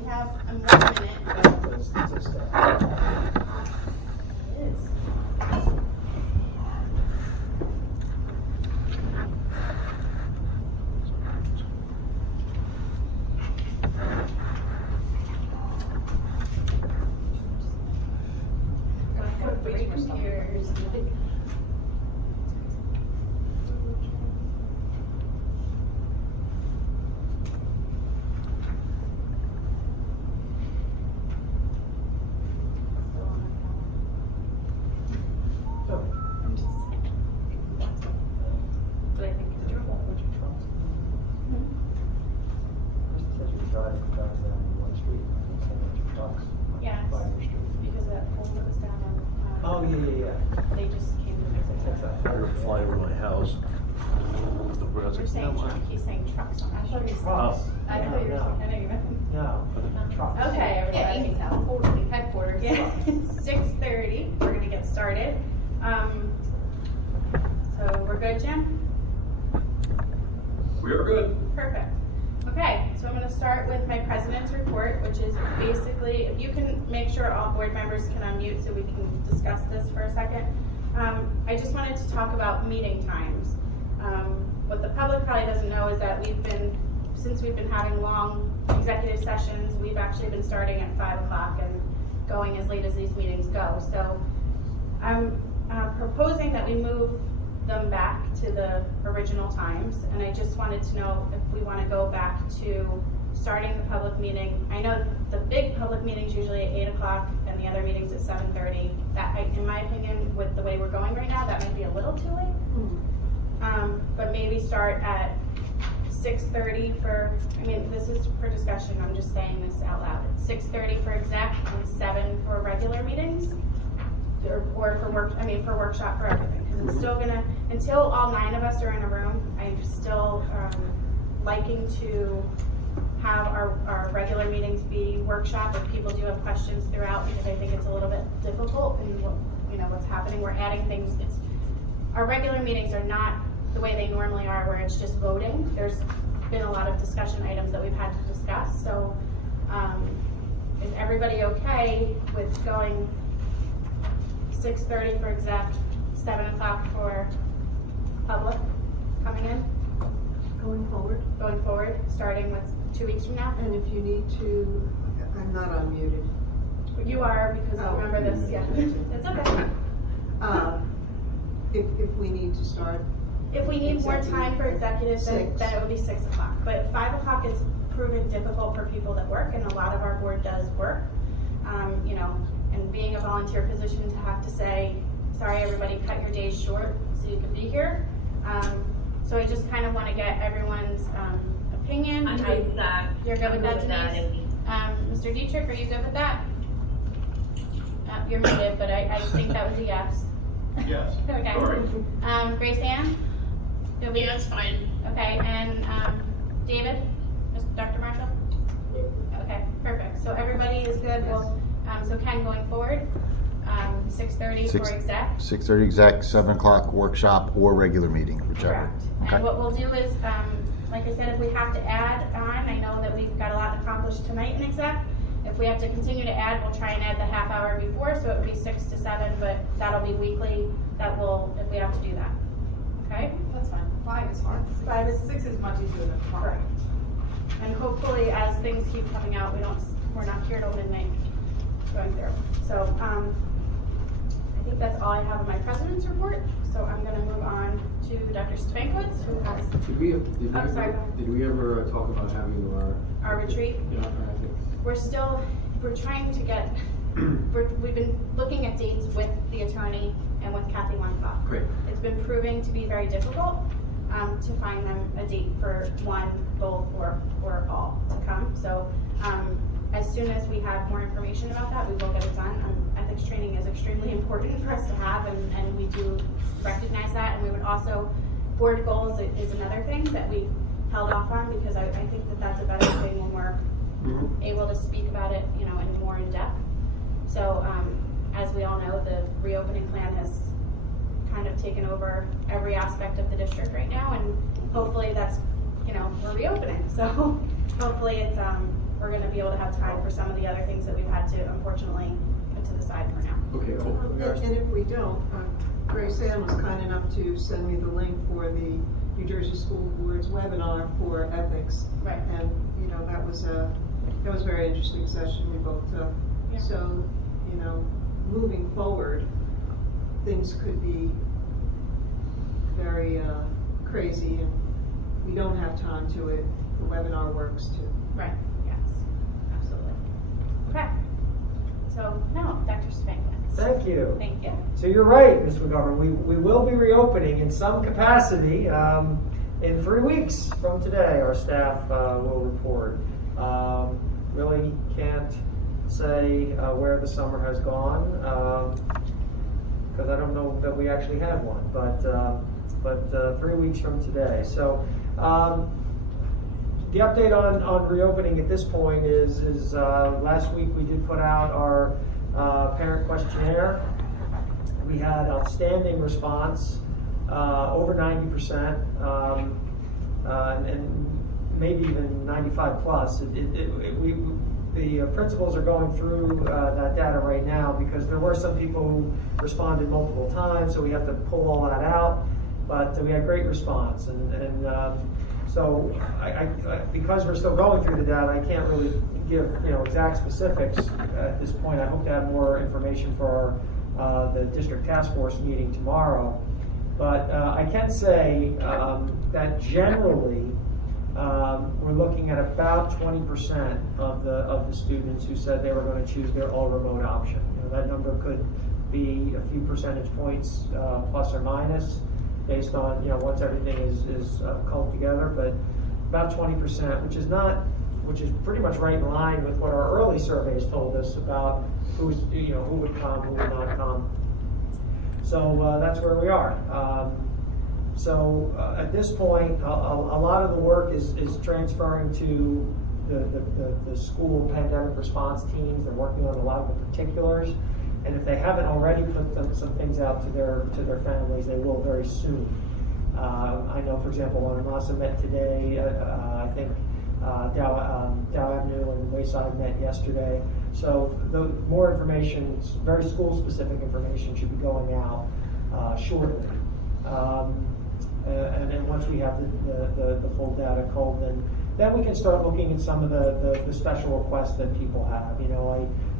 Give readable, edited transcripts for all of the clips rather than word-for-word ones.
we have a minute. It is. Three computers. But I think it's doable. Yes, because of that pole that was down on, Oh, yeah. they just came to fix it. I heard it fly over my house. You're saying truck, he's saying trucks on that. Oh. I know you're saying, I know you meant. No, trucks. Okay, everybody. Yeah, Amy's house, headquarters. Yeah, 6:30, we're gonna get started. So we're good, Jim? We are good. Perfect. Okay, so I'm gonna start with my president's report, which is basically, if you can make sure all board members can unmute so we can discuss this for a second. I just wanted to talk about meeting times. What the public probably doesn't know is that since we've been having long executive sessions, we've actually been starting at 5 o'clock and going as late as these meetings go. So I'm proposing that we move them back to the original times, and I just wanted to know if we want to go back to starting the public meeting. I know the big public meetings usually at 8 o'clock and the other meetings at 7:30. That, in my opinion, with the way we're going right now, that might be a little too late. But maybe start at 6:30 for, I mean, this is for discussion, I'm just saying this out loud. 6:30 for exec and 7 for regular meetings, or for workshop for everything. Because I'm still gonna, until all 9 of us are in a room, I'm still liking to have our regular meetings be workshop if people do have questions throughout, because I think it's a little bit difficult in what's happening. We're adding things. Our regular meetings are not the way they normally are, where it's just voting. There's been a lot of discussion items that we've had to discuss. So is everybody okay with going 6:30 for exec, 7 o'clock for public coming in? Going forward, Starting with 2 weeks from now? and if you need to, I'm not unmuted. You are, because Oh. remember this, yeah. It's okay. If we need to start, If we need more Executive. time for executive, then 6. it would be 6 o'clock. But 5 o'clock is proven difficult for people that work, and a lot of our board does work. And being a volunteer position, to have to say, sorry, everybody, cut your days short so you can be here. So I just kind of want to get everyone's opinion. I'm good with that. You're good with that, Denise? Amy. Mr. Dietrich, are you good with that? You're muted, but I think that was a yes. Yes. Okay. Sorry. Grace Ann? You'll be- Yeah, that's fine. Okay, and David? Dr. Marshall? Okay, perfect. So everybody is good. Well, so Ken, going forward, 6:30 for exec. 6:30 exec, 7 o'clock workshop or regular meeting, whichever. Correct. Okay. And what we'll do is, like I said, if we have to add on, I know that we've got a lot accomplished tonight in exec. If we have to continue to add, we'll try and add the half hour before, so it would be 6 to 7, but that'll be weekly. That will, if we have to do that. Okay? That's fine. 5 is hard. 5 is 6 is much easier than 5. Correct. And hopefully, as things keep coming out, we're not here till midnight going through. So, I think that's all I have in my president's report. So I'm gonna move on to Dr. Stankiewicz, who has Did we ever talk about having our retreat. yeah, I think. We're trying to get, we've been looking at dates with the attorney and with Kathy Weinbach. Great. It's been proving to be very difficult to find them a date for one, both, or all to come. So as soon as we have more information about that, we will get it done. Ethics training is extremely important for us to have, and we do recognize that. And we would also, board goals is another thing that we held off on, because I think that that's a better thing when we're able to speak about it, in more in depth. So as we all know, the reopening plan has kind of taken over every aspect of the district right now, and hopefully that's, we're reopening. So hopefully it's, we're gonna be able to have time for some of the other things that we've had to unfortunately put to the side for now. Okay, cool. And if we don't, Grace Ann was kind enough to send me the link for the New Jersey School Board's webinar for ethics. Right. And, you know, that was a very interesting session we both took. Yeah. So, you know, moving forward, things could be very crazy, and we don't have time to it. The webinar works too. Right, yes, absolutely. Okay, so now, Dr. Spankman. Thank you. Thank you. So you're right, Ms. McGovern. We will be reopening in some capacity in 3 weeks from today. Our staff will report. Really can't say where the summer has gone because I don't know that we actually had one. But 3 weeks from today. So the update on reopening at this point is last week we did put out our parent questionnaire. We had outstanding response, over 90%, and maybe even 95 plus. The principals are going through that data right now because there were some people who responded multiple times, so we have to pull all that out. But we had great response, and so because we're still going through the data, I can't really give exact specifics at this point. I hope to have more information for the district task force meeting tomorrow. But I can say that generally we're looking at about 20% of the students who said they were going to choose their all remote option. That number could be a few percentage points plus or minus, based on once everything is culled together, but about 20%, which is pretty much right in line with what our early surveys told us about who would come, who would not come. So that's where we are. So at this point, a lot of the work is transferring to the school pandemic response teams. They're working on a lot of the particulars. And if they haven't already put some things out to their families, they will very soon. I know, for example, when Amasa met today, I think Dow Avenue and Wayside met yesterday. So the more information, very school-specific information, should be going out shortly. And then once we have the full data culled, then we can start looking at some of the special requests that people have.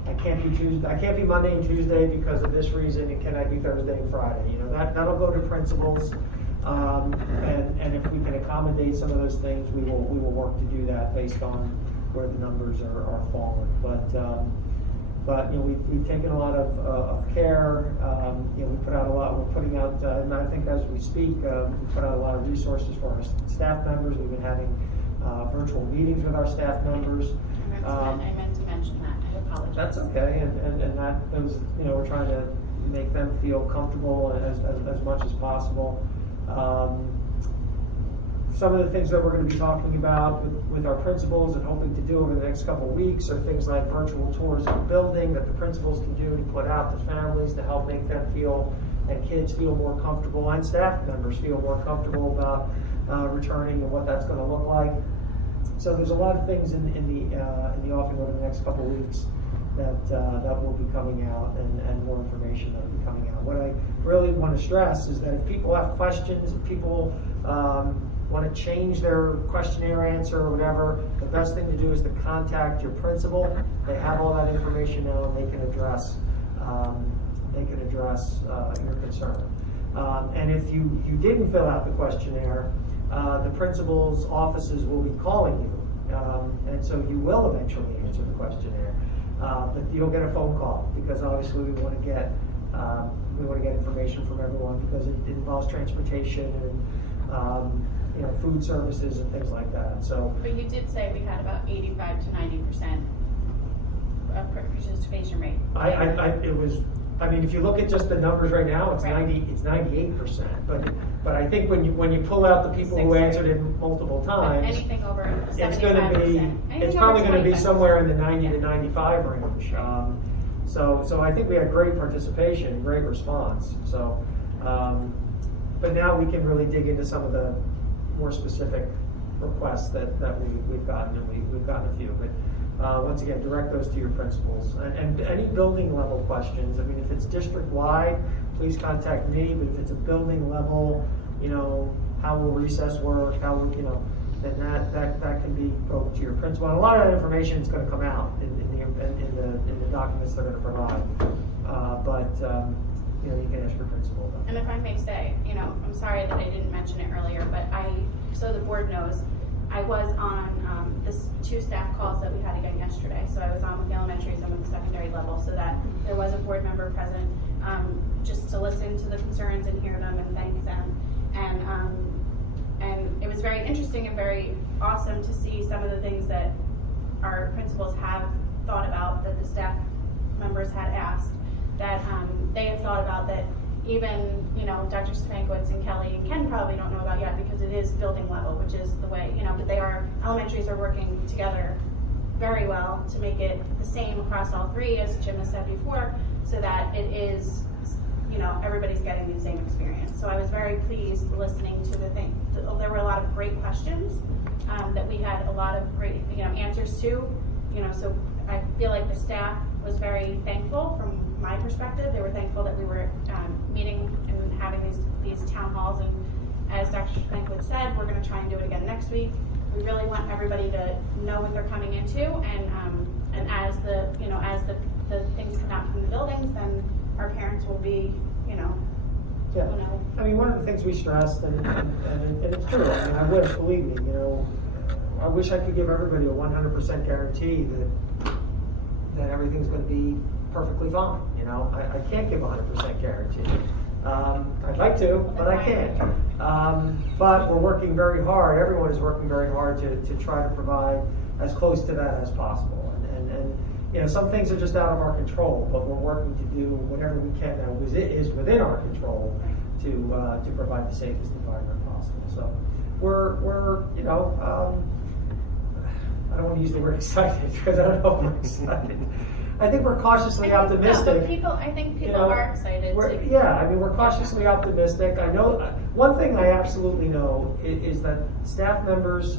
I can't do Tuesday. I can't be Monday and Tuesday because of this reason. And can I do Thursday and Friday? That'll go to principals. And if we can accommodate some of those things, we will work to do that based on where the numbers are falling. But we've taken a lot of care. We put out a lot. We're putting out, and I think as we speak, we put out a lot of resources for our staff members. We've been having virtual meetings with our staff members. I meant to mention that. I apologize. That's okay, and that those we're trying to make them feel comfortable as much as possible. Some of the things that we're going to be talking about with our principals and hoping to do over the next couple of weeks are things like virtual tours of the building that the principals can do to put out to families to help make them feel and kids feel more comfortable and staff members feel more comfortable about returning and what that's going to look like. So there's a lot of things in the offing over the next couple of weeks that will be coming out, and more information that will be coming out. What I really want to stress is that if people have questions, if people want to change their questionnaire answer or whatever, the best thing to do is to contact your principal. They have all that information now, and they can address your concern. And if you didn't fill out the questionnaire, the principal's offices will be calling you, and so you will eventually answer the questionnaire. But you'll get a phone call because obviously we want to get information from everyone because it involves transportation and food services and things like that. So, but you did say we had about 85 to 90% of participation rate. It was. I mean, if you look at just the numbers right now, it's right. 98%. But I think when you pull out the people who answered it multiple times, but anything over 75%, it's going to be. It's probably going to be somewhere in the 90 to 95 range. So I think we had great participation, great response. So, but now we can really dig into some of the more specific requests that we've gotten, and we've gotten a few. But once again, direct those to your principals. And any building level questions, I mean, if it's district-wide, please contact me, but if it's a building level, you know, how will recess work, how will, you know, then that can be go to your principal. And a lot of that information is going to come out in the documents they're going to provide. You know, you can ask your principal about that. And if I may say, you know, I'm sorry that I didn't mention it earlier, but so the board knows, I was on this 2 staff calls that we had again yesterday. So I was on with the elementaries and with the secondary level, so that there was a board member present, just to listen to the concerns and hear them and thank them. And it was very interesting and very awesome to see some of the things that our principals have thought about, that the staff members had asked, that they have thought about, that even, you know, Dr. Stefankowitz and Kelly and Ken probably don't know about yet, because it is building level, which is the way, you know, but elementaries are working together very well to make it the same across all 3, as Jim has said before, so that it is, you know, everybody's getting the same experience. So I was very pleased listening to the thing. There were a lot of great questions that we had a lot of great, you know, answers to, you know, so I feel like the staff was very thankful from my perspective. They were thankful that we were meeting and having these town halls, and as Dr. Stefankowitz said, we're going to try and do it again next week. We really want everybody to know what they're coming into, and as the things come out from the buildings, then our parents will be, you know. Yeah. I mean, one of the things we stressed, and it's true, I mean, I wish, believe me, you know, I wish I could give everybody a 100% guarantee that everything's going to be perfectly fine, you know. I can't give a 100% guarantee. I'd like to, but I can't. But we're working very hard, everyone is working very hard to try to provide as close to that as possible. And you know, some things are just out of our control, but we're working to do whatever we can now. It is within our control to provide the safest environment possible. So we're you know, I don't want to use the word excited because I don't know if we're excited. I think we're cautiously optimistic. No, but I think people are excited. Yeah, I mean, we're cautiously optimistic. I know one thing I absolutely know is that staff members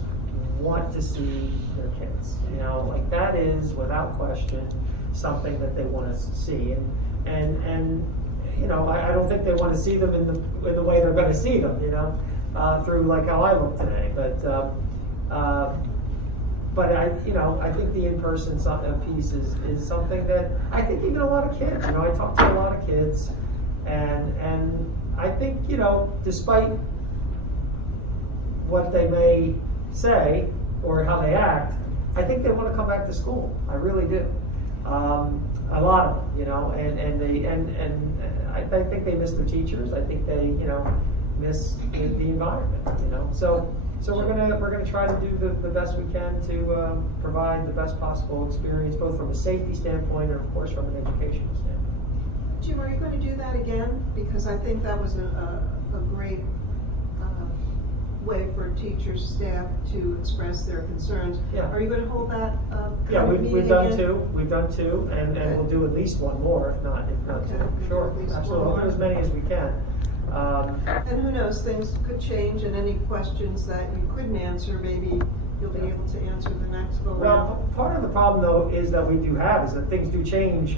want to see their kids. You know, like that is without question something that they want to see, and you know, I don't think they want to see them in the way they're going to see them. You know, through like how I look today, but I think the in-person piece is something that I think even a lot of kids, you know, I talk to a lot of kids, and I think, you know, despite what they may say or how they act, I think they want to come back to school. I really do. A lot of them, you know, and I think they miss their teachers. I think they, you know, miss the environment, you know. So we're gonna try to do the best we can to provide the best possible experience, both from a safety standpoint and of course from an educational standpoint. Jim, are you going to do that again? Because I think that was a great way for teachers, staff to express their concerns. Yeah. Are you going to hold that? Yeah, we've done again? 2. We've done 2, and we'll do at least 1 more, if not Okay. 2. Sure, At least one absolutely. more. As many as we can. And who knows, things could change, and any questions that you couldn't answer, maybe you'll be able to answer the next go around. Well, part of the problem though is that we do have is that things do change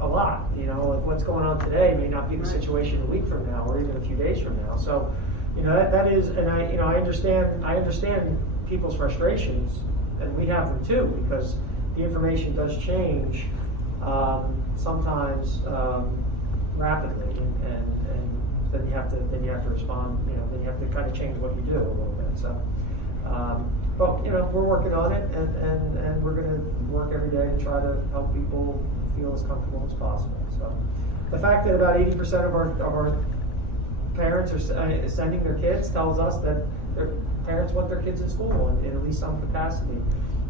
a lot. You know, like what's going on today may not be the situation a week from now or even a few days from now. So, you know, that is, and I understand people's frustrations, and we have them too, because the information does change sometimes rapidly, and then you have to respond. You know, then you have to kind of change what you do a little bit. So, but you know, we're working on it, and we're going to work every day to try to help people feel as comfortable as possible. So, the fact that about 80% of our parents are sending their kids tells us that their parents want their kids in school in at least some capacity.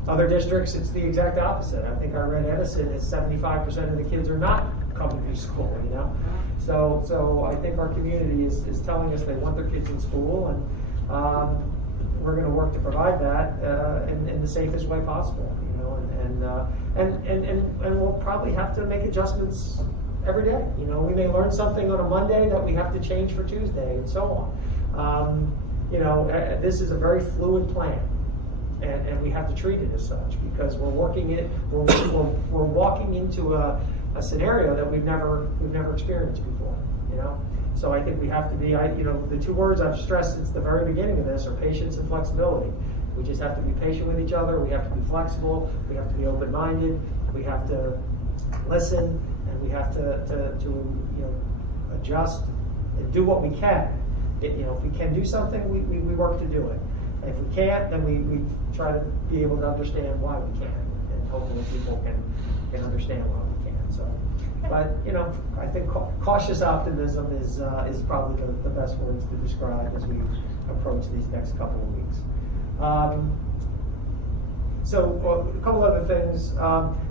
Other districts, it's the exact opposite. I think I read Edison is 75% of the kids are not coming to school. You know, so I think our community is telling us they want their kids in school, and we're going to work to provide that in the safest way possible. You know, and we'll probably have to make adjustments every day. You know, we may learn something on a Monday that we have to change for Tuesday, and so on. this is a very fluid plan. And we have to treat it as such because we're walking into a scenario that we've never experienced before. So I think we have to be. The two words I've stressed since the very beginning of this are patience and flexibility. We just have to be patient with each other. We have to be flexible. We have to be open-minded. We have to listen, and we have to adjust and do what we can. If we can do something, we work to do it. If we can't, then we try to be able to understand why we can, and hopefully people can understand why we can. So, but I think cautious optimism is probably the best words to describe as we approach these next couple of weeks. So a couple other things.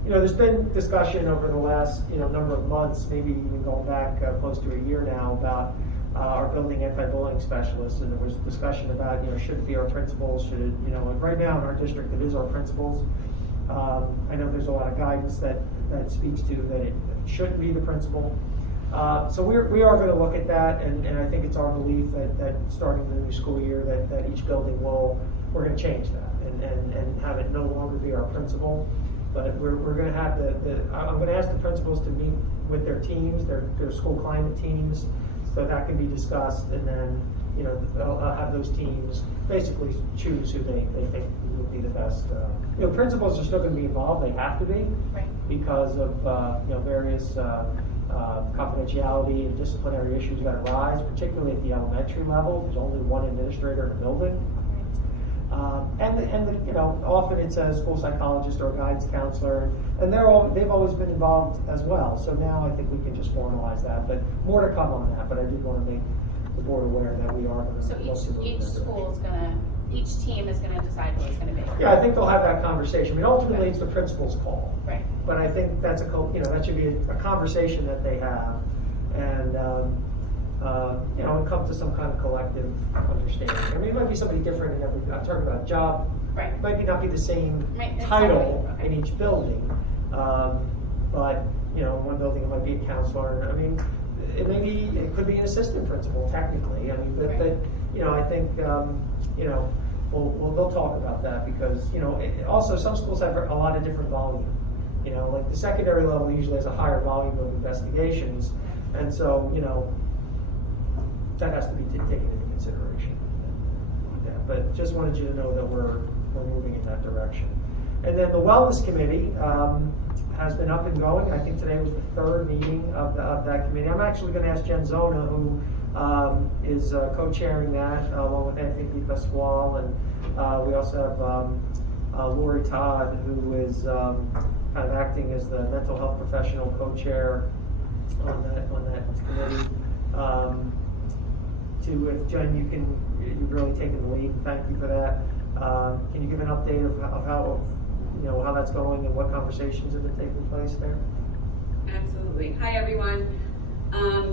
There's been discussion over the last number of months, maybe even going back close to a year now, about our building anti-bullying specialists, and there was discussion about should it be our principals, should it and right now in our district it is our principals. I know there's a lot of guidance that speaks to that it shouldn't be the principal. So we are going to look at that, and I think it's our belief that starting the new school year that each building we're going to change that and have it no longer be our principal. But we're going to have I'm going to ask the principals to meet with their teams, their school climate teams, so that can be discussed, and then I'll have those teams basically choose who they think would be the best. Principals are still going to be involved; they have to be, Right. because of various confidentiality and disciplinary issues that arise, particularly at the elementary level. There's only one administrator in a building. And often it's a school psychologist or a guidance counselor, and they've always been involved as well. So now I think we can just formalize that, but more to come on that. But I did want to make the board aware that we are going to. So each team is gonna decide who it's gonna be. Yeah, I think they'll have that conversation. I mean, ultimately it's the principal's call. Right. But I think that's that should be a conversation that they have, and and come to some kind of collective understanding. I mean, it might be somebody different in every. I'm talking about job. Right. It might not be the same Right, title exactly. in each building, but in one building it might be a counselor. I mean, it could be an assistant principal technically. I mean, but I think they'll talk about that because also some schools have a lot of different volume. Like the secondary level usually has a higher volume of investigations, and so that has to be taken into consideration. Yeah, but just wanted you to know that we're moving in that direction. And then the wellness committee has been up and going. I think today was the third meeting of that committee. I'm actually going to ask Jen Zona, who is co-chairing that, along with Anthony Pasquale, and we also have Lori Todd, who is kind of acting as the mental health professional co-chair on that committee. If Jen, you've really taken the lead. Thank you for that. Can you give an update of how that's going and what conversations have been taking place there? Absolutely. Hi, everyone.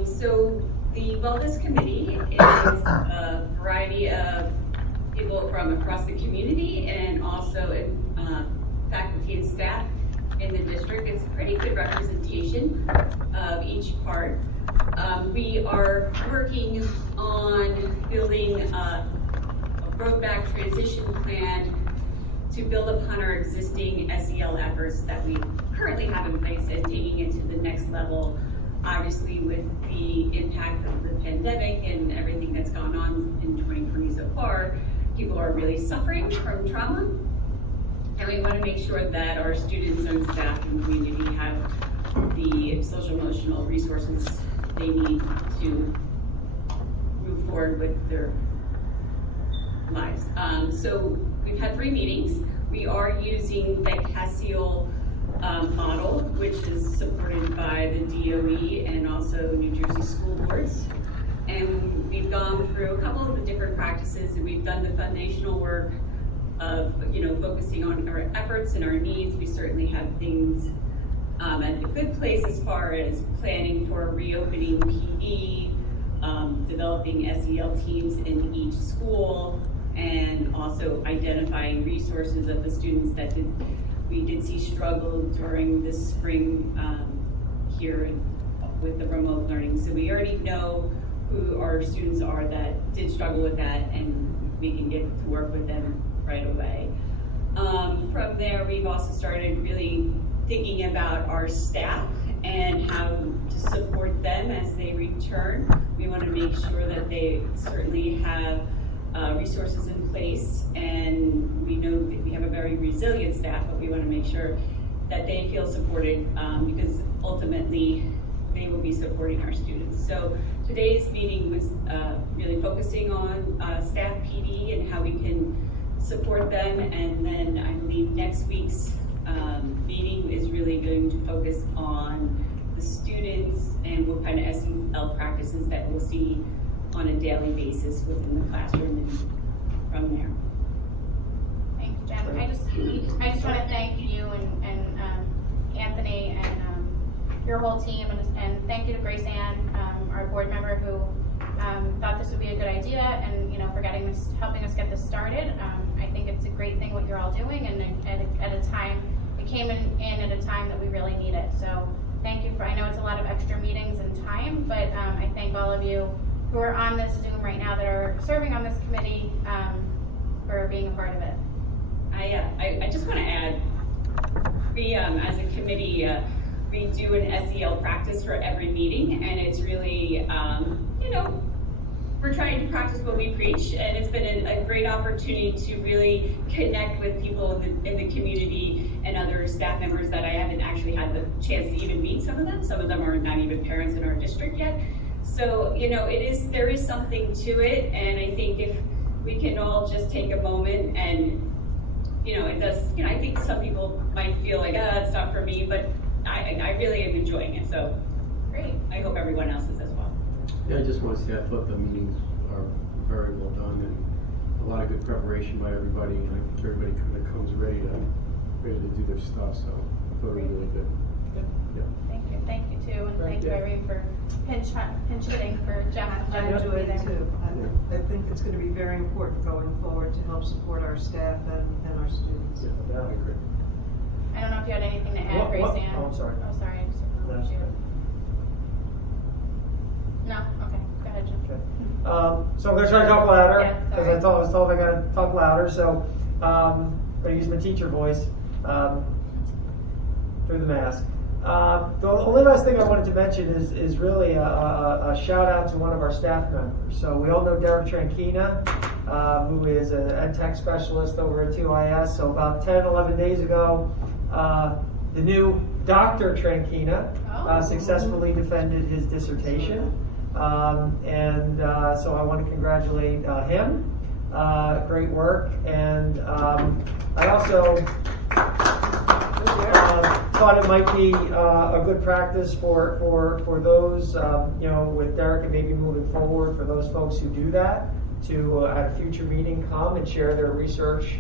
So the Wellness Committee is a variety of people from across the community and also faculty and staff in the district. It's a pretty good representation of each part. We are working on building a roadmap transition plan to build upon our existing SEL efforts that we currently have in place and taking it to the next level. Obviously, with the impact of the pandemic and everything that's gone on in 2020 so far, people are really suffering from trauma. And we want to make sure that our students and staff and community have the social emotional resources they need to move forward with their lives. So we've had 3 meetings. We are using the CASIL model, which is supported by the DOE and also New Jersey school boards. And we've gone through a couple of the different practices, and we've done the foundational work of focusing on our efforts and our needs. We certainly have things at a good place as far as planning for reopening PD, developing SEL teams in each school, and also identifying resources of the students that we did see struggle during this spring here with the remote learning. So we already know who our students are that did struggle with that, and we can get to work with them right away. From there, we've also started really thinking about our staff and how to support them as they return. We want to make sure that they certainly have resources in place, and we know that we have a very resilient staff, but we want to make sure that they feel supported because ultimately they will be supporting our students. So today's meeting was really focusing on staff PD and how we can support them, and then I believe next week's meeting is really going to focus on the students and what kind of SEL practices that we'll see on a daily basis within the classroom and from there. Thank you, Jen. I just want to thank you and Anthony and your whole team, and thank you to Grace Ann, our board member, who thought this would be a good idea, and for helping us get this started. I think it's a great thing what you're all doing, and at a time it came in at a time that we really need it. So thank you I know it's a lot of extra meetings and time, but I thank all of you who are on this Zoom right now that are serving on this committee for being a part of it. I just want to add, we as a committee, we do an SEL practice for every meeting, and it's really, we're trying to practice what we preach, and it's been a great opportunity to really connect with people in the community and other staff members that I haven't actually had the chance to even meet some of them. Some of them are not even parents in our district yet. So, there is something to it, and I think if we can all just take a moment and, it does, I think some people might feel like, it's not for me, but I really am enjoying it, so Great. I hope everyone else is as well. Yeah, I just want to say I thought the meetings are very well done and a lot of good preparation by everybody, and I think everybody kind of comes ready to do their stuff, so I thought it was really good. Thank you too, and thank you Irene for pinch hitting for Jeff. I enjoyed it too. I think it's going to be very important going forward to help support our staff and our students. Yeah, I agree. I don't know if you had anything to add, Grace Ann. Oh, I'm sorry. Oh, sorry. That's okay. No? Okay. Go ahead, Jim. Okay. So I'm going to try to talk louder, Yeah, because sorry. I was told I got to talk louder, so I'm going to use my teacher voice through the mask. The only last thing I wanted to mention is really a shout out to one of our staff members. So we all know Derek Tranquina, who is an ed tech specialist over at 2IS. So about 10, 11 days ago, the new Dr. Tranquina successfully defended his dissertation. So I want to congratulate him. Great work. And I also thought it might be a good practice for those, with Derek and maybe moving forward, for those folks who do that, to at a future meeting come and share their research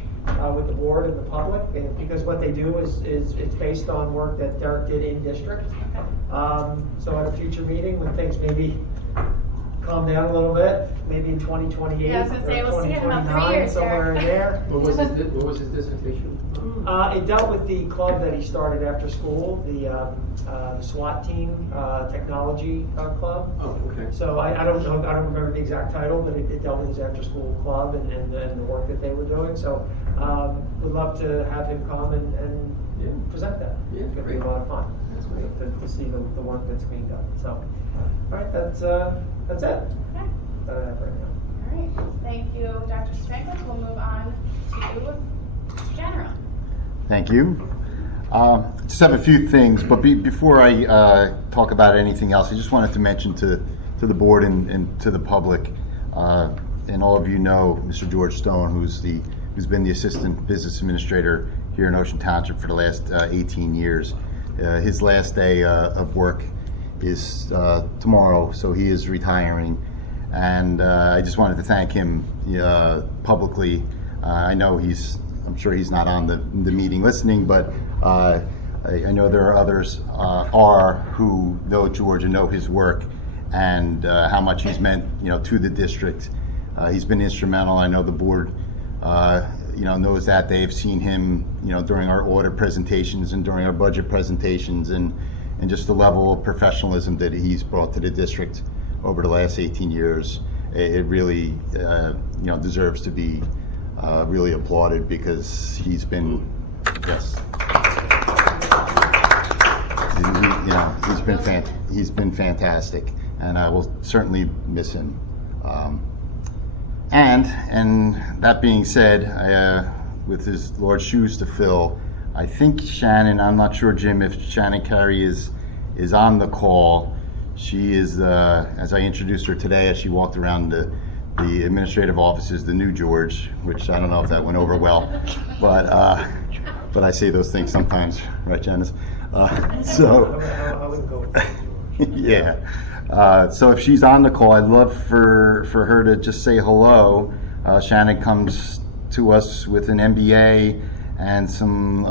with the board and the public, and because what they do is it's based on work that Derek did in district. So at a future meeting, when things maybe calm down a little bit, maybe in 2028 Yeah, I was gonna say, or we'll see it in about 3 2029, years, somewhere in there. What was his dissertation? It dealt with the club that he started after school, the SWAT team technology club. Oh, okay. So I don't know, I don't remember the exact title, but it dealt with his after-school club and the work that they were doing. So we'd love to have him come and present that. Yeah, It's going to be great. a lot of fun. That's great. To see the work that's being done. So, all right, that's it. Okay. That I have right now. All right. Thank you, Dr. Strickland. We'll move on to General. Thank you. Just have a few things, but before I talk about anything else, I just wanted to mention to the board and to the public, and all of you know Mr. George Stone, who's been the assistant business administrator here in Ocean Township for the last 18 years. His last day of work is tomorrow, so he is retiring, and I just wanted to thank him publicly. I know I'm sure he's not on the meeting listening, but I know there are others who know George and know his work and how much he's meant, to the district. He's been instrumental. I know the board, knows that. They've seen him, during our audit presentations and during our budget presentations, and just the level of professionalism that he's brought to the district over the last 18 years. it really, deserves to be really applauded because he's been, yes. He's been fantastic, and I will certainly miss him. And that being said, with his large shoes to fill, I think Shannon, I'm not sure, Jim, if Shannon Carey is on the call. She is, as I introduced her today, as she walked around the administrative offices, the new George, which I don't know if that went over well, but I say those things sometimes, right, Janice? So, I wouldn't go with that, George. yeah. So if she's on the call, I'd love for her to just say hello. Shannon comes to us with an MBA and some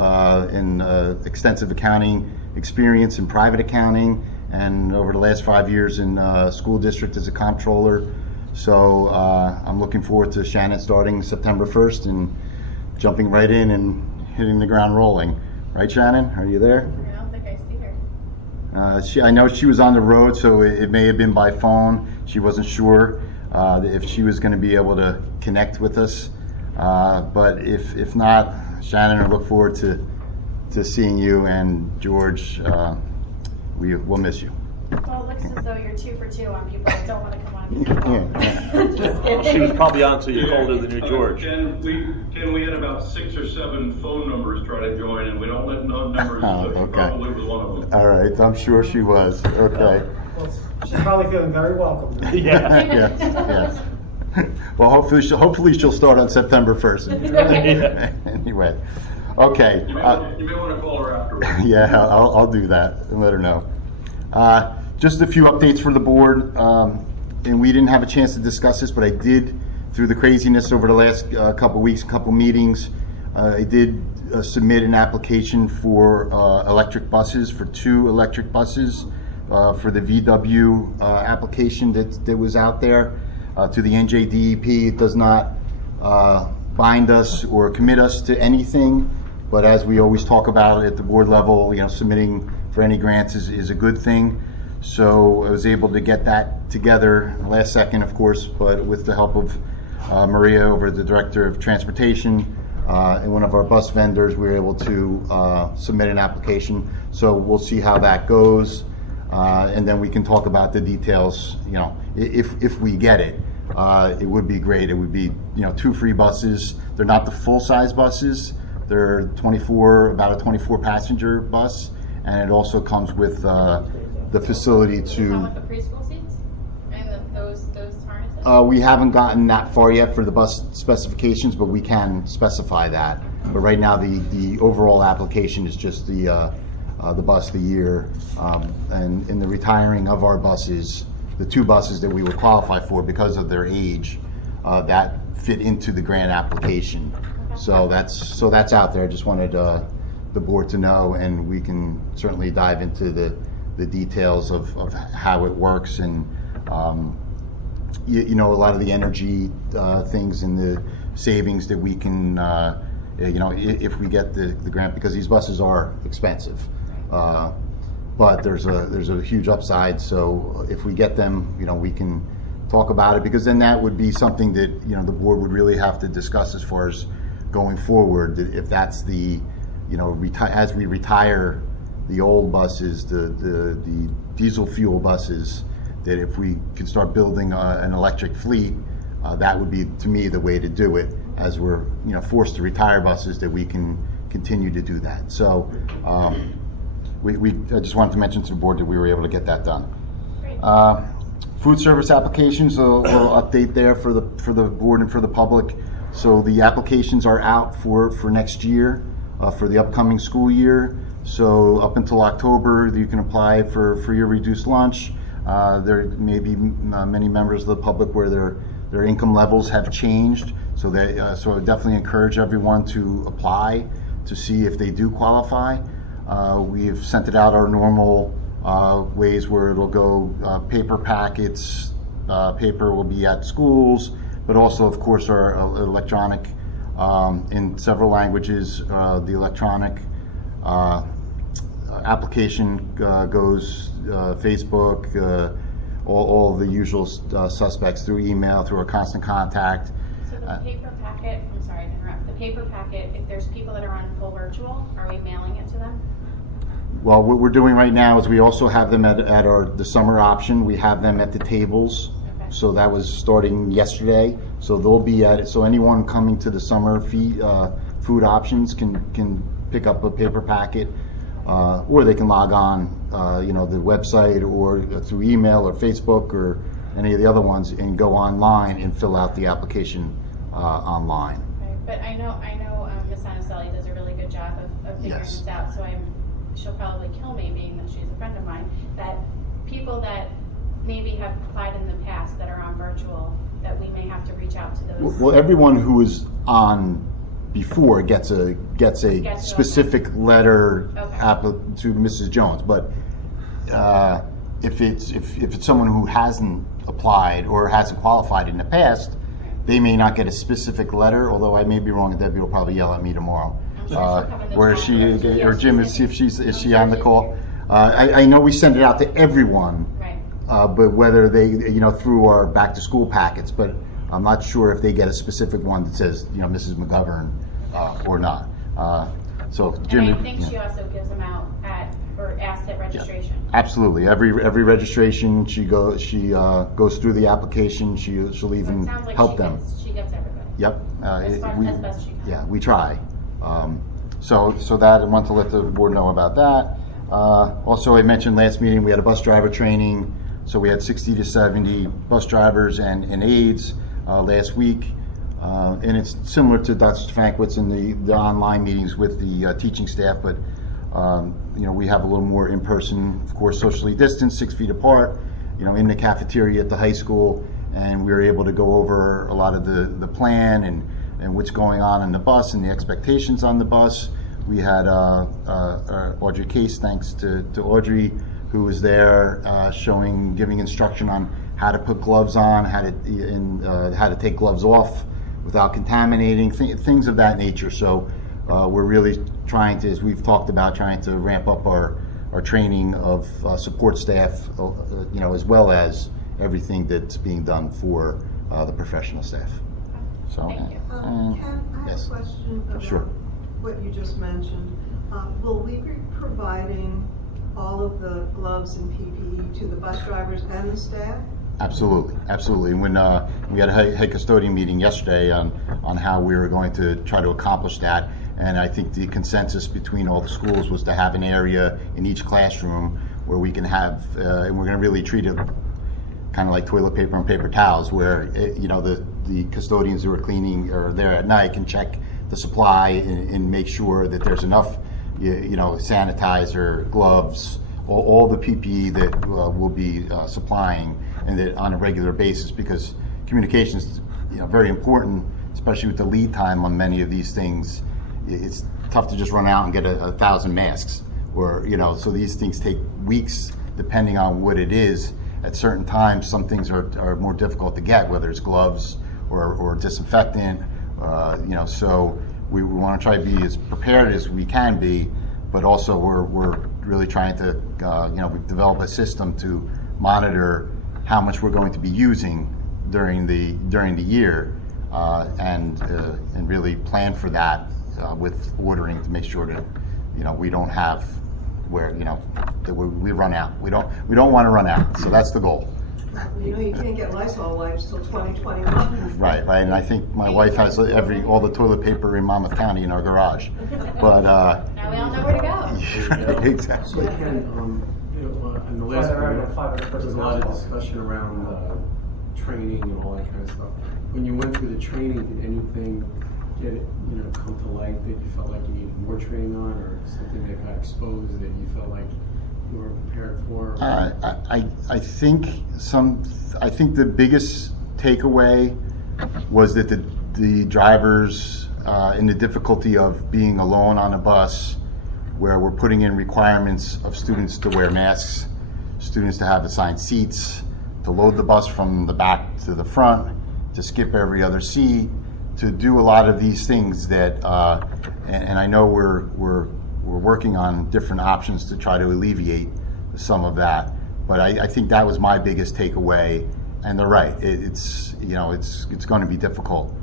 extensive accounting experience in private accounting, and over the last 5 years in school district as a comptroller. So I'm looking forward to Shannon starting September 1st and jumping right in and hitting the ground rolling. Right, Shannon? Are you there? I don't think I see her. I know she was on the road, so it may have been by phone. She wasn't sure if she was going to be able to connect with us. But if not, Shannon, I look forward to seeing you, and George, we'll miss you. Well, it looks as though you're 2 for 2 on people that don't want to come on. Yeah. Just kidding. She was probably on so you're colder than New George. Ken, we had about 6 or 7 phone numbers try to join, and we don't let no numbers, so she okay. probably was one of them. All right, I'm sure she was. Okay. Well, she's probably feeling very welcome. Yeah. Yes. Well, hopefully she'll start on September 1st. Anyway, okay. You may want to call her afterwards. Yeah, I'll do that and let her know. Just a few updates for the board, and we didn't have a chance to discuss this, but I did, through the craziness over the last couple weeks, couple meetings, I did submit an application for electric buses, for 2 electric buses, for the VW application that was out there to the NJDEP. It does not bind us or commit us to anything, but as we always talk about at the board level, submitting for any grants is a good thing. So I was able to get that together last second, of course, but with the help of Maria, over the Director of Transportation, and one of our bus vendors, we were able to submit an application. So we'll see how that goes, and then we can talk about the details. If we get it, it would be great. It would be 2 free buses. They're not the full-size buses. They're about a 24 passenger bus, and it also comes with the facility Does it come to. with the preschool seats and those harnesses? We haven't gotten that far yet for the bus specifications, but we can specify that. But right now, the overall application is just the bus, the year, and in the retiring of our buses, the 2 buses that we would qualify for because of their age, that fit into the grant application. So that's out there. I just wanted the board to know, and we can certainly dive into the details of how it works, and a lot of the energy things and the savings that we can, if we get the grant, because these buses are expensive. But there's a huge upside. So if we get them, we can talk about it, because then that would be something that the board would really have to discuss as far as going forward. If that's the as we retire the old buses, the diesel fuel buses, that if we could start building an electric fleet, that would be, to me, the way to do it. As we're forced to retire buses, that we can continue to do that. So I just wanted to mention to the board that we were able to get that done. Food service applications, a little update there for the board and for the public. So the applications are out for next year, for the upcoming school year. So up until October, you can apply for free or reduced lunch. There may be many members of the public where their income levels have changed. So so I would definitely encourage everyone to apply to see if they do qualify. We've sent it out our normal ways where it'll go paper packets. Paper will be at schools, but also, of course, our electronic in several languages. The electronic application goes Facebook, all the usual suspects through email, through our constant contact. So the paper packet, I'm sorry to interrupt, the paper packet, if there's people that are on full virtual, are we mailing it to them? Well, what we're doing right now is we also have them at the summer option. We have them at the tables. Okay. So that was starting yesterday. So they'll be at it. So anyone coming to the summer food options can pick up a paper packet, or they can log on, the website or through email or Facebook or any of the other ones and go online and fill out the application online. Okay. But I know Ms. Anaselli does a really good job of figuring Yes. this out, so she'll probably kill me, being that she's a friend of mine, that people that maybe have applied in the past that are on virtual, that we may have to reach out to those. Well, everyone who was on before gets a Gets specific letter Okay. to Mrs. Jones. But if it's someone who hasn't applied or hasn't qualified in the past, they may not get a specific letter. Although I may be wrong, and Debbie will probably yell at me tomorrow. I'm sure she'll come in the Where chat. she Yeah, or Jim she's is see if she's I'm is she sure on the she's call. here. I know we send it out to everyone. Right. But whether they, through our back to school packets, but I'm not sure if they get a specific one that says, Mrs. McGovern, or not. So Jim. And I think she also gives them out asks at registration. Absolutely. Every registration, she goes through the application. She'll So it even sounds like help them. she gets everybody. Yep. As best she can. Yeah, we try. So that I want to let the board know about that. Also, I mentioned last meeting we had a bus driver training. So we had 60 to 70 bus drivers and aides last week. And it's similar to Dr. Stefankiewicz in the online meetings with the teaching staff, but we have a little more in person, of course, socially distanced, 6 feet apart, in the cafeteria at the high school. And we were able to go over a lot of the plan and what's going on in the bus and the expectations on the bus. We had Audrey Case, thanks to Audrey, who was there giving instruction on how to put gloves on, how to take gloves off without contaminating, things of that nature. So we're really trying to, as we've talked about, trying to ramp up our training of support staff, as well as everything that's being done for the professional staff. So, Thank you. Ken, I have yes. a question about Sure. what you just mentioned. Will we be providing all of the gloves and PPE to the bus drivers and the staff? Absolutely. And when we had a head custodian meeting yesterday on how we were going to try to accomplish that, and I think the consensus between all the schools was to have an area in each classroom where we can have, and we're going to really treat it kind of like toilet paper and paper towels, where the custodians who are cleaning or there at night can check the supply and make sure that there's enough, sanitizer, gloves, all the PPE that we'll be supplying, and that on a regular basis, because communication is very important, especially with the lead time on many of these things. It's tough to just run out and get 1,000 masks, or so these things take weeks depending on what it is. At certain times, some things are more difficult to get, whether it's gloves or disinfectant. So we want to try to be as prepared as we can be, but also we're really trying to develop a system to monitor how much we're going to be using during the year, and really plan for that with ordering to make sure that we don't have where that we run out. We don't want to run out. So that's the goal. You can't get Lysol wipes till 2021. Right. And I think my wife has all the toilet paper in Monmouth County in our garage. But Now we all know where to go. exactly. So Ken, in the last meeting, there was a lot of discussion around training and all that kind of stuff. When you went through the training, did anything come to light that you felt like you needed more training on, or something that got exposed that you felt like you were prepared for? I think the biggest takeaway was that the drivers in the difficulty of being alone on a bus, where we're putting in requirements of students to wear masks, students to have assigned seats, to load the bus from the back to the front, to skip every other seat, to do a lot of these things that, and I know we're working on different options to try to alleviate some of that. But I think that was my biggest takeaway. And they're right. It's going to be difficult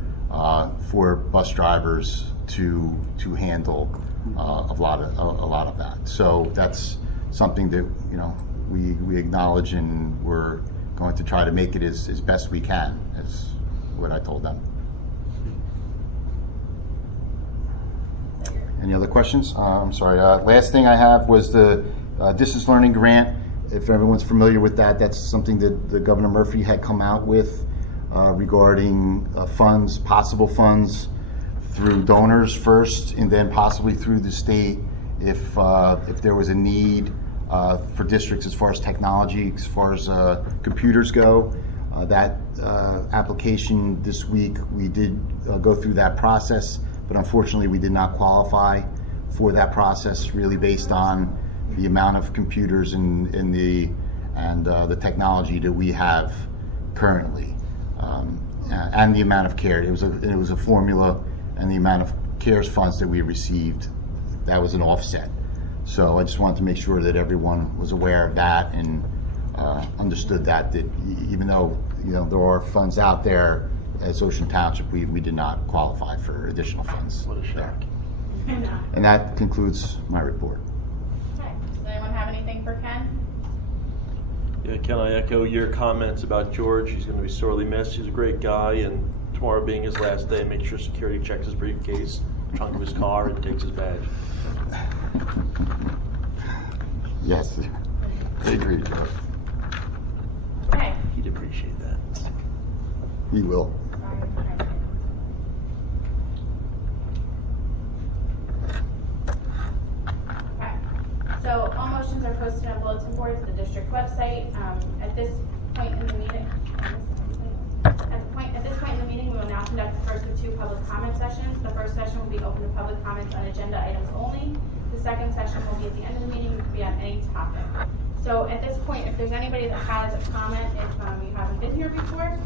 for bus drivers to handle a lot of that. So that's something that we acknowledge, and we're going to try to make it as best we can, is what I told them. Any other questions? I'm sorry. Last thing I have was the distance learning grant. If everyone's familiar with that, that's something that the Governor Murphy had come out with regarding funds, possible funds through donors first, and then possibly through the state if there was a need for districts as far as technology, as far as computers go. That application this week, we did go through that process, but unfortunately we did not qualify for that process, really based on the amount of computers and the technology that we have currently, and the amount of care. It was a formula, and the amount of CARES funds that we received, that was an offset. So I just wanted to make sure that everyone was aware of that and understood that even though there are funds out there as Ocean Township, we did not qualify for additional funds. What a shock. And that concludes my report. Okay, does anyone have anything for Ken? Yeah, Ken, I echo your comments about George. He's going to be sorely missed. He's a great guy, and tomorrow being his last day, make sure security checks his briefcase, trunk of his car, and takes his badge. Yes, I agree, Joe. Okay. He'd appreciate that. He will. Okay. So all motions are posted on bulletin boards at the district website. At this point in the meeting, we will now conduct the first of two public comment sessions. The first session will be open to public comments on agenda items only. The second session will be at the end of the meeting. It can be on any topic. So at this point, if there's anybody that has a comment, if you haven't been here before,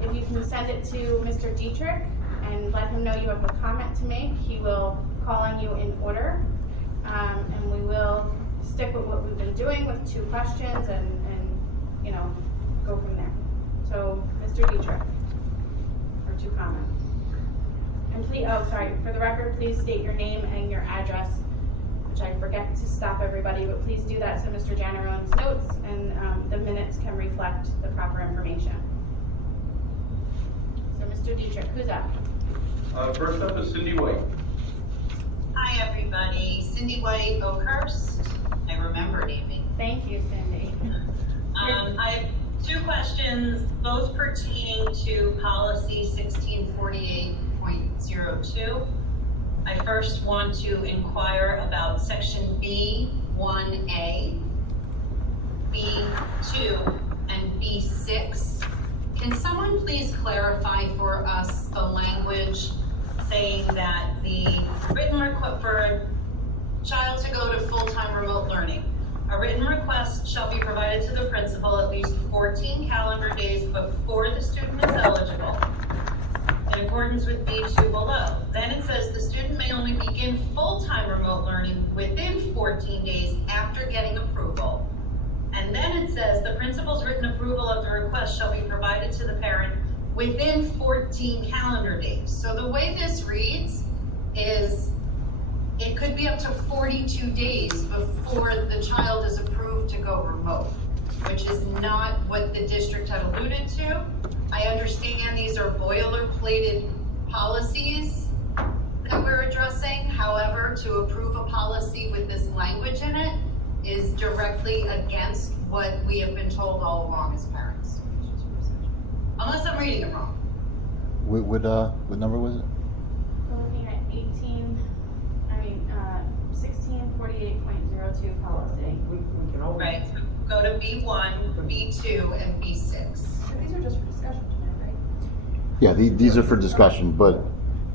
if you can send it to Mr. Dietrich and let him know you have a comment to make, he will call on you in order. And we will stick with what we've been doing with 2 questions and go from there. So Mr. Dietrich, for 2 comments. And please, for the record, please state your name and your address, which I forget to stop everybody, but please do that so Mr. Janarone's notes and the minutes can reflect the proper information. So Mr. Dietrich, who's up? First up is Cindy White. Hi, everybody. Cindy White, Oakhurst. I remembered Amy. Thank you, Cindy. I have 2 questions, both pertaining to policy 1648.02. I first want to inquire about section B1A, B2, and B6. Can someone please clarify for us the language saying that the written request for a child to go to full-time remote learning, a written request shall be provided to the principal at least 14 calendar days before the student is eligible, in accordance with B2 below. Then it says the student may only begin full-time remote learning within 14 days after getting approval. And then it says the principal's written approval of the request shall be provided to the parent within 14 calendar days. So the way this reads is it could be up to 42 days before the child is approved to go remote, which is not what the district had alluded to. I understand these are boilerplated policies that we're addressing. However, to approve a policy with this language in it is directly against what we have been told all along as parents. Unless I'm reading it wrong. What number was it? We're looking at 1648.02 policy. We can always. Right, so go to B1, B2, and B6. So these are just for discussion tonight, right? Yeah, these are for discussion, but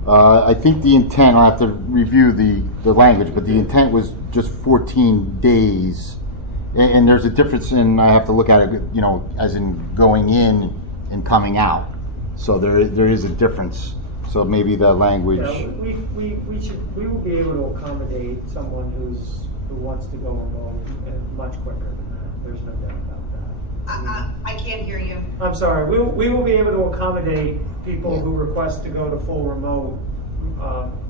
I think the intent, I'll have to review the language, but the intent was just 14 days. And there's a difference in, I have to look at it, as in going in and coming out. So there is a difference. So maybe the language. Yeah, we will be able to accommodate someone who's who wants to go remote much quicker than that. There's no doubt about that. I can't hear you. I'm sorry, we will be able to accommodate people who request to go to full remote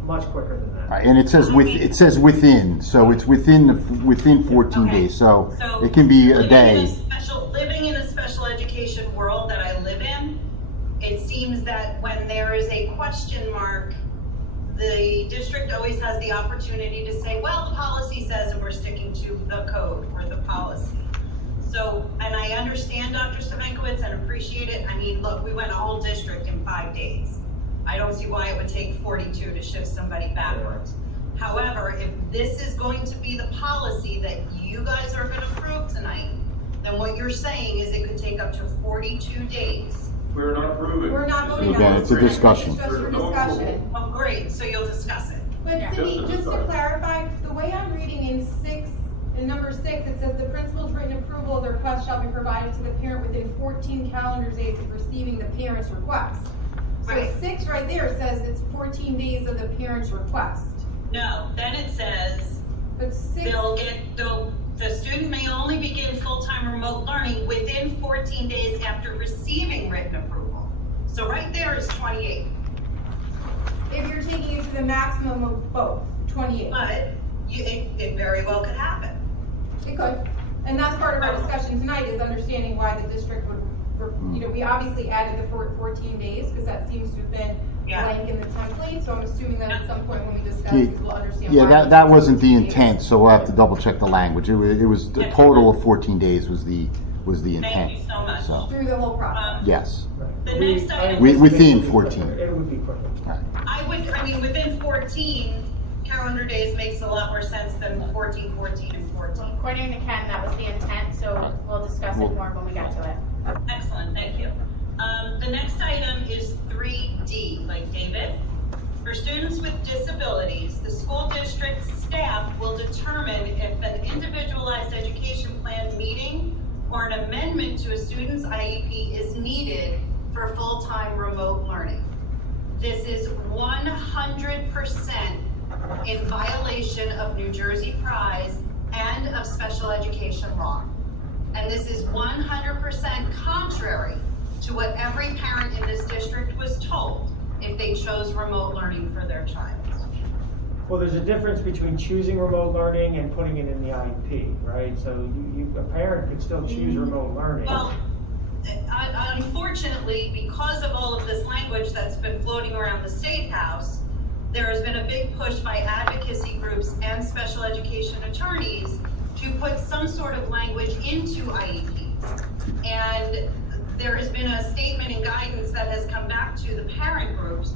much quicker than that. Right, and it says within, so it's within 14 Okay. days, so So it can be a living day. Living in a special education world that I live in, it seems that when there is a question mark, the district always has the opportunity to say, well, the policy says, and we're sticking to the code or the policy. So, and I understand Dr. Stavenkowitz and appreciate it. I mean, look, we went a whole district in 5 days. I don't see why it would take 42 to shift somebody backwards. However, if this is going to be the policy that you guys are going to approve tonight, then what you're saying is it could take up to 42 days. We're not approving. We're not voting Again, on it's a it. discussion. It's just for discussion. Oh, great, so you'll discuss it. But Yeah. Cindy, Just just to decide. clarify, the way I'm reading in number 6, it says the principal's written approval of the request shall be provided to the parent within 14 calendar days of receiving the parent's request. So Right. 6 right there says it's 14 days of the parent's request. No, then it says But 6, the student may only begin full-time remote learning within 14 days after receiving written approval. So right there is 28. if you're taking it to the maximum of both, 28. But it very well could happen. It could. And that's part of our discussion tonight is understanding why the district would, we obviously added the 14 days because that seems to have been Yeah. blank in the template. So I'm assuming that at some point when we discuss Yeah, this, we'll understand Yeah, why. that it's wasn't the 14 days. intent, so we'll have to double check the language. It was the total of 14 days was the intent. Thank you so much. So, Through the whole process. yes. Right. The But next I item- anticipate Within it would be 14. quicker. It would be quicker. Within 14 calendar days makes a lot more sense than 14, 14, and 14. According to Ken, that was the intent, so we'll discuss it more when we get to it. Excellent, thank you. The next item is 3D, like David. For students with disabilities, the school district staff will determine if an individualized education plan meeting or an amendment to a student's IEP is needed for full-time remote learning. This is 100% in violation of New Jersey PRISE and of special education law. And this is 100% contrary to what every parent in this district was told if they chose remote learning for their child. Well, there's a difference between choosing remote learning and putting it in the IEP, right? So a parent could still choose remote learning. Well, unfortunately, because of all of this language that's been floating around the State House, there has been a big push by advocacy groups and special education attorneys to put some sort of language into IEPs. And there has been a statement and guidance that has come back to the parent groups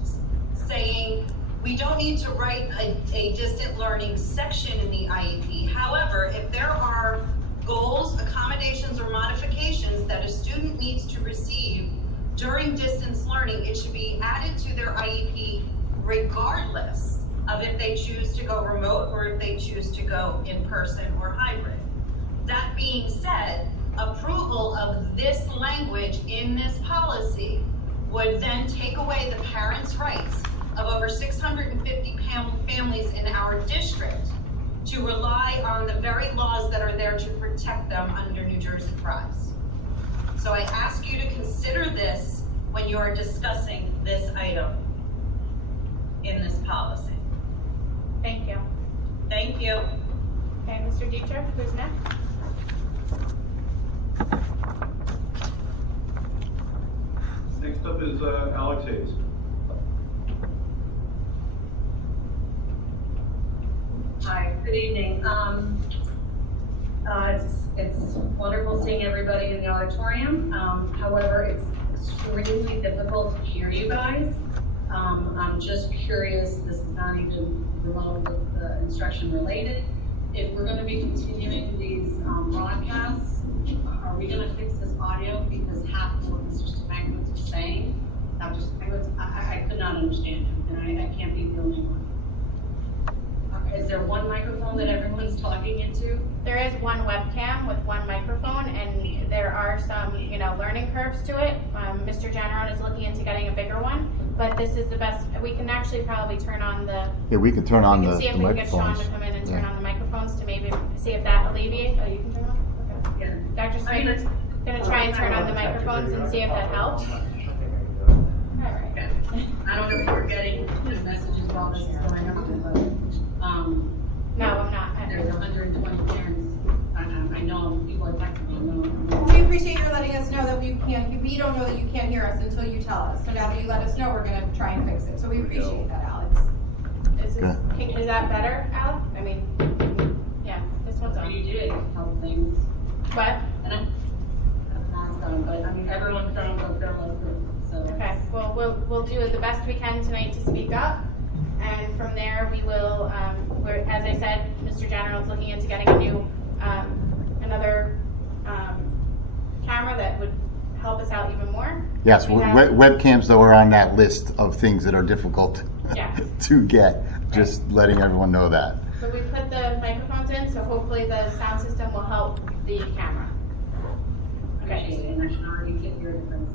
saying, we don't need to write a distant learning section in the IEP. However, if there are goals, accommodations, or modifications that a student needs to receive during distance learning, it should be added to their IEP regardless of if they choose to go remote or if they choose to go in person or hybrid. That being said, approval of this language in this policy would then take away the parents' rights of over 650 families in our district to rely on the very laws that are there to protect them under New Jersey PRISE. So I ask you to consider this when you are discussing this item in this policy. Thank you. Thank you. Okay, Mr. Dietrich, who's next? Next up is Alex Hayes. Hi, good evening. It's wonderful seeing everybody in the auditorium. However, it's extremely difficult to hear you guys. I'm just curious, this is not even remote instruction related. If we're gonna be continuing these broadcasts, are we gonna fix this audio? Because half of what Mr. Stavenkowitz was saying, Dr. Stavenkowitz, I could not understand him, and I can't be the only one. Is there one microphone that everyone's talking into? There is one webcam with one microphone, and there are some, learning curves to it. Mr. Generon is looking into getting a bigger one, but this is the best. We can actually probably turn on the. Yeah, we can turn on We can the see if we can get Sean microphones. to come in and turn Yeah. on the microphones to maybe see if that alleviates, oh, you can turn off? Okay. Yeah. Dr. Snyder's gonna try and turn on the microphones and see if that helps. All right. Okay. I don't know if you're getting messages while this is going on, No, I'm not. but there's 120 parents. I know people are texting me. We appreciate your letting us know that we don't know that you can't hear us until you tell us. So now that you let us know, we're gonna try and fix it. So we appreciate that, Alex. Is that better, Alex? I mean, yeah, this one's on. You did a couple things. What? And I'm not done, but I mean, everyone sounds like they're like this, so. Okay, well, we'll do the best we can tonight to speak up. And from there, we will, as I said, Mr. General's looking into getting a new, another camera that would help us out even more. Yes, webcams though are on that list of things that are difficult Yes. to get. Just letting everyone know that. So we put the microphones in, so hopefully the sound system will help the camera. Appreciate it, and I can already get your difference.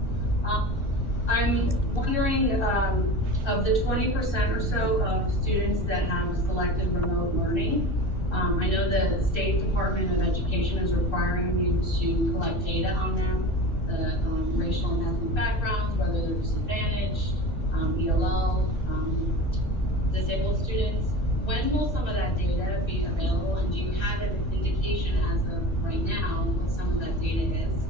I'm wondering, of the 20% or so of students that have selected remote learning, I know the State Department of Education is requiring you to collect data on them, the racial and ethnic backgrounds, whether they're disadvantaged, ELL, disabled students. When will some of that data be available, and do you have an indication as of right now what some of that data is?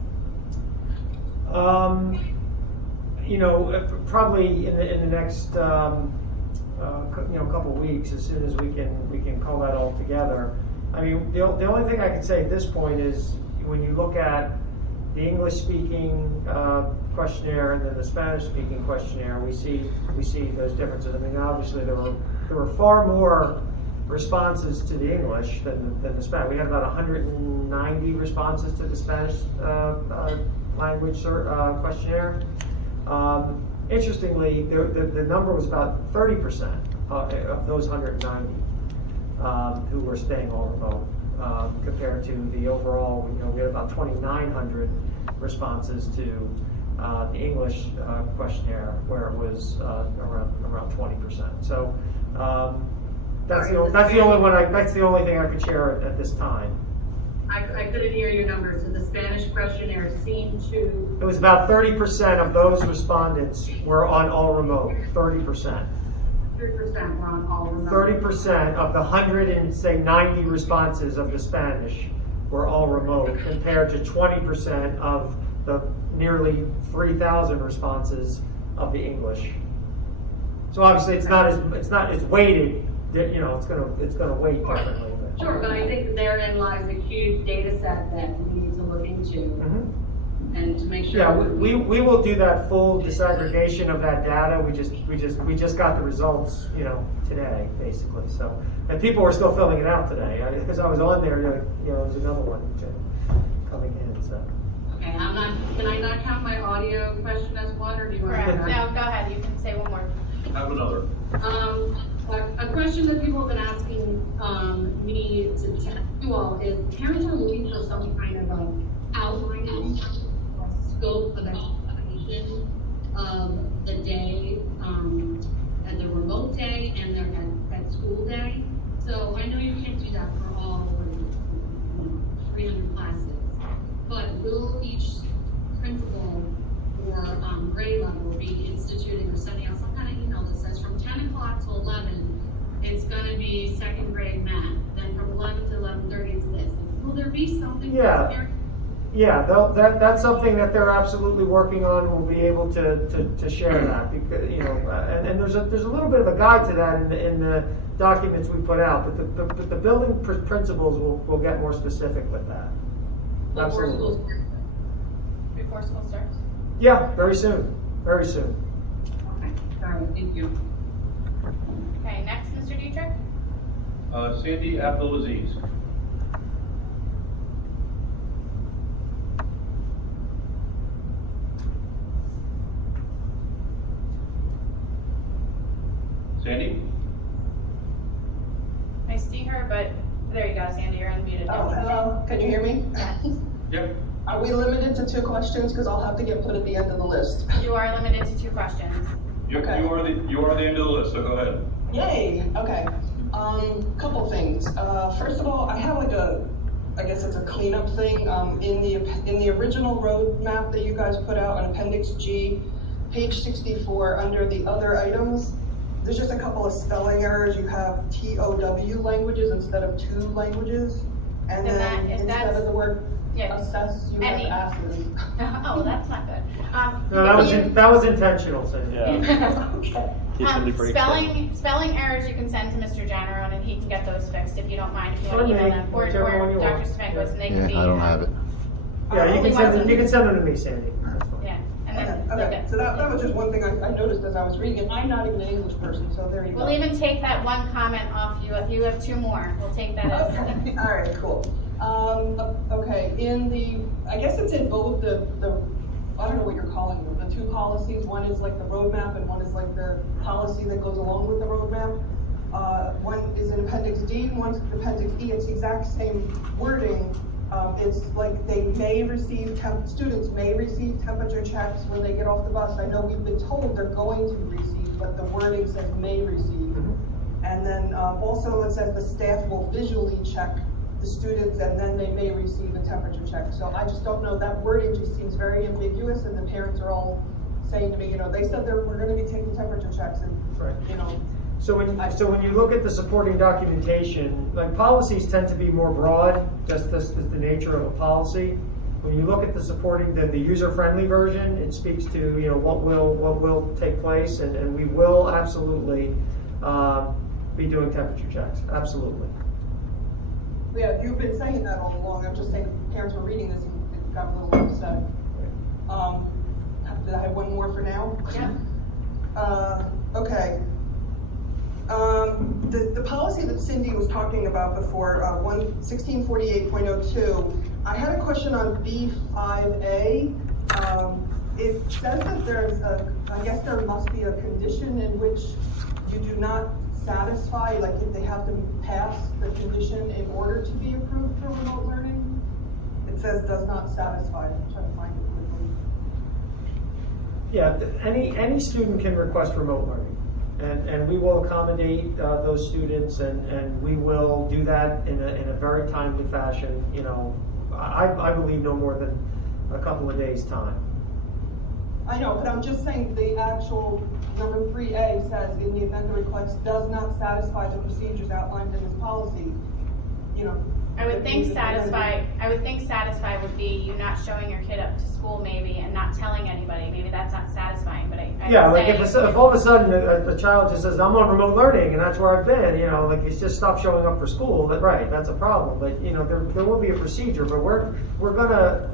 Probably in the next couple of weeks, as soon as we can call that all together. I mean, the only thing I can say at this point is when you look at the English-speaking questionnaire and then the Spanish-speaking questionnaire, we see those differences. I mean, obviously there were far more responses to the English than the Spanish. We had about 190 responses to the Spanish language questionnaire. Interestingly, the number was about 30% of those 190 who were staying all remote, compared to the overall. We had about 2,900 responses to the English questionnaire, where it was around 20%. So that's the only thing I could share at this time. I couldn't hear your numbers. So the Spanish questionnaire seemed to. It was about 30% of those respondents were on all remote. 30%. 3% were on all remote. 30% of the 190 responses of the Spanish were all remote, compared to 20% of the nearly 3,000 responses of the English. So obviously, it's weighted. It's gonna weight differently. Sure, but I think therein lies a huge data set that we need to look into, and to make sure. Yeah, we will do that full disaggregation of that data. We just got the results, today, basically. So, and people were still filling it out today. Because I was on there, there's another one coming in. So. Okay, can I not count my audio question as one, or do you want Correct. to? No, go ahead. You can say one more. I have another. A question that people have been asking me to you all is, parents are looking for some kind of outline or scope of explanation of the day, and the remote day and their at school day. So I know you can't do that for all 300 classes, but will each principal or grade level be instituting or sending out some kind of email that says from 10 o'clock to 11, it's going to be second grade math. Then from 11 to 11:30, it's this. Will there be something? Yeah. Yeah, that's something that they're absolutely working on. We'll be able to share that, because and there's a little bit of a guide to that in the documents we put out. But the building principals will get more specific with that. Before school starts? Before school starts. Yeah, very soon. Very soon. Okay, all right, thank you. Okay, next, Mr. Dietrich. Sandy Abdulaziz. Sandy? I see her, but there you go, Sandy, you're unmuted. Oh, hello, can you hear me? Yep. Are we limited to 2 questions? Because I'll have to get put at the end of the list. You are limited to 2 questions. You are the end of the list, so go ahead. Yay, okay. Couple things. First of all, I have like I guess it's a cleanup thing. In the original roadmap that you guys put out on Appendix G, page 64, under the other items, there's just a couple of spelling errors. You have TOW languages instead of two languages. And then instead of the word assess, you have asses. Oh, that's not good. No, that was intentional, Cindy. Yeah. Okay. Spelling errors you can send to Mr. Generon and he can get those fixed if you don't mind. If you want to email them, or Dr. Spanquist, and they can be. I don't have it. Yeah, you can send them to me, Sandy. Yeah, and then Okay. So that was just one thing I noticed as I was reading it. I'm not even an English person, so there you go. We'll even take that one comment off you. If you have two more, we'll take that as. Okay. All right, cool. Okay, I guess it's in both the I don't know what you're calling them, the two policies. One is like the roadmap and one is like the policy that goes along with the roadmap. One is in Appendix D, one's in Appendix E. It's the exact same wording. It's like students may receive temperature checks when they get off the bus. I know we've been told they're going to receive, but the wording says may receive. And then also it says the staff will visually check the students and then they may receive a temperature check. So I just don't know, that wording just seems very ambiguous, and the parents are all saying to me, they said we're going to be taking temperature checks, and So when you look at the supporting documentation, like policies tend to be more broad, just the nature of a policy. When you look at the supporting, the user-friendly version, it speaks to what will take place, and we will absolutely be doing temperature checks. Absolutely. Yeah, you've been saying that all along. I'm just saying parents were reading this and got a little upset. Did I have one more for now? Yeah. Okay. The policy that Cindy was talking about before, 1648.02, I had a question on B5A. It says that I guess there must be a condition in which you do not satisfy, like if they have to pass the condition in order to be approved for remote learning. It says does not satisfy. I'm trying to find it quickly. Yeah, any student can request remote learning, and we will accommodate those students, and we will do that in a very timely fashion. I believe no more than a couple of days' time. I know, but I'm just saying the actual number 3A says in the event the request does not satisfy the procedures outlined in this policy, I would think satisfy would be you not showing your kid up to school maybe and not telling anybody. Maybe that's not satisfying, but yeah, like if all of a sudden a child just says, I'm on remote learning and that's where I've been, like he's just stopped showing up for school, that's a problem. But there will be a procedure, but we're gonna,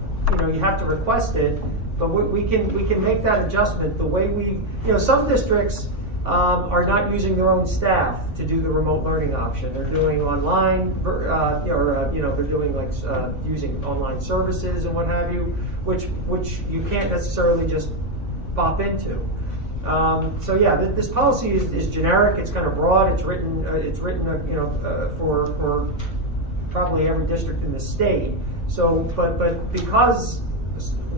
you have to request it, but we can make that adjustment the way some districts are not using their own staff to do the remote learning option. They're doing online, they're doing like using online services and what have you, which you can't necessarily just pop into. So yeah, this policy is generic. It's kind of broad. It's written for probably every district in the state. So, but because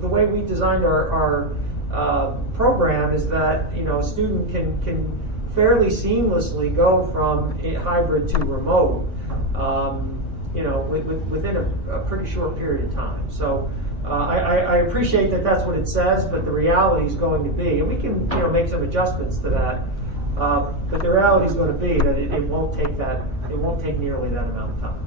the way we designed our program is that a student can fairly seamlessly go from hybrid to remote, within a pretty short period of time. So I appreciate that that's what it says, but the reality is going to be, and we can make some adjustments to that. But the reality is going to be that it won't take nearly that amount of time.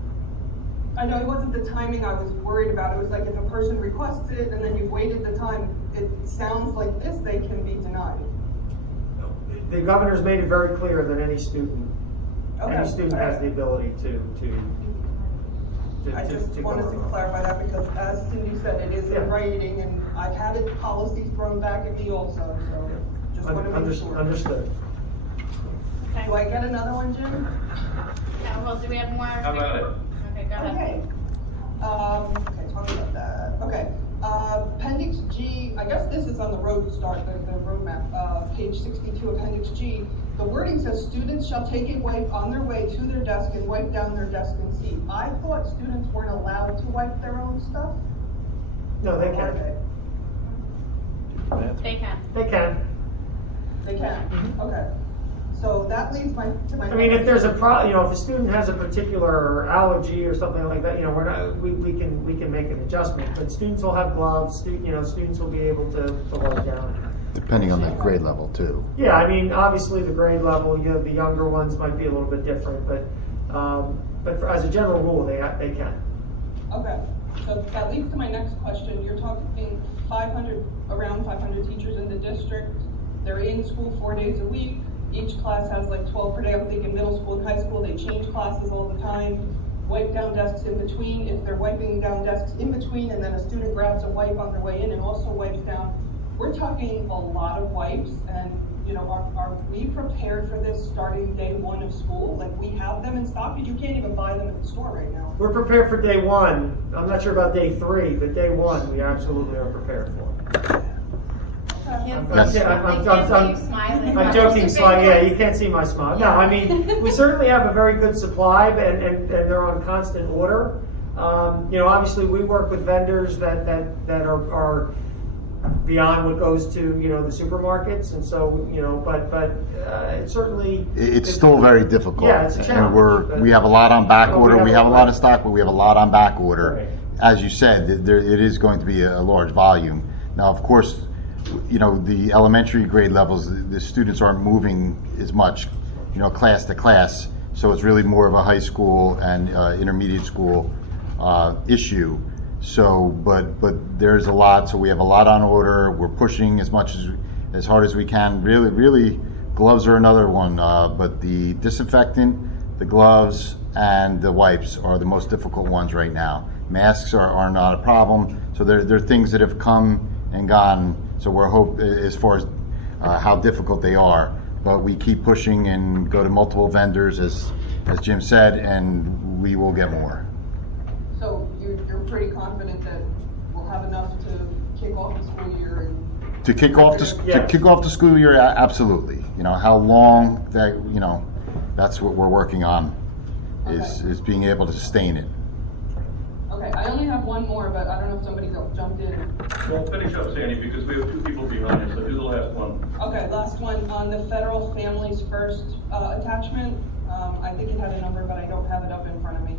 I know it wasn't the timing I was worried about. It was like if a person requests it and then you've waited the time, it sounds like this, they can be denied. The governor's made it very clear that any student has the ability to I just wanted to clarify that because as Cindy said, it is in writing and I've had policies thrown back at me also, so just want to make sure. Understood. Okay. Do I get another one, Jim? Yeah, well, do we have more? How about it? Okay, go ahead. Okay, talking about that. Okay. Appendix G, I guess this is on the road start, the roadmap, page 62, Appendix G. The wording says students shall take a wipe on their way to their desk and wipe down their desk and seat. I thought students weren't allowed to wipe their own stuff. No, they can. They can. They can. They can. Okay. So that leads to my. I mean, if there's a if a student has a particular allergy or something like that, we can make an adjustment. But students will have gloves. Students will be able to wipe down. Depending on the grade level too. Yeah, I mean, obviously the grade level, the younger ones might be a little bit different, but as a general rule, they can. Okay, so that leads to my next question. You're talking around 500 teachers in the district. They're in school 4 days a week. Each class has like 12 per day. I'm thinking middle school and high school, they change classes all the time. Wipe down desks in between. If they're wiping down desks in between and then a student grabs a wipe on their way in and also wipes down, we're talking a lot of wipes, and are we prepared for this starting day one of school? Like, we have them in stock, because you can't even buy them at the store right now. We're prepared for day one. I'm not sure about day 3, but day 1 we absolutely are prepared for. I'm joking, smile. Yeah, you can't see my smile. No, I mean, we certainly have a very good supply, and they're on constant order. Obviously we work with vendors that are beyond what goes to the supermarkets, and so but it's certainly it's still very difficult. Yeah, it's a challenge. And we have a lot on back order. We have a lot of stock, but we have a lot on back order. Right. As you said, it is going to be a large volume. Now, of course, the elementary grade levels, the students aren't moving as much, class to class. So it's really more of a high school and intermediate school issue. So, but there's a lot. So we have a lot on order. We're pushing as hard as we can. Really, gloves are another one. But the disinfectant, the gloves, and the wipes are the most difficult ones right now. Masks are not a problem. So they're things that have come and gone. So we're as far as how difficult they are. But we keep pushing and go to multiple vendors, as Jim said, and we will get more. So you're pretty confident that we'll have enough to kick off the school year? To kick off the school year, absolutely. How long that that's what we're working on, is being able to sustain it. Okay, I only have one more, but I don't know if somebody jumped in. Well, finish up, Sandy, because we have 2 people behind you, so do the last one. Okay, last one on the Federal Families First attachment. I think it had a number, but I don't have it up in front of me.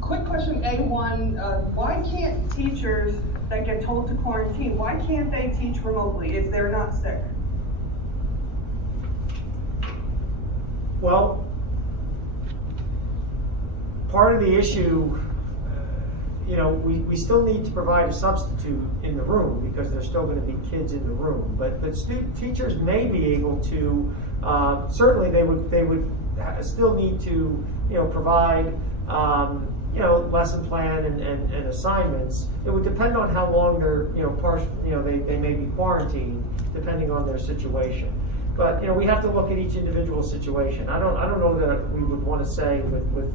Quick question, A1, why can't teachers that get told to quarantine, why can't they teach remotely if they're not sick? Well, part of the issue, we still need to provide a substitute in the room because there's still going to be kids in the room. But teachers may be able to, certainly they would still need to, provide, lesson plan and assignments. It would depend on how long they're, they may be quarantined, depending on their situation. But we have to look at each individual situation. I don't know that we would want to say with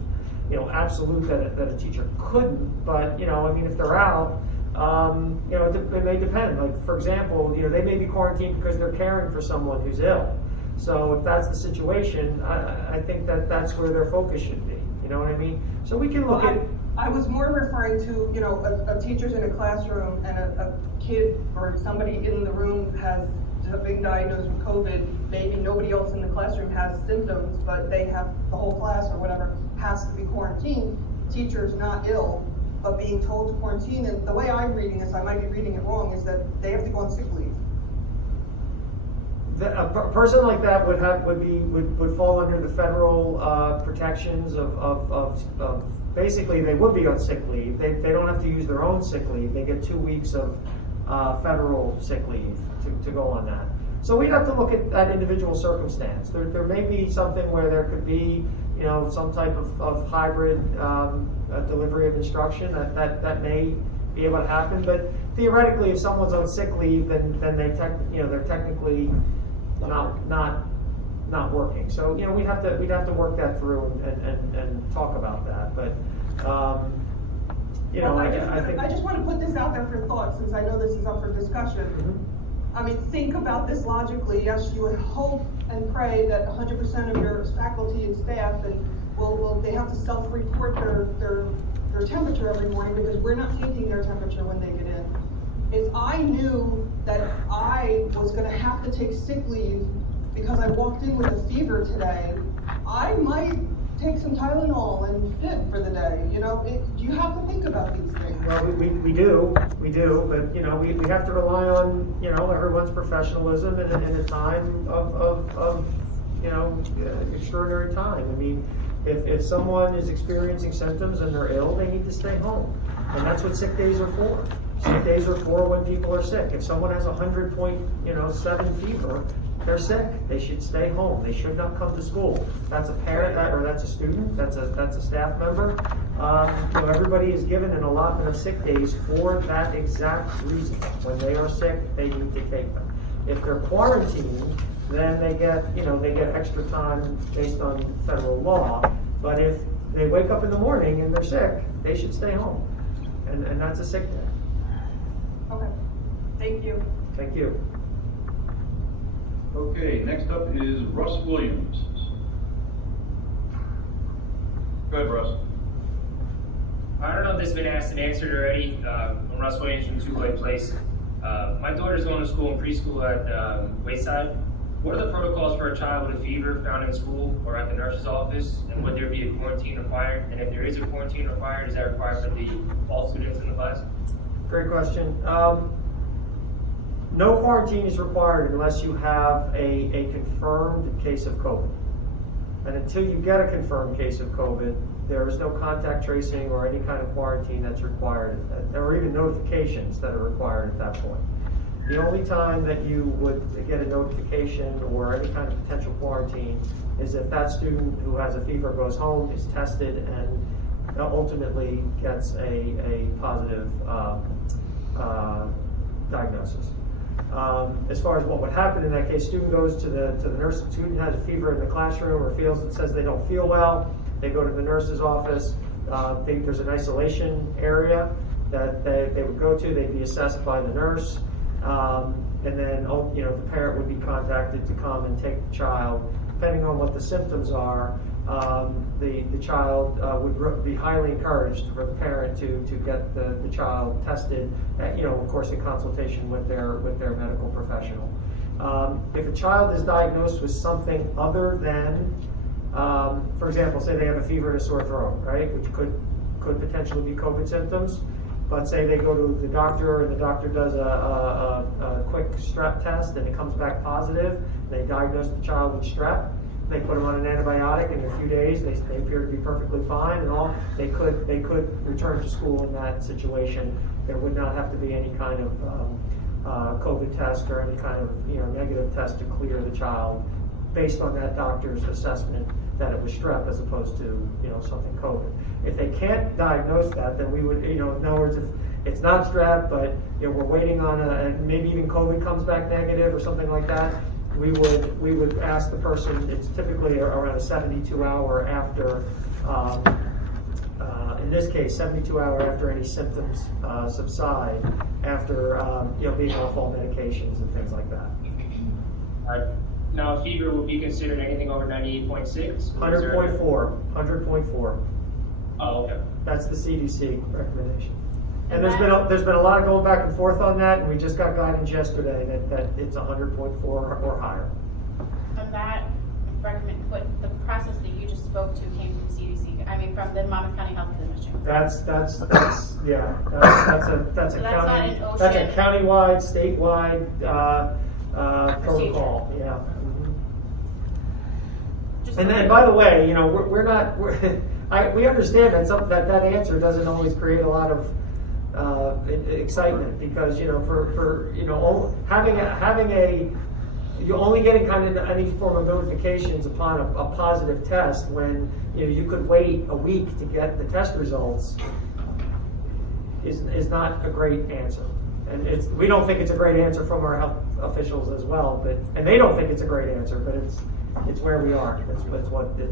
absolute that a teacher couldn't. But if they're out, it may depend. Like, for example, they may be quarantined because they're caring for someone who's ill. So if that's the situation, I think that's where their focus should be. You know what I mean? So we can look at. I was more referring to, a teacher's in a classroom and a kid or somebody in the room has been diagnosed with COVID. Maybe nobody else in the classroom has symptoms, but they have, the whole class or whatever has to be quarantined. Teacher's not ill, but being told to quarantine. And the way I'm reading this, I might be reading it wrong, is that they have to go on sick leave. A person like that would fall under the federal protections of basically they would be on sick leave. They don't have to use their own sick leave. They get 2 weeks of federal sick leave to go on that. So we'd have to look at that individual circumstance. There may be something where there could be some type of hybrid delivery of instruction that may be able to happen. But theoretically, if someone's on sick leave, then they're technically not working. So we'd have to work that through and talk about that. But I just want to put this out there for thought, since I know this is up for discussion. Mm-hmm. I mean, think about this logically. Yes, you would hope and pray that 100% of your faculty and staff they have to self-report their temperature every morning, because we're not taking their temperature when they get in. If I knew that I was going to have to take sick leave because I walked in with a fever today, I might take some Tylenol and fib for the day, you know? You have to think about these things. Well, we do, but, you know, we have to rely on, you know, everyone's professionalism in a time of you know, extraordinary time. I mean, if someone is experiencing symptoms and they're ill, they need to stay home. And that's what sick days are for. Sick days are for when people are sick. If someone has 100.7 fever, they're sick. They should stay home. They should not come to school. That's a parent, or that's a student, that's a staff member. You know, everybody is given an allotment of sick days for that exact reason. When they are sick, they need to take them. If they're quarantined, then they get extra time based on federal law. But if they wake up in the morning and they're sick, they should stay home. And that's a sick day. Okay, thank you. Thank you. Okay, next up is Russ Williams. Go ahead, Russ. I don't know if this has been asked and answered already. I'm Russ Williams from Two-Way Place. My daughter's going to school in preschool at Wayside. What are the protocols for a child with a fever found in school or at the nurse's office? And would there be a quarantine required? And if there is a quarantine required, is that required for all students in the class? Great question. No quarantine is required unless you have a confirmed case of COVID. And until you get a confirmed case of COVID, there is no contact tracing or any kind of quarantine that's required, or even notifications that are required at that point. The only time that you would get a notification or any kind of potential quarantine is if that student who has a fever goes home, is tested, and ultimately gets a positive diagnosis. As far as what would happen in that case, student goes to the nurse. Student has a fever in the classroom or says they don't feel well. They go to the nurse's office. There's an isolation area that they would go to. They'd be assessed by the nurse. And then, you know, the parent would be contacted to come and take the child. Depending on what the symptoms are, the child would be highly encouraged for the parent to get the child tested, you know, of course, in consultation with their medical professional. If a child is diagnosed with something other than, for example, say they have a fever and a sore throat, right, which could potentially be COVID symptoms. But say they go to the doctor and the doctor does a quick strep test and it comes back positive, they diagnose the child with strep, they put them on an antibiotic, and in a few days they appear to be perfectly fine and all, they could return to school in that situation. There would not have to be any kind of COVID test or any kind of negative test to clear the child based on that doctor's assessment that it was strep as opposed to something COVID. If they can't diagnose that, then we would, in other words, if it's not strep, but we're waiting on maybe even COVID comes back negative or something like that, we would ask the person. It's typically around a 72-hour after. In this case, 72 hours after any symptoms subside, after being off all medications and things like that. All right. Now, fever would be considered anything over 98.6? 100.4. Oh, okay. That's the CDC recommendation. And there's been a lot of going back and forth on that, and we just got guidance yesterday that it's 100.4 or higher. And that the process that you just spoke to came from CDC. I mean, from the Monmouth County Health Commission. That's a countywide, statewide protocol. Yeah. And then, by the way, we understand that answer doesn't always create a lot of excitement, because you're only getting kind of any form of notifications upon a positive test when you could wait a week to get the test results is not a great answer. And we don't think it's a great answer from our health officials as well, and they don't think it's a great answer, but it's where we are. It's what the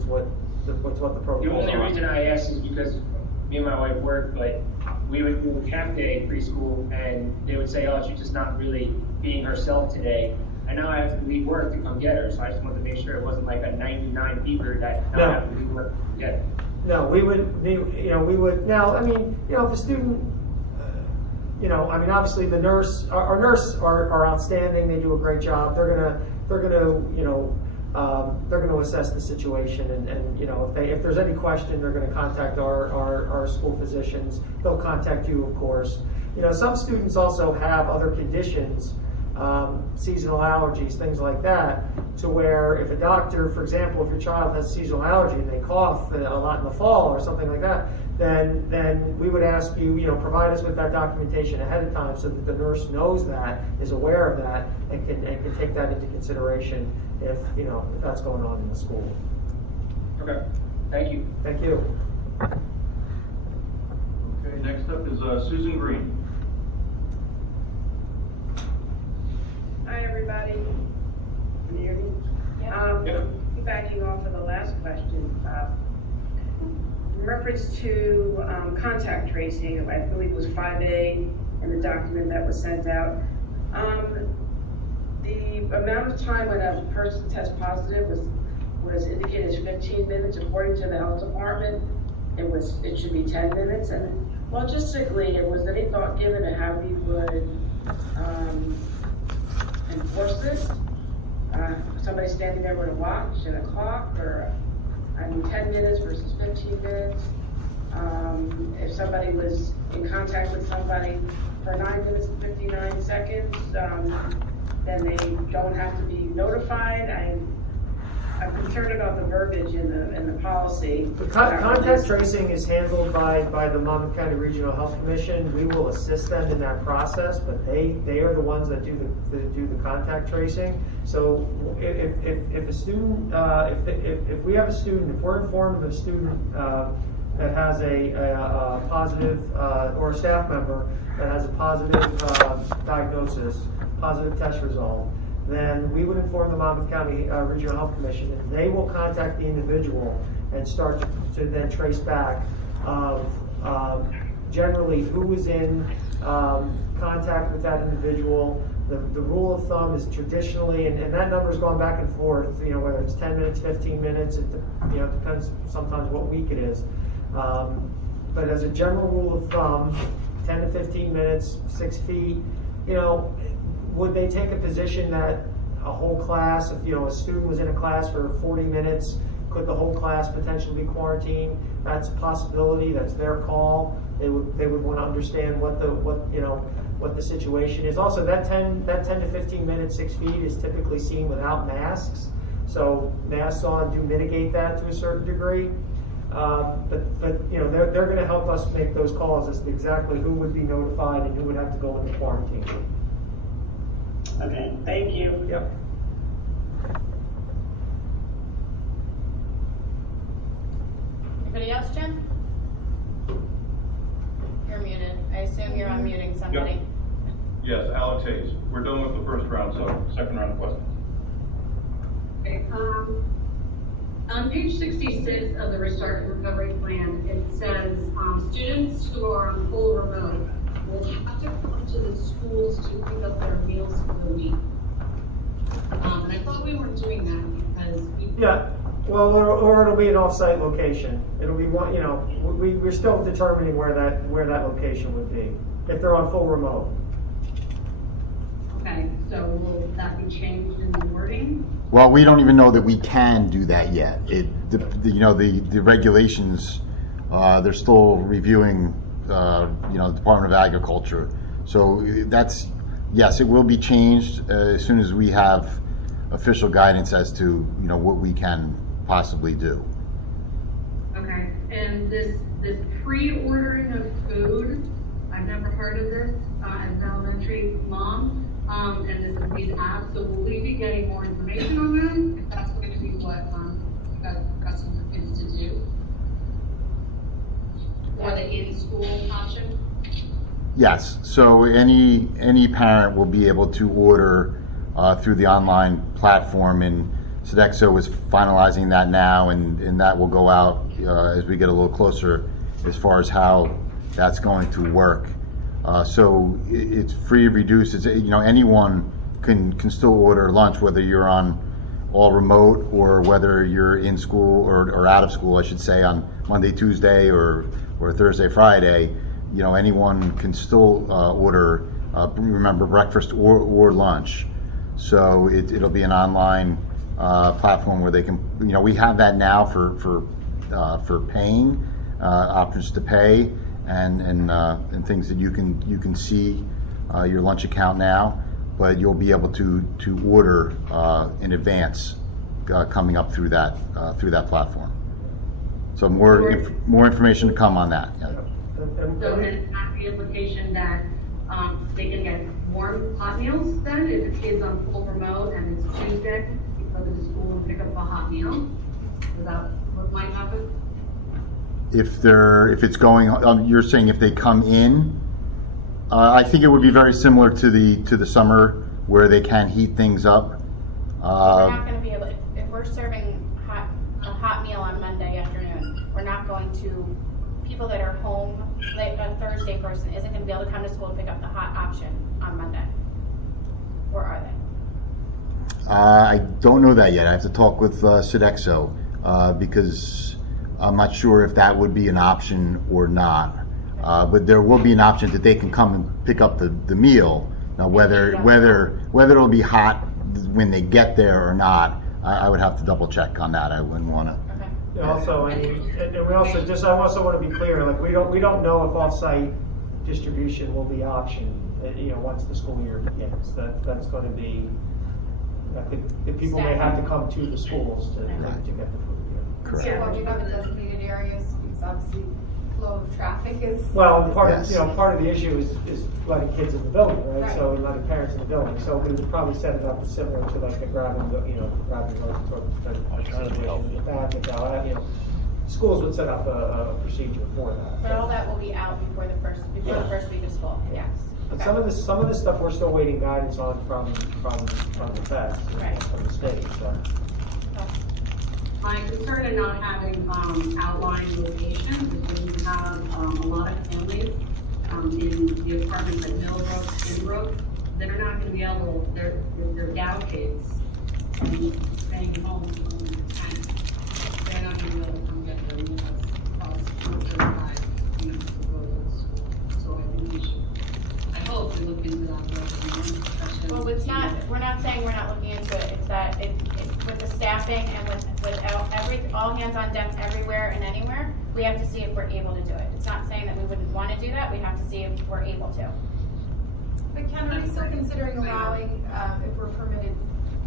protocol. The only reason I ask is because me and my wife work, but we would do a half day preschool, and they would say, "Oh, she's just not really being herself today." And now I have to leave work to come get her, so I just wanted to make sure it wasn't like a 99 fever that now I have to leave work to get her. No, we would. Now, I mean, if a student. Obviously the nurse, our nurses are outstanding. They do a great job. they're going to assess the situation, and if there's any question, they're going to contact our school physicians. They'll contact you, of course. Some students also have other conditions, seasonal allergies, things like that, to where if a doctor, for example, if your child has seasonal allergy and they cough a lot in the fall or something like that, then we would ask you, provide us with that documentation ahead of time so that the nurse knows that, is aware of that, and can take that into consideration if that's going on in the school. Okay, thank you. Thank you. Okay, next up is Susan Green. Hi, everybody. Can you hear me? Yeah. Backing off of the last question, in reference to contact tracing, I believe it was 5A in the document that was sent out. The amount of time when a person tests positive was indicated as 15 minutes. According to the health department, it should be 10 minutes. And logistically, was any thought given to how we would enforce this? Somebody standing there with a watch and a clock, or 10 minutes versus 15 minutes. If somebody was in contact with somebody for 9 minutes and 59 seconds, then they don't have to be notified. I'm concerned about the verbiage in the policy. Contact tracing is handled by the Monmouth County Regional Health Commission. We will assist them in that process, but they are the ones that do the contact tracing. So if a student, if we have a student, if we're informed of a student that has a positive, or a staff member that has a positive diagnosis, positive test result, then we would inform the Monmouth County Regional Health Commission, and they will contact the individual and start to then trace back generally who was in contact with that individual. The rule of thumb is traditionally, and that number's gone back and forth, whether it's 10 minutes, 15 minutes, it depends sometimes what week it is. But as a general rule of thumb, 10 to 15 minutes, 6 feet, would they take a position that a whole class, if a student was in a class for 40 minutes, could the whole class potentially be quarantined? That's a possibility. That's their call. They would want to understand what the situation is. Also, that 10 to 15 minutes, 6 feet is typically seen without masks. So masks on do mitigate that to a certain degree. But they're going to help us make those calls as to exactly who would be notified and who would have to go into quarantine. Okay, thank you. Yep. Anybody else, Jen? You're muted. I assume you're unmuting somebody. Yep. Yes, Alex Hayes. We're done with the first round, so second round of questions. Okay, on page 66 of the Restart and Recovery Plan, it says students who are on full remote will have to come to the schools to pick up their meals for the week. And I thought we weren't doing that because Yeah, well, or it'll be an off-site location. It'll be one, we're still determining where that location would be if they're on full remote. Okay, so will that be changed in the wording? Well, we don't even know that we can do that yet. The regulations, they're still reviewing, Department of Agriculture. So yes, it will be changed as soon as we have official guidance as to, what we can possibly do. Okay, and this pre-ordering of food, I've never heard of this as an elementary mom. And these apps, so will we be getting more information on them? If that's going to be what you guys are requesting for kids to do? Or the in-school option? Yes, so any parent will be able to order through the online platform, and Sodexo is finalizing that now, and that will go out as we get a little closer as far as how that's going to work. So it's free or reduced. It's, anyone can still order lunch, whether you're on all remote or whether you're in school or out of school, I should say, on Monday, Tuesday, or Thursday, Friday. Anyone can still order, remember, breakfast or lunch. So it'll be an online platform where they can, we have that now for paying, options to pay, and things that you can see your lunch account now, but you'll be able to order in advance coming up through that platform. So more information to come on that. Yeah. So then it's not the implication that they can get warm hot meals then if the kid's on full remote and it's Tuesday, you go to the school and pick up a hot meal? Is that what might happen? If it's going, you're saying if they come in, I think it would be very similar to the summer where they can heat things up. We're not going to be able, if we're serving a hot meal on Monday afternoon, we're not going to, people that are home, like a Thursday person isn't going to be able to come to school and pick up the hot option on Monday. Or are they? I don't know that yet. I have to talk with Sodexo because I'm not sure if that would be an option or not. But there will be an option that they can come and pick up the meal. Now, whether it'll be hot when they get there or not, I would have to double check on that. I wouldn't want to. Okay. Also, and we also I also want to be clear. Like we don't know if off-site distribution will be optioned. Once the school year begins, that's going to be. I think the people may have to come to the schools to get the food. Correct. So when we have the designated areas, because obviously flow of traffic is. Well, part of the issue is letting kids in the building, right? So and letting parents in the building. So we would probably set it up similar to like a grab and go, grab and go sort of situation. Schools would set up a procedure for that. But all that will be out before the first week of school. Yes. Okay. Some of this stuff we're still waiting guidance on from the feds, from the state. So. My concern in not having outlined locations is when you have a lot of families in the apartments at Millbrook, Inbrook, they're not going to be able, they're Dow kids staying home from the tent. They're not going to be able to come get their meals across 35 minutes to go to the school. So I think we should, I hope we look into that. Well, we're not saying we're not looking into it. It's that with the staffing and with all hands on deck everywhere and anywhere, we have to see if we're able to do it. It's not saying that we wouldn't want to do that. We have to see if we're able to. But Ken, are we still considering allowing, if we're permitted,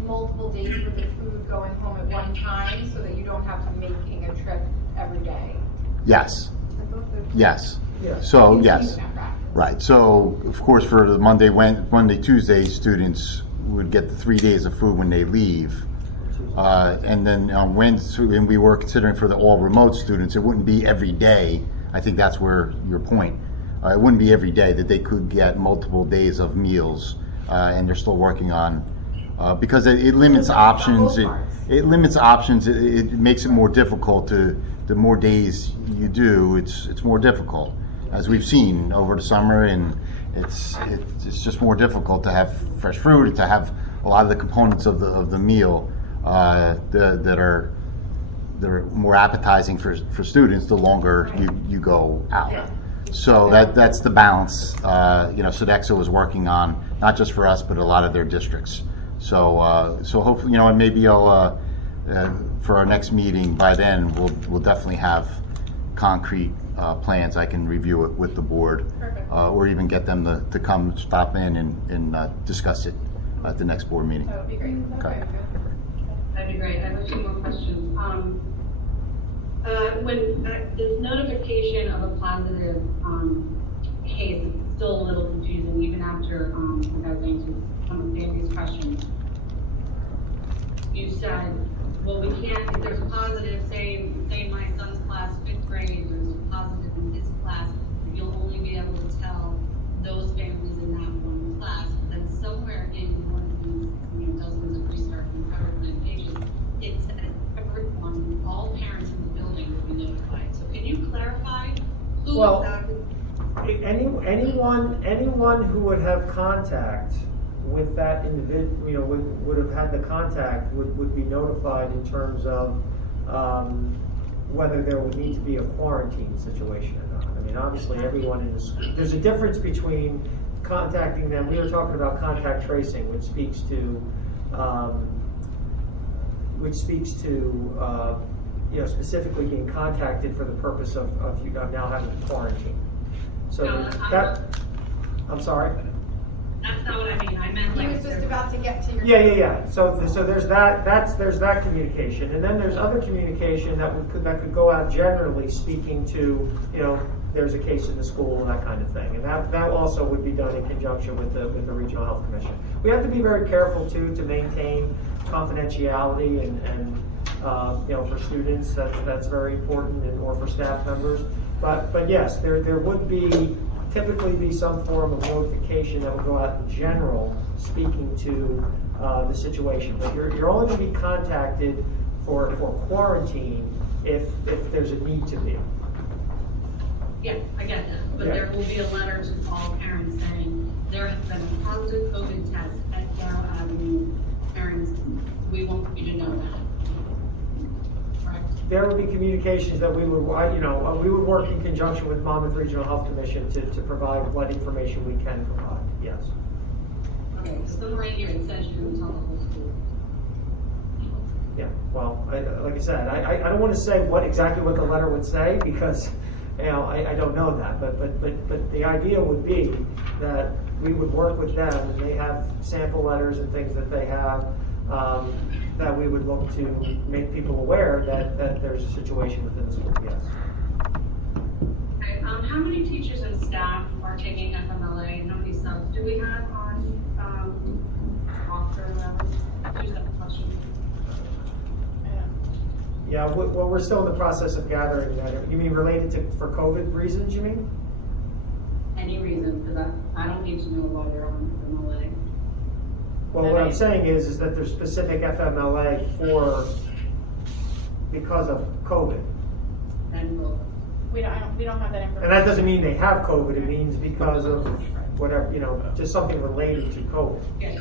multiple days worth of food going home at one time so that you don't have to be making a trip every day? Yes. Yes. Yeah. So yes. Right. So of course, for the Monday, Tuesday students would get the 3 days of food when they leave, and then on Wednesday, and we were considering for the all remote students, it wouldn't be every day. I think that's where your point. It wouldn't be every day that they could get multiple days of meals, and they're still working on because it limits options. It limits options. It makes it more difficult to. The more days you do, it's more difficult, as we've seen over the summer, and it's just more difficult to have fresh fruit, to have a lot of the components of the meal that are more appetizing for students the longer you go out. So that's the balance. Sodexo is working on, not just for us, but a lot of their districts. So hopefully, and maybe I'll. For our next meeting, by then we'll definitely have concrete plans. I can review it with the board, or even get them to come stop in and discuss it at the next board meeting. That would be great. Okay. That'd be great. I have a few more questions. When this notification of a positive case, it's still a little confusing, even after I was answering some of Sandy's questions. You said, well, we can't, if there's a positive, say my son's class, 5th grade, there's a positive in his class, you'll only be able to tell those families in that one class. But then somewhere in one of these dozens of restart and recovery plan pages, it said everyone, all parents in the building will be notified. So can you clarify who exactly? Anyone who would have contact with that individual, would have had the contact would be notified in terms of whether there would need to be a quarantine situation or not. I mean, obviously, everyone in the school. There's a difference between contacting them, we were talking about contact tracing, which speaks to specifically being contacted for the purpose of now having to quarantine. So I'm sorry. That's not what I mean. I meant like. He was just about to get to your. Yeah. So there's that. There's that communication, and then there's other communication that could go out generally, speaking to there's a case in the school and that kind of thing, and that also would be done in conjunction with the Regional Health Commission. We have to be very careful too to maintain confidentiality and for students that's very important, or for staff members. But yes, there would typically be some form of notification that would go out in general, speaking to the situation. But you're only going to be contacted for quarantine if there's a need to be. Yeah, I get that. But there will be a letter to all parents saying there has been a positive COVID test at Darrow Avenue. Parents, we want you to know that. There would be communications that we would work in conjunction with Monmouth Regional Health Commission to provide what information we can provide. Yes. Okay, so right here it says you're going to tell the whole school. Yeah. Well, like I said, I don't want to say exactly what the letter would say because I don't know that. But the idea would be that we would work with them, and they have sample letters and things that they have. That we would look to make people aware that there's a situation within the school, yes. Okay, how many teachers and staff are taking FMLA, and how many subs do we have on roster level? Do you have a question? Yeah, well, we're still in the process of gathering that. You mean related for COVID reasons, you mean? Any reason, because I don't need to know why they're on FMLA. Well, what I'm saying is that there's specific FMLA because of COVID. And we don't have that information. And that doesn't mean they have COVID. It means because of whatever, just something related to COVID. Okay.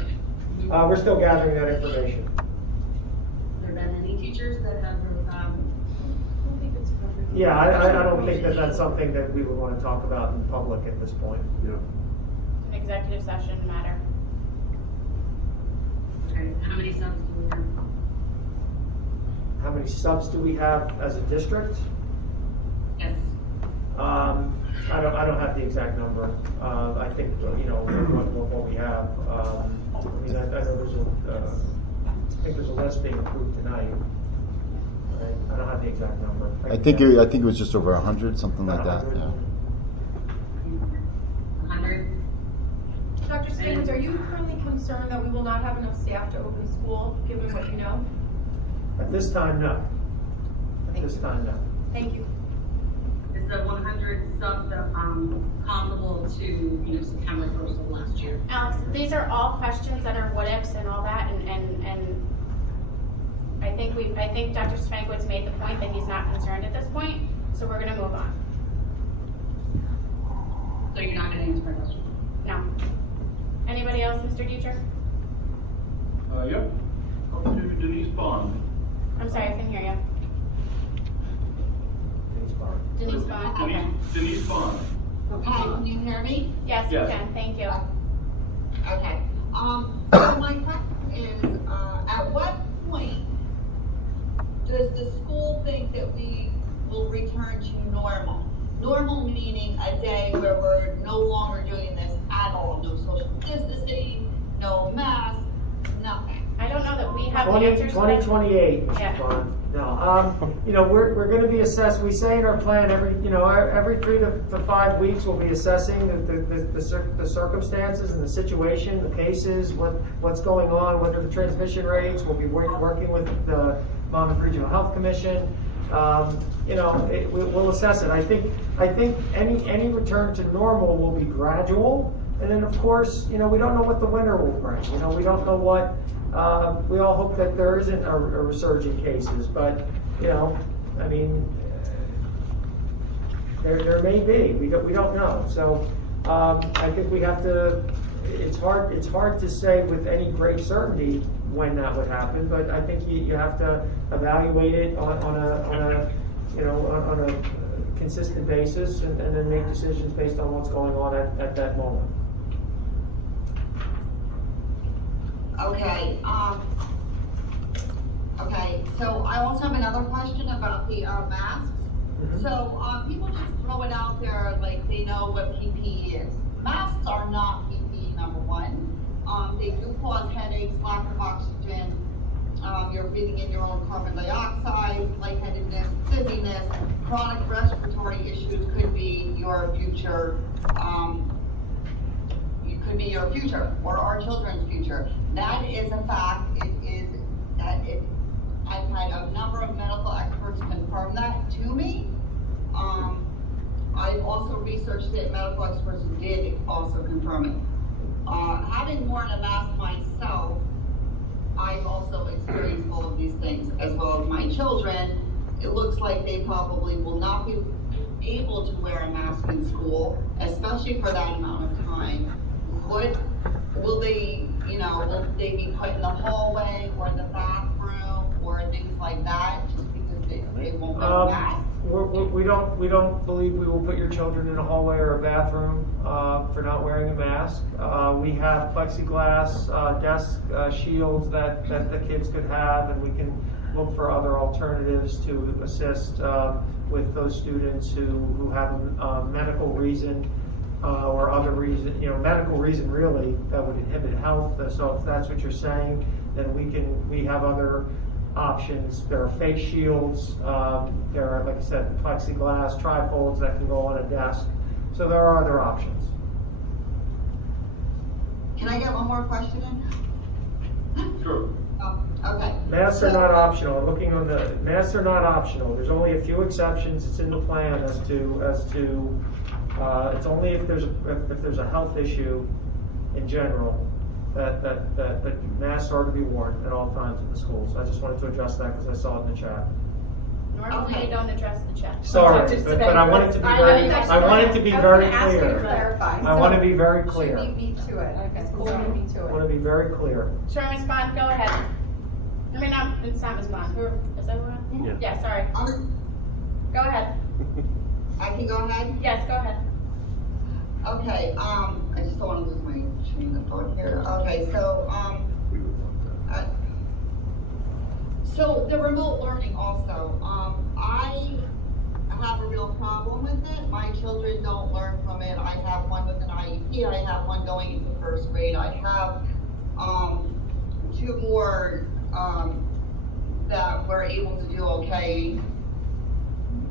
We're still gathering that information. Have there been any teachers that have? Yeah, I don't think that's something that we would want to talk about in public at this point. Yeah. An executive session matter. Okay. How many subs do we have? How many subs do we have as a district? Yes. I don't have the exact number. I think what we have. I know there's a list being approved tonight. Right? I don't have the exact number. I think it was just over 100, something like that. 100. Yeah. 100. Dr. Stevens, are you currently concerned that we will not have enough staff to open school, given what you know? At this time, no. At this time, no. Thank you. Is the 100 subs comparable to September 1st of last year? Alex, these are all questions that are what ifs and all that, and I think Dr. Spankwitz made the point that he's not concerned at this point, so we're going to move on. So you're not going to answer my question? No. Anybody else, Mr. Dietrich? Yep. Up to Denise Bond. I'm sorry, I couldn't hear you. Denise Bond. Okay. Denise Bond. Hi, can you hear me? Yes, Yes. you can. Thank you. Okay. So my question is, at what point does the school think that we will return to normal? Normal meaning a day where we're no longer doing this at all. No social distancing, no masks, nothing. I don't know that we have the answers. 2028, Mr. Yeah. Bond. No, we're going to be assessed. We say in our plan every 3 to 5 weeks we'll be assessing the circumstances and the situation, the cases, what's going on, what are the transmission rates. We'll be working with the Monmouth Regional Health Commission. We'll assess it. I think any return to normal will be gradual, and then of course, we don't know what the winter will bring. We don't know what. We all hope that there isn't a resurgent cases, but there may be. We don't know. So I think we have to. It's hard to say with any great certainty when that would happen, but I think you have to evaluate it on a consistent basis and then make decisions based on what's going on at that moment. Okay, okay, so I also have another question about the masks. So, people just throw it out there like they know what PPE is. Masks are not PPE, number one. They do cause headaches, lack of oxygen, you're breathing in your own carbon dioxide, lightheadedness, dizziness, chronic respiratory issues could be your future, or our children's future. That is a fact. I've had a number of medical experts confirm that to me. I've also researched it, medical experts did also confirm it. Having worn a mask myself, I've also experienced all of these things, as well as my children. It looks like they probably will not be able to wear a mask in school, especially for that amount of time. Will they be put in the hallway or the bathroom or things like that, just because they won't wear a mask? We don't believe we will put your children in a hallway or a bathroom for not wearing a mask. We have plexiglass desk shields that the kids could have, and we can look for other alternatives to assist with those students who have a medical reason or other reason, medical reason really that would inhibit health. So if that's what you're saying, then we have other options. There are face shields, there are, like I said, plexiglass trifolds that can go on a desk. So there are other options. Can I get one more question in? Sure. Oh, okay. Masks are not optional. I'm looking on the masks are not optional. There's only a few exceptions. It's in the plan as to it's only if there's a health issue in general that masks are to be worn at all times in the schools. I just wanted to address that because I saw it in the chat. Normally they don't address the chat. Sorry, but I want it to be very clear. I want to be very clear. Should we beat to it? Okay, school should beat to I it. want to be very clear. Sure, Ms. Bond, go ahead. I mean, it's not Ms. Bond. Is that who? Yeah. Yeah, sorry. Go ahead. I can go ahead? Yes, go ahead. Okay, I just don't want to lose my train of thought here. Okay, so, so the remote learning also, I have a real problem with it. My children don't learn from it. I have one with an IEP. I have one going into first grade. I have two more that were able to do okay.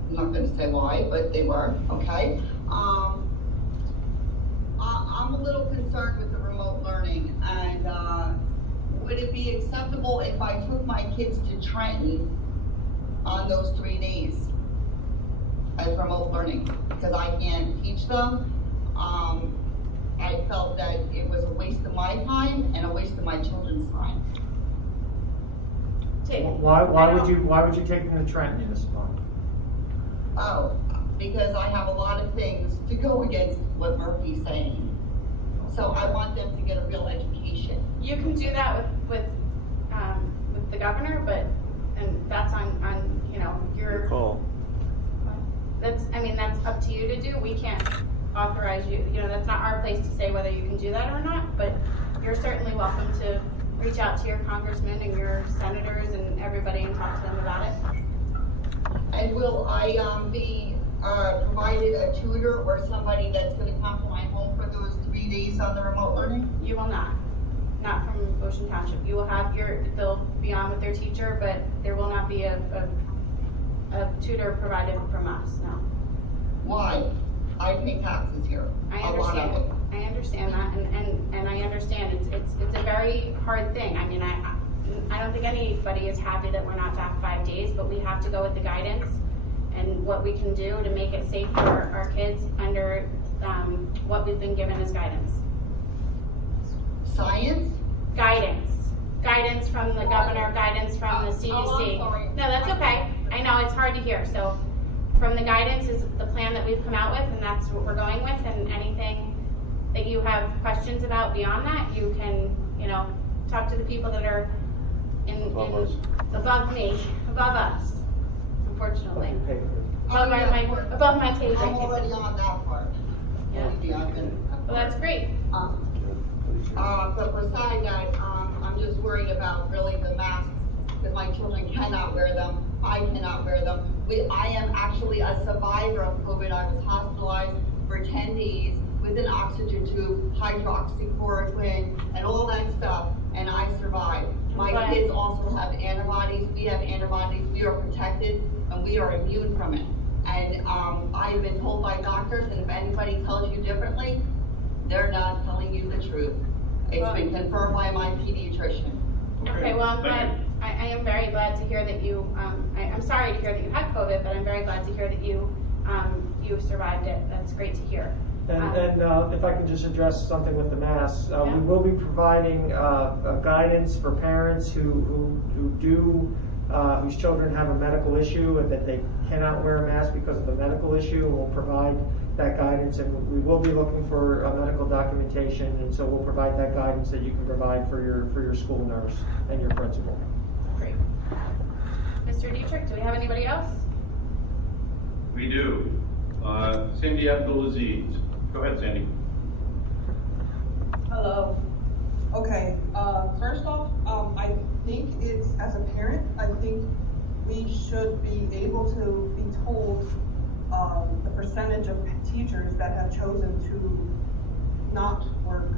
I'm not going to say why, but they were okay. I'm a little concerned with the remote learning, and would it be acceptable if I took my kids to Trenton on those 3 days as remote learning? Because I can't teach them. I felt that it was a waste of my time and a waste of my children's time. Why would you take them to Trenton, Ms. Bond? Oh, because I have a lot of things to go against what Murphy's saying. So I want them to get a real education. You can do that with the governor, and that's on your call. That's up to you to do. We can't authorize you. That's not our place to say whether you can do that or not. But you're certainly welcome to reach out to your congressmen and your senators and everybody and talk to them about it. And will I be provided a tutor or somebody that's going to come to my home for those 3 days on the remote learning? You will not from Ocean Township. You will have they'll be on with their teacher, but there will not be a tutor provided from us, no. Why? I pay taxes here. I understand. I understand that, and I understand it's a very hard thing. I mean, I don't think anybody is happy that we're not back 5 days, but we have to go with the guidance and what we can do to make it safe for our kids under what we've been given as guidance. Science? Guidance from the governor, guidance from the CDC. Oh, I'm sorry. No, that's okay. I know it's hard to hear. So from the guidance is the plan that we've come out with, and that's what we're going with. And anything that you have questions about beyond that, you can, talk to the people that are above me, above us, unfortunately. Above my pay grade. I'm already on that part. Yeah. Well, that's great. But besides that, I'm just worried about really the masks, because my children cannot wear them. I cannot wear them. I am actually a survivor of COVID. I was hospitalized for 10 days with an oxygen tube, hydroxychloroquine, and all that stuff, and I survived. My kids also have antibodies. We have antibodies. We are protected, and we are immune from it. And I've been told by doctors, and if anybody tells you differently, they're not telling you the truth. It's been confirmed by my pediatrician. Okay, well, I'm glad. I am very glad to hear that you. I'm sorry to hear that you had COVID, but I'm very glad to hear that you survived it. That's great to hear. And if I can just address something with the masks, we will be providing guidance for parents whose children have a medical issue and that they cannot wear a mask because of a medical issue. We'll provide that guidance, and we will be looking for medical documentation, and so we'll provide that guidance that you can provide for your school nurse and your principal. Great. Mr. Dietrich, do we have anybody else? We do. Cindy Abdulaziz. Go ahead, Sandy. Hello. Okay, first off, I think it's, as a parent, I think we should be able to be told the percentage of teachers that have chosen to not work,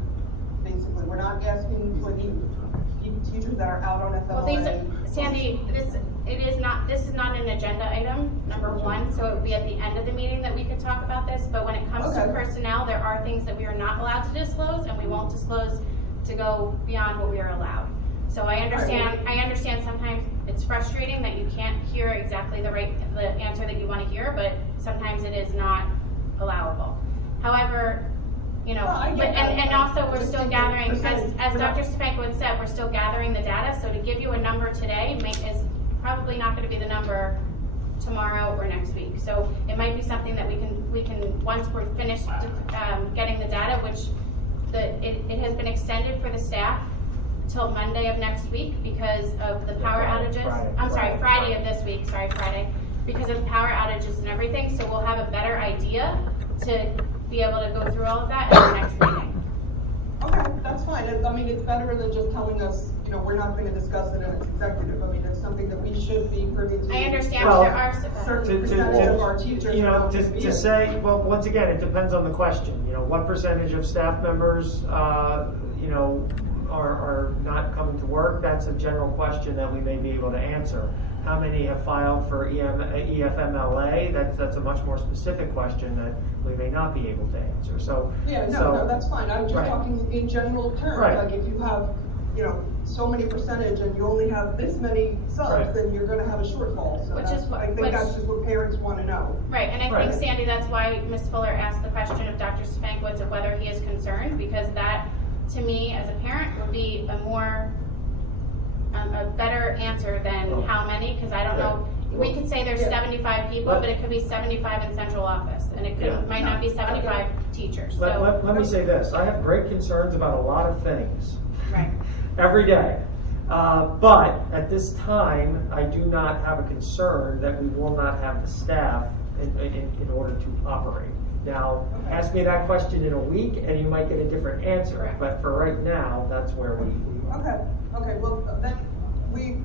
basically. We're not asking for the teachers that are out on FLA. Well, Sandy, this is not an agenda item, number one, so it would be at the end of the meeting that we could talk about this, but when it comes to personnel, there are things that we are not allowed to disclose, and we won't disclose to go beyond what we are allowed. So I understand sometimes it's frustrating that you can't hear exactly the answer that you want to hear, but sometimes it is not allowable. However, and also we're still gathering, as Dr. Spankowitz said, we're still gathering the data, so to give you a number today is probably not going to be the number tomorrow or next week. So it might be something that we can once we're finished getting the data, which it has been extended for the staff till Monday of next week because of the power outages. Friday of this week. Friday, because of the power outages and everything. So we'll have a better idea to be able to go through all of that at the next meeting. Okay, that's fine. I mean, it's better than just telling us, we're not going to discuss it and it's executive. I mean, it's something that we should be privy to. I understand, but there are certain percentage of our teachers. To say, well, once again, it depends on the question. What percentage of staff members, are not coming to work? That's a general question that we may be able to answer. How many have filed for EFMLA? That's a much more specific question that we may not be able to answer. So no, that's fine. I'm just talking in general terms. Right. Like if you have, so many percentage and you only have this many subs, then you're going to have a shortfall. So I think that's just what parents want to know. Right, and I think, Sandy, that's why Ms. Fuller asked the question of Dr. Spankowitz of whether he is concerned, because that, to me, as a parent, would be a better answer than how many, because I don't know. We could say there's 75 people, but it could be 75 in central office, and it might not be 75 teachers. Let me say this. I have great concerns about a lot of things. Right. Every day. But at this time, I do not have a concern that we will not have the staff in order to operate. Now, ask me that question in a week and you might get a different answer. But for right now, that's where we are. Okay, well, then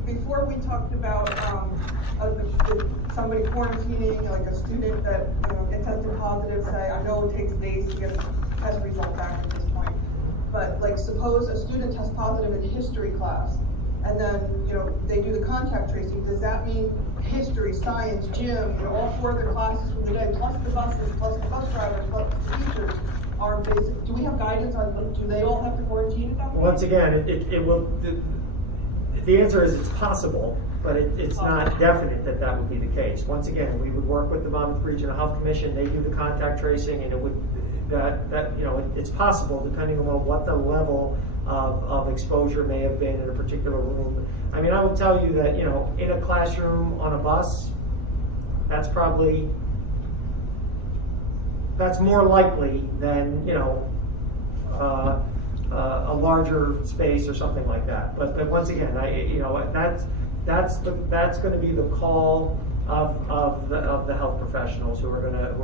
before we talked about somebody quarantining, like a student that gets tested positive, say, I know it takes days to get a test result back at this point. But like suppose a student tests positive in history class and then they do the contact tracing. Does that mean history, science, gym, all 4 of the classes from the day, plus the buses, plus the bus drivers, plus the teachers are basic? Do we have guidance on do they all have to quarantine at that point? Once again, it will. The answer is it's possible, but it's not definite that would be the case. Once again, we would work with the Monmouth Regional Health Commission. They do the contact tracing, and it would. It's possible depending on what the level of exposure may have been in a particular room. I mean, I will tell you that in a classroom on a bus, that's more likely than a larger space or something like that. But once again, that's going to be the call of the health professionals who are going to.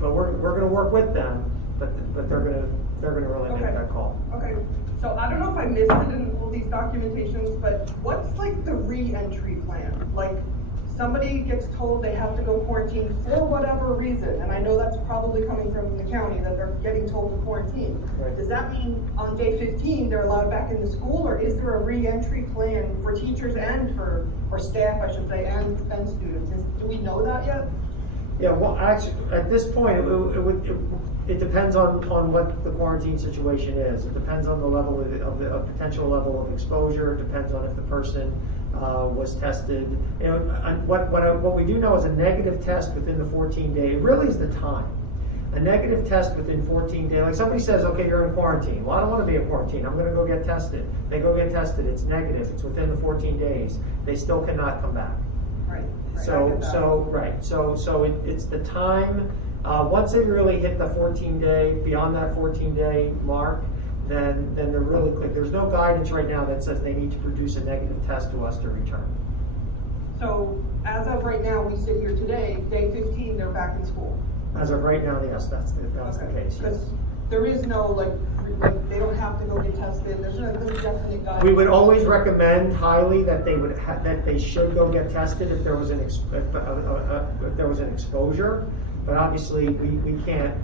But we're going to work with them but they're gonna really make Okay. that call. Okay, so I don't know if I missed it in all these documentations, but what's like the re-entry plan? Like, somebody gets told they have to go quarantine for whatever reason, and I know that's probably coming from the county, that they're getting told to quarantine. Right. Does that mean on day 15, they're allowed back into school, or is there a re-entry plan for teachers and or staff, I should say, and students? Do we know that yet? Yeah, well, actually, at this point, it depends on what the quarantine situation is. It depends on the level of the potential level of exposure. It depends on if the person was tested. You know, what we do know is a negative test within the 14 days really is the time. A negative test within 14 days, like somebody says, okay, you're in quarantine. Well, I don't want to be in quarantine. I'm going to go get tested. They go get tested. It's negative. It's within the 14 days. They still cannot come back. Right. So it's the time. Once they really hit the 14-day, beyond that 14-day mark, then they're really quick. There's no guidance right now that says they need to produce a negative test to us to return. So as of right now, we sit here today, day 15, they're back in school. As of right now, yes, that's the case. Yes. There is no like they don't have to go get tested. There's no definite guidance. We would always recommend highly that they should go get tested if there was an exposure, but obviously we can't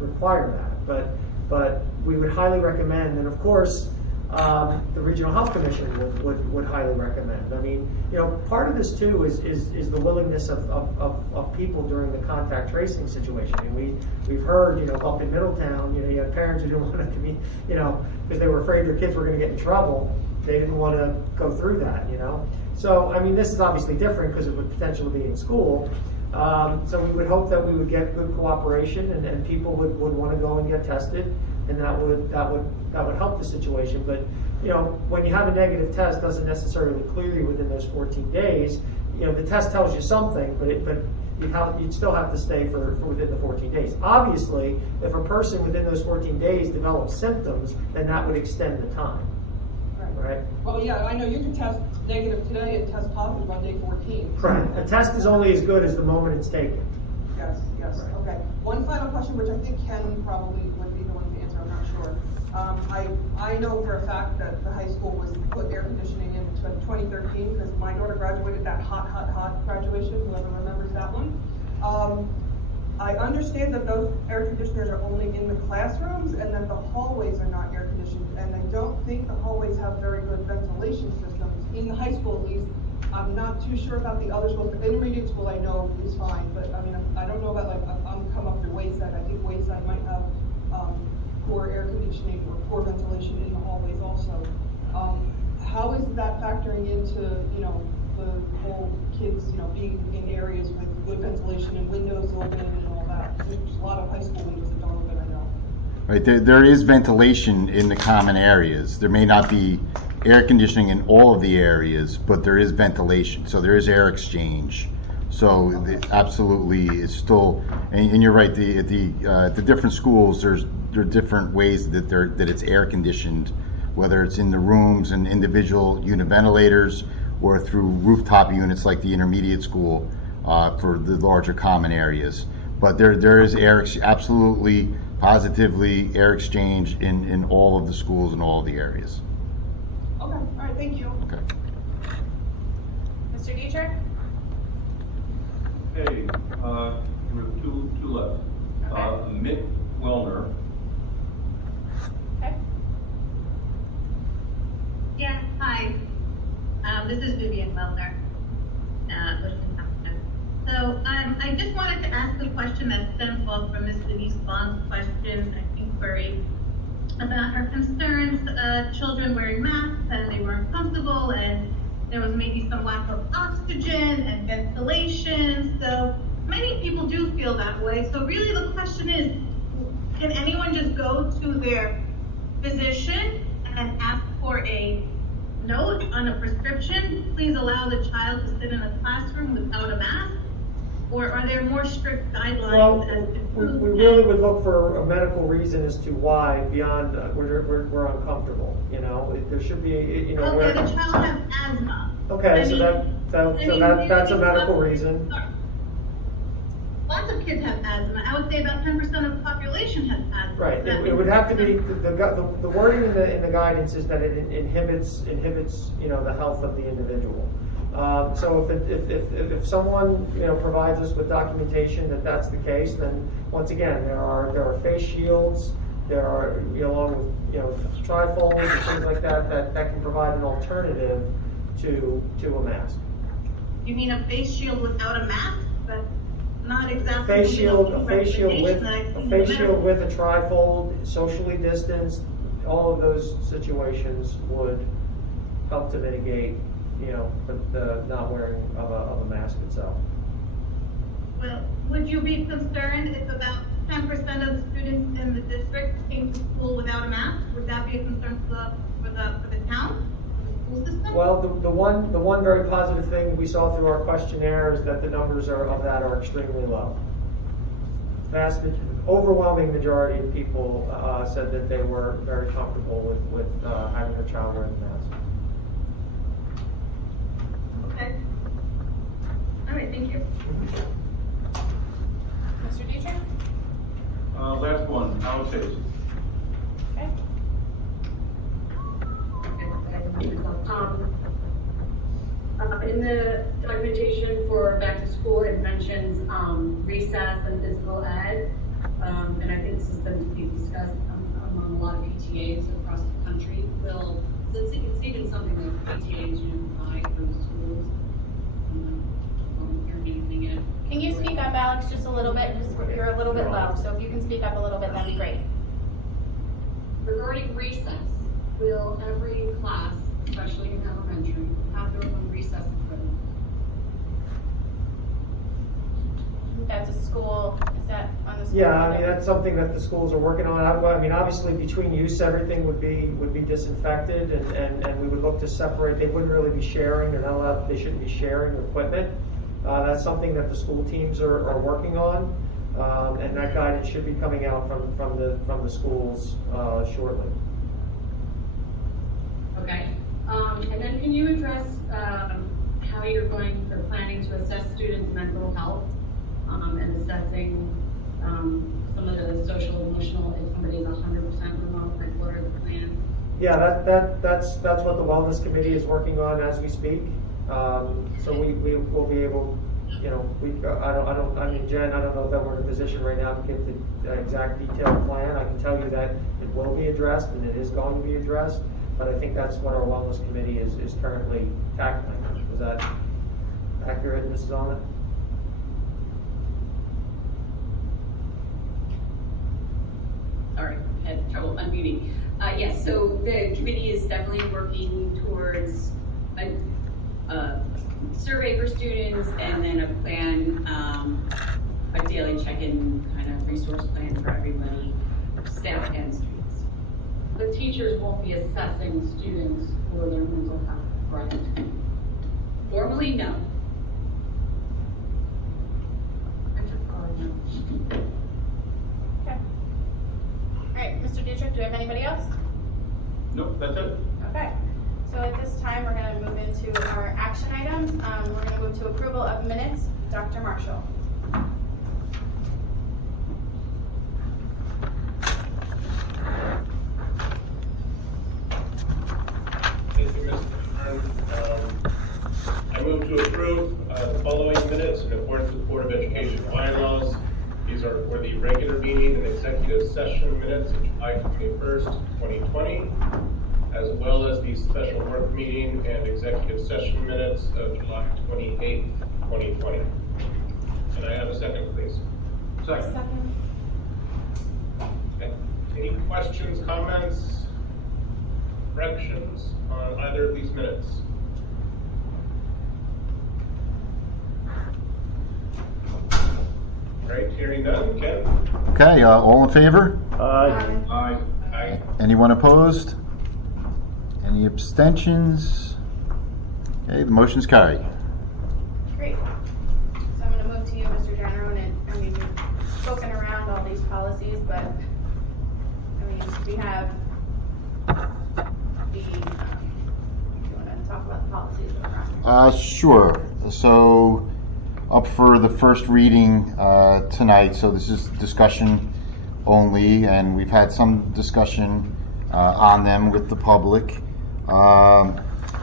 require that. But we would highly recommend, and of course, the Regional Health Commission would highly recommend. I mean, you know, part of this too is the willingness of people during the contact tracing situation. I mean, we've heard, you know, up in Middletown, you know, you had parents who didn't want to be, you know, because they were afraid their kids were going to get in trouble. They didn't want to go through that, you know. So, I mean, this is obviously different because it would potentially be in school. So we would hope that we would get good cooperation and people would want to go and get tested, and that would help the situation. But you know, when you have a negative test, doesn't necessarily clear you within those 14 days. You know, the test tells you something, but you'd still have to stay for within the 14 days. Obviously, if a person within those 14 days develops symptoms, then that would extend the time. Right? Well, yeah, I know you can test negative today and test positive on day 14. Right. A test is only as good as the moment it's taken. Yes, right. Okay. One final question, which I think Ken probably would be the one to answer, I'm not sure. I know for a fact that the high school was put air conditioning in 2013 because my daughter graduated that hot graduation, whoever remembers that one. I understand that those air conditioners are only in the classrooms and that the hallways are not air conditioned, and I don't think the hallways have very good ventilation systems, in the high school at least. I'm not too sure about the other schools. The intermediate school I know is fine, but I mean, I don't know about, like, I'm come up through Wayside. I think Wayside might have poor air conditioning or poor ventilation in the hallways also. How is that factoring into, you know, the whole kids, you know, being in areas with good ventilation and windows open and all that? There's a lot of high school windows that don't open, I know. Right, there is ventilation in the common areas. There may not be air conditioning in all of the areas, but there is ventilation, so there is air exchange. So absolutely, it's still, and you're right. The different schools, there are different ways that it's air conditioned, whether it's in the rooms and individual unit ventilators, or through rooftop units like the intermediate school for the larger common areas. But there is absolutely, positively air exchange in all of the schools and all of the areas. Okay, all right, thank you. Okay. Mr. Dietrich? Hey, we have two left. Okay. Mick Wellner. Okay. Yeah, hi. This is Vivian Wellner. So I just wanted to ask a question that stems off from Ms. Denise Bond's question, inquiry, about her concerns, children wearing masks and they weren't comfortable and there was maybe some lack of oxygen and ventilation. So many people do feel that way. So really the question is, can anyone just go to their physician and ask for a note on a prescription? Please allow the child to sit in a classroom without a mask? Or are there more strict guidelines? Well, as to we who really can- would look for a medical reason as to why beyond we're uncomfortable. You know, there should be, you know. Okay, the child has asthma. Okay, I so mean, that's a medical reason. lots of kids have asthma. I would say about 10% of the population has asthma. Right, That it would means- have to be, the wording in the guidance is that it inhibits, the health of the individual. So if someone, provides us with documentation that that's the case, then once again, there are face shields, there are, along with, trifolds and things like that can provide an alternative to a mask. You mean a face shield without a mask? But not exactly. A face shield with representation that I've seen in the medical. a trifold, socially distanced, all of those situations would help to mitigate, the not wearing of a mask itself. Well, would you be concerned if about 10% of the students in the district came to school without a mask? Would that be a concern for the town, for the school system? Well, the one very positive thing we saw through our questionnaire is that the numbers are extremely low. Overwhelming majority of people said that they were very comfortable with having their child wear the mask. Okay. All right, thank you. Mr. Dietrich? Last one, Alex Hayes. Okay. In the documentation for back to school, it mentions recess and physical ed, and I think this has been discussed among a lot of PTAs across the country. It's even something that PTAs provide for the schools. Can you speak up, Alex, just a little bit? Because you're a little bit low, so if you can speak up a little bit, that'd be great. Regarding recess, will every class, especially in elementary, have their own recess equipment? That's a school, is that on the school? Yeah, I mean, that's something that the schools are working on. I mean, obviously, between use, everything would be disinfected, and we would look to separate. They wouldn't really be sharing. They're not allowed. They shouldn't be sharing equipment. That's something that the school teams are working on, and that guidance should be coming out from the schools shortly. Okay. And then can you address how you're planning to assess students' mental health and assessing some of the social, emotional, if somebody's 100% remote, like what are the plans? Yeah, that's what the wellness committee is working on as we speak. So we will be able, Jen, I don't know that we're in a position right now to give the exact detailed plan. I can tell you that it will be addressed and it is going to be addressed, but I think that's what our wellness committee is currently tackling. Is that accurate, Mrs. Allen? Sorry, I had trouble unmuting. Yes, so the committee is definitely working towards a survey for students and then a plan, a daily check-in kind of resource plan for everybody, staff and students. The teachers won't be assessing students for their mental health, right? Normally, no. Okay. All right, Mr. Dietrich, do we have anybody else? Nope, that's it. Okay. So at this time, we're going to move into our action items. We're going to move to approval of minutes. Dr. Marshall. Thank you, Mr. Chairman. I move to approve the following minutes in accordance with Board of Education bylaws. These are for the regular meeting and executive session minutes of July 21st, 2020, as well as the special work meeting and executive session minutes of July 28th, 2020. Can I have a second, please? Second. Okay. Any questions, comments, corrections on either of these minutes? Right, hearing none. Ken? Okay, all in favor? Aye. Aye. Aye. Anyone opposed? Any abstentions? Okay, the motion's carried. Great. So I'm going to move to you, Mr. General, and we've spoken around all these policies, but we have the, if you want to talk about the policies. Sure. So up for the first reading tonight, so this is discussion only, and we've had some discussion on them with the public.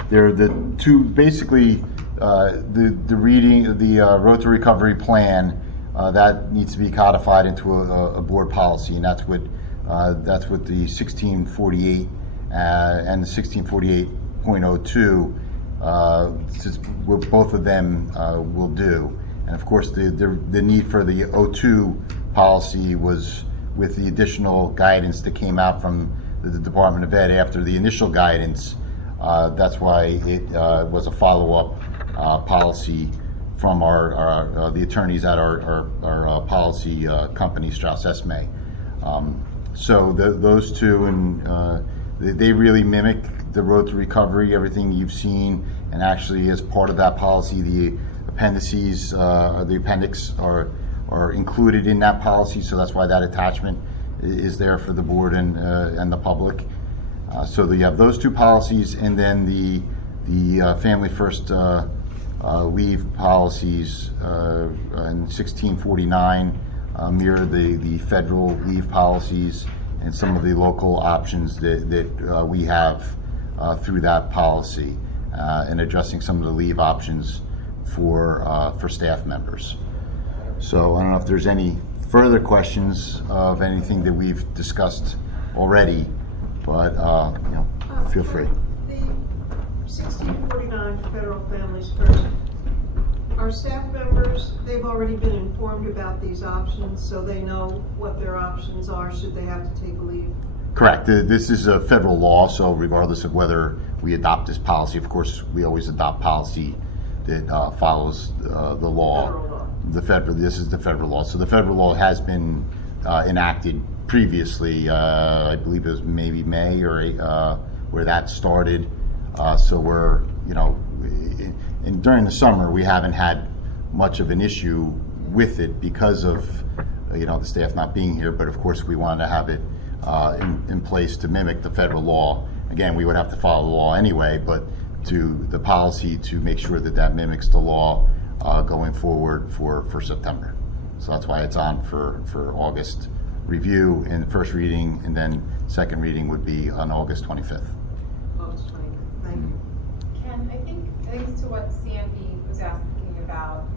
They're the two, basically, the reading, the Road to Recovery plan, that needs to be codified into a board policy, and that's what the 1648 and the 1648.02, both of them will do. And of course, the need for the 02 policy was with the additional guidance that came out from the Department of Ed after the initial guidance. That's why it was a follow-up policy from the attorneys at our policy company, Strauss Esme. So those two, and they really mimic the Road to Recovery, everything you've seen, and actually as part of that policy, the appendices, the appendix are included in that policy, so that's why that attachment is there for the board and the public. So you have those two policies, and then the Family First leave policies in 1649 mirror the federal leave policies and some of the local options that we have through that policy, and addressing some of the leave options for staff members. So I don't know if there's any further questions of anything that we've discussed already, but feel free. The 1649 Federal Families First, our staff members, they've already been informed about these options, so they know what their options are should they have to take a leave. Correct. This is a federal law, so regardless of whether we adopt this policy, of course, we always adopt policy that follows the law. This is the federal law. So the federal law has been enacted previously. I believe it was maybe May or where that started. So we're, and during the summer we haven't had much of an issue with it because of the staff not being here. But of course we wanted to have it in place to mimic the federal law. Again, we would have to follow the law anyway, but to the policy to make sure that mimics the law going forward for September. So that's why it's on for August review and first reading, and then second reading would be on August 25th. August 25th. Thank you. Ken, I think to what Sandy was asking about,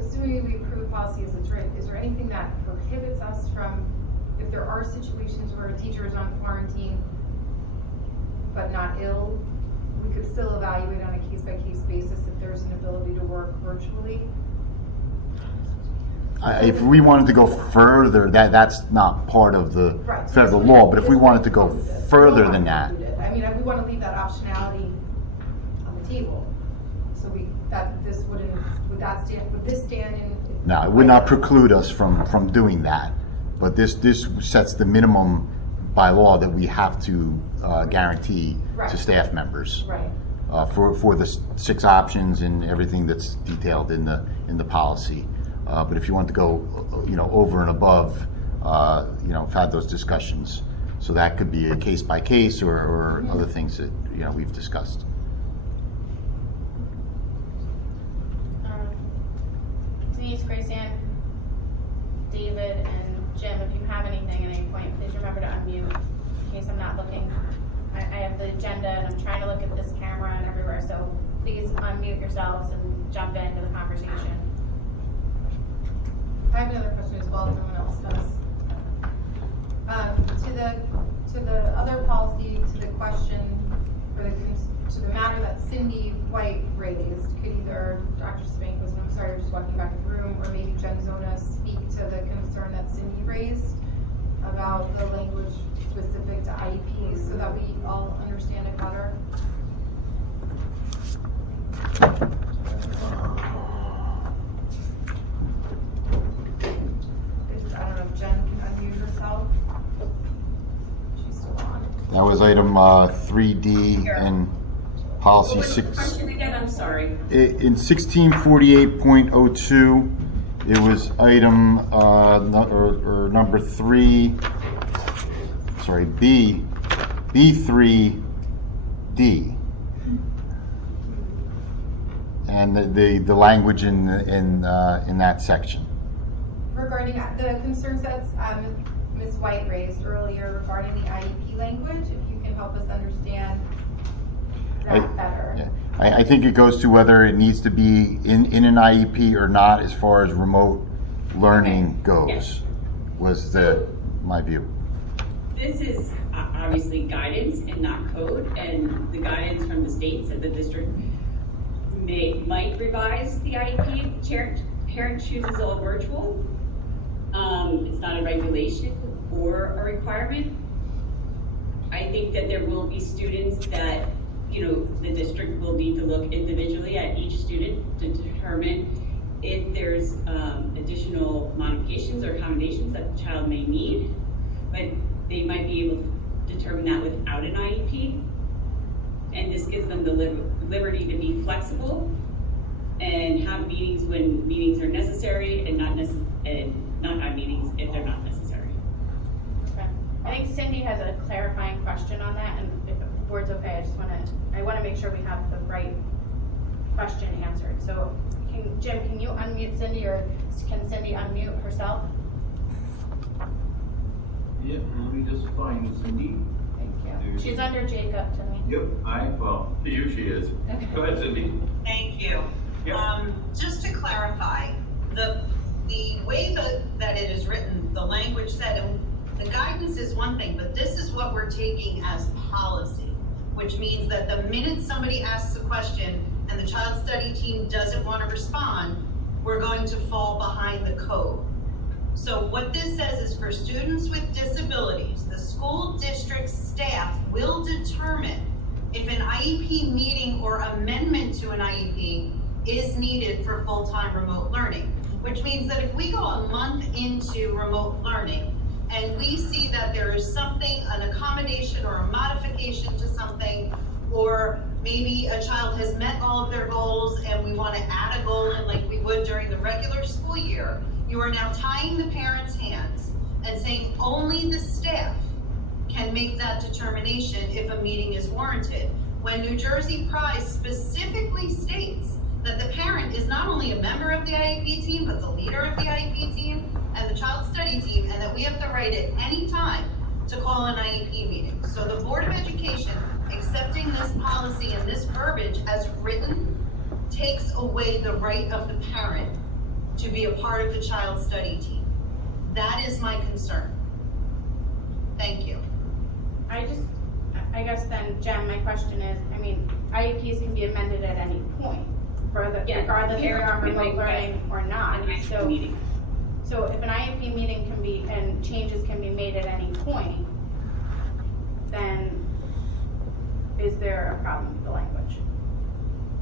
assuming we approve policy as it's written, is there anything that prohibits us from, if there are situations where a teacher is on quarantine but not ill, we could still evaluate on a case-by-case basis if there's an ability to work virtually? If we wanted to go further, that's not part of the federal law, but if we wanted to go further than that. I mean, we want to leave that optionality on the table. So would this stand in? No, it would not preclude us from doing that, but this sets the minimum by law that we have to guarantee to staff members. Right. For the 6 options and everything that's detailed in the policy. But if you want to go, over and above, have had those discussions. So that could be a case by case or other things that we've discussed. Denise, Graceanne, David, and Jim, if you have anything at any point, please remember to unmute in case I'm not looking. I have the agenda and I'm trying to look at this camera and everywhere, so please unmute yourselves and jump into the conversation. I have another question as well, if no one else does. To the other policy, to the question, to the matter that Cindy White raised, could either Dr. Spankos, and I'm sorry, I'm just walking back in the room, or maybe Jen Zona speak to the concern that Cindy raised about the language specific to IEPs so that we all understand it better? I don't know if Jen can unmute herself. She's still on. That was item 3D and policy 6. Question again, I'm sorry. In 1648.02, it was item number 3. Sorry, B3D. and the language in that section. Regarding the concerns that Ms. White raised earlier regarding the IEP language, if you can help us understand that better. Yeah. I think it goes to whether it needs to be in an IEP or not as far as remote learning goes, was my view. This is obviously guidance and not code, and the guidance from the state said the district might revise the IEP. Parent chooses all virtual. It's not a regulation or a requirement. I think that there will be students that, the district will need to look individually at each student to determine if there's additional modifications or accommodations that the child may need, but they might be able to determine that without an IEP. And this gives them the liberty to be flexible and have meetings when meetings are necessary and not have meetings if they're not necessary. Okay. I think Cindy has a clarifying question on that, and if the board's okay, I want to make sure we have the right question answered. So, Jim, can you unmute Cindy, or can Cindy unmute herself? Yeah, let me just find Cindy. Thank you. She's under Jacob to me. Yep, to you she is. Okay. Go ahead, Cindy. Thank you. Yep. Just to clarify, the way that it is written, the language said, and the guidance is one thing, but this is what we're taking as policy, which means that the minute somebody asks a question and the child study team doesn't want to respond, we're going to fall behind the code. So what this says is for students with disabilities, the school district staff will determine if an IEP meeting or amendment to an IEP is needed for full-time remote learning, which means that if we go a month into remote learning and we see that there is something, an accommodation or a modification to something, or maybe a child has met all of their goals and we want to add a goal in like we would during the regular school year, you are now tying the parents' hands and saying only the staff can make that determination if a meeting is warranted. When New Jersey Prize specifically states that the parent is not only a member of the IEP team, but the leader of the IEP team and the child study team, and that we have the right at any time to call an IEP meeting. So the Board of Education accepting this policy and this verbiage as written takes away the right of the parent to be a part of the child study team. That is my concern. Thank you. I guess then, Jen, my question is, IEPs can be amended at any point, regardless if they're on remote learning or not. So if an IEP meeting can be, and changes can be made at any point, then is there a problem with the language?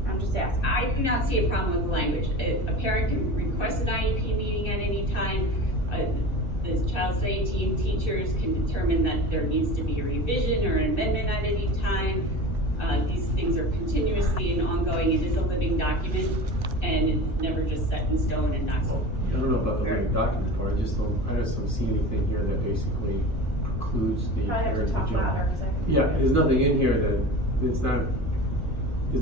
I'm just asking. I do not see a problem with the language. A parent can request an IEP meeting at any time. The child study team teachers can determine that there needs to be a revision or an amendment at any time. These things are continuously and ongoing. It is a living document, and it's never just set in stone and not so. I don't know about the living document part. I just don't see anything here that basically precludes the parent to jump. Yeah, there's nothing in here there's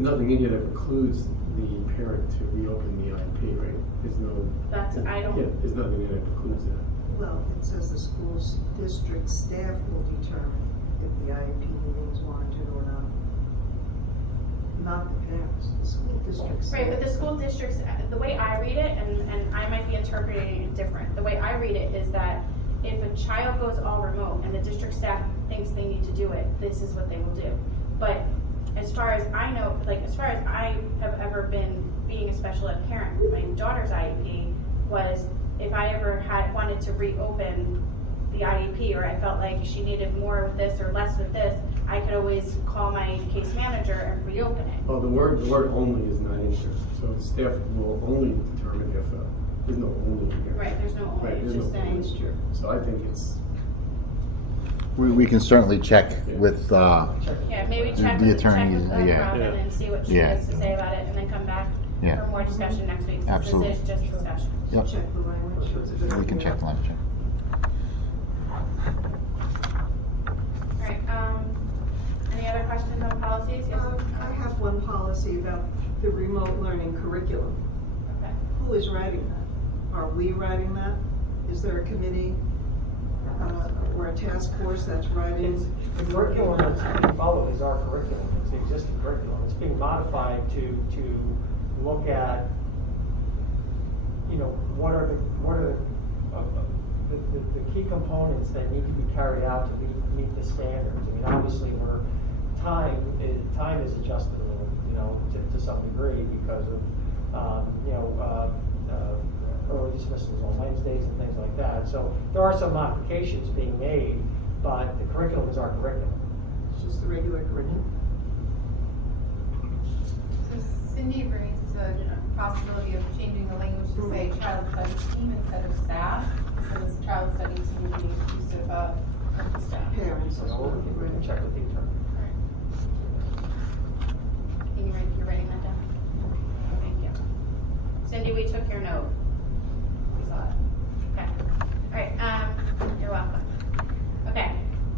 nothing in here that precludes the parent to reopen the IEP, right? There's nothing in there that precludes that. Well, it says the school's district staff will determine if the IEP meeting is warranted or not. Not the parents, the school district staff. Right, but the school districts, the way I read it, and I might be interpreting it different, the way I read it is that if a child goes all remote and the district staff thinks they need to do it, this is what they will do. But as far as I know, as far as I have ever been being a special ed parent, my daughter's IEP was if I ever wanted to reopen the IEP, or I felt like she needed more with this or less with this, I could always call my case manager and reopen it. Well, the word only is not in here, so the staff will only determine if there's no only in here. Right, there's no only. Right, It's just saying. So I think it's. We can certainly check with Maybe check the with attorneys. Robin and see what she has to say about it, and then come back for more discussion next week. Absolutely. This is just discussion. Yep. Check the language. We can check the language. All right. Any other questions on policies? Yes. I have one policy about the remote learning curriculum. Okay. Who is writing that? Are we writing that? Is there a committee or a task force that's writing? The curriculum that's being followed is our curriculum. It's the existing curriculum. It's being modified to look at, you know, what are the key components that need to be carried out to meet the standards. I mean, obviously, time is adjusted a little, you know, to some degree because of, early dismissals on Wednesdays and things like that. So there are some modifications being made, but the curriculum is our curriculum. It's just the regular curriculum. So Cindy raised the possibility of changing the language to say child studies team instead of staff, because child studies team would be inclusive of the staff. Parents as well. We're going to check with the attorney. You're writing that down? Thank you. Cindy, we took your note. We saw it. Okay. All right. You're welcome. Okay.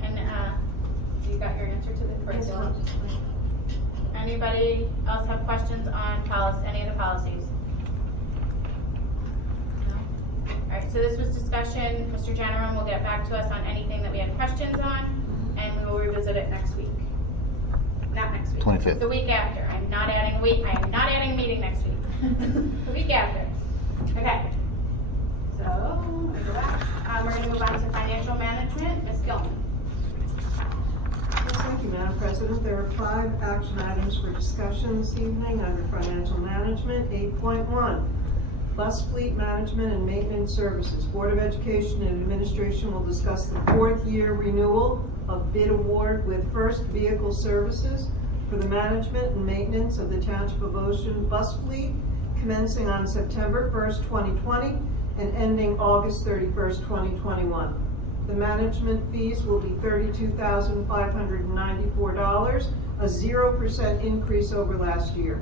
And you got your answer to the curriculum? Anybody else have questions on any of the policies? No? All right. So this was discussion. Mr. General will get back to us on anything that we had questions on, and we will revisit it next week. Not next week. 25th. The week after. I'm not adding a week. I am not adding a meeting next week. The week after. Okay. So, let me go back. We're going to move on to financial management. Ms. Gilman. Yes, thank you, Madam President. There are 5 action items for discussion this evening under financial management. 8.1, bus fleet management and maintenance services. Board of Education and Administration will discuss the 4th year renewal of bid award with First Vehicle Services for the management and maintenance of the Township of Ocean bus fleet, commencing on September 1st, 2020 and ending August 31st, 2021. The management fees will be $32,594, a 0% increase over last year.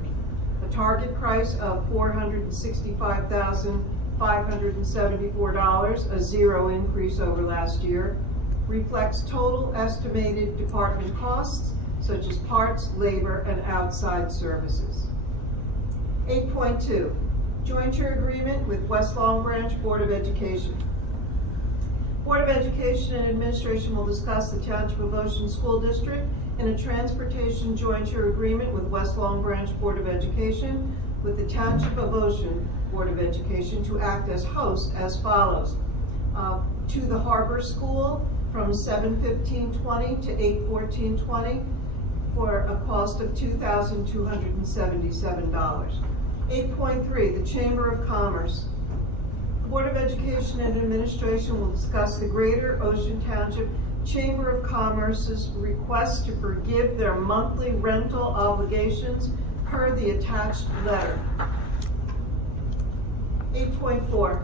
A target price of $465,574, a 0 increase over last year, reflects total estimated department costs such as parts, labor, and outside services. 8.2, jointure agreement with West Long Branch Board of Education. Board of Education and Administration will discuss the Township of Ocean School District in a transportation jointure agreement with West Long Branch Board of Education with the Township of Ocean Board of Education to act as host as follows. To the Harbor School from 7/15/20 to 8/14/20 for a cost of $2,277. 8.3, the Chamber of Commerce. The Board of Education and Administration will discuss the Greater Ocean Township Chamber of Commerce's request to forgive their monthly rental obligations per the attached letter. 8.4,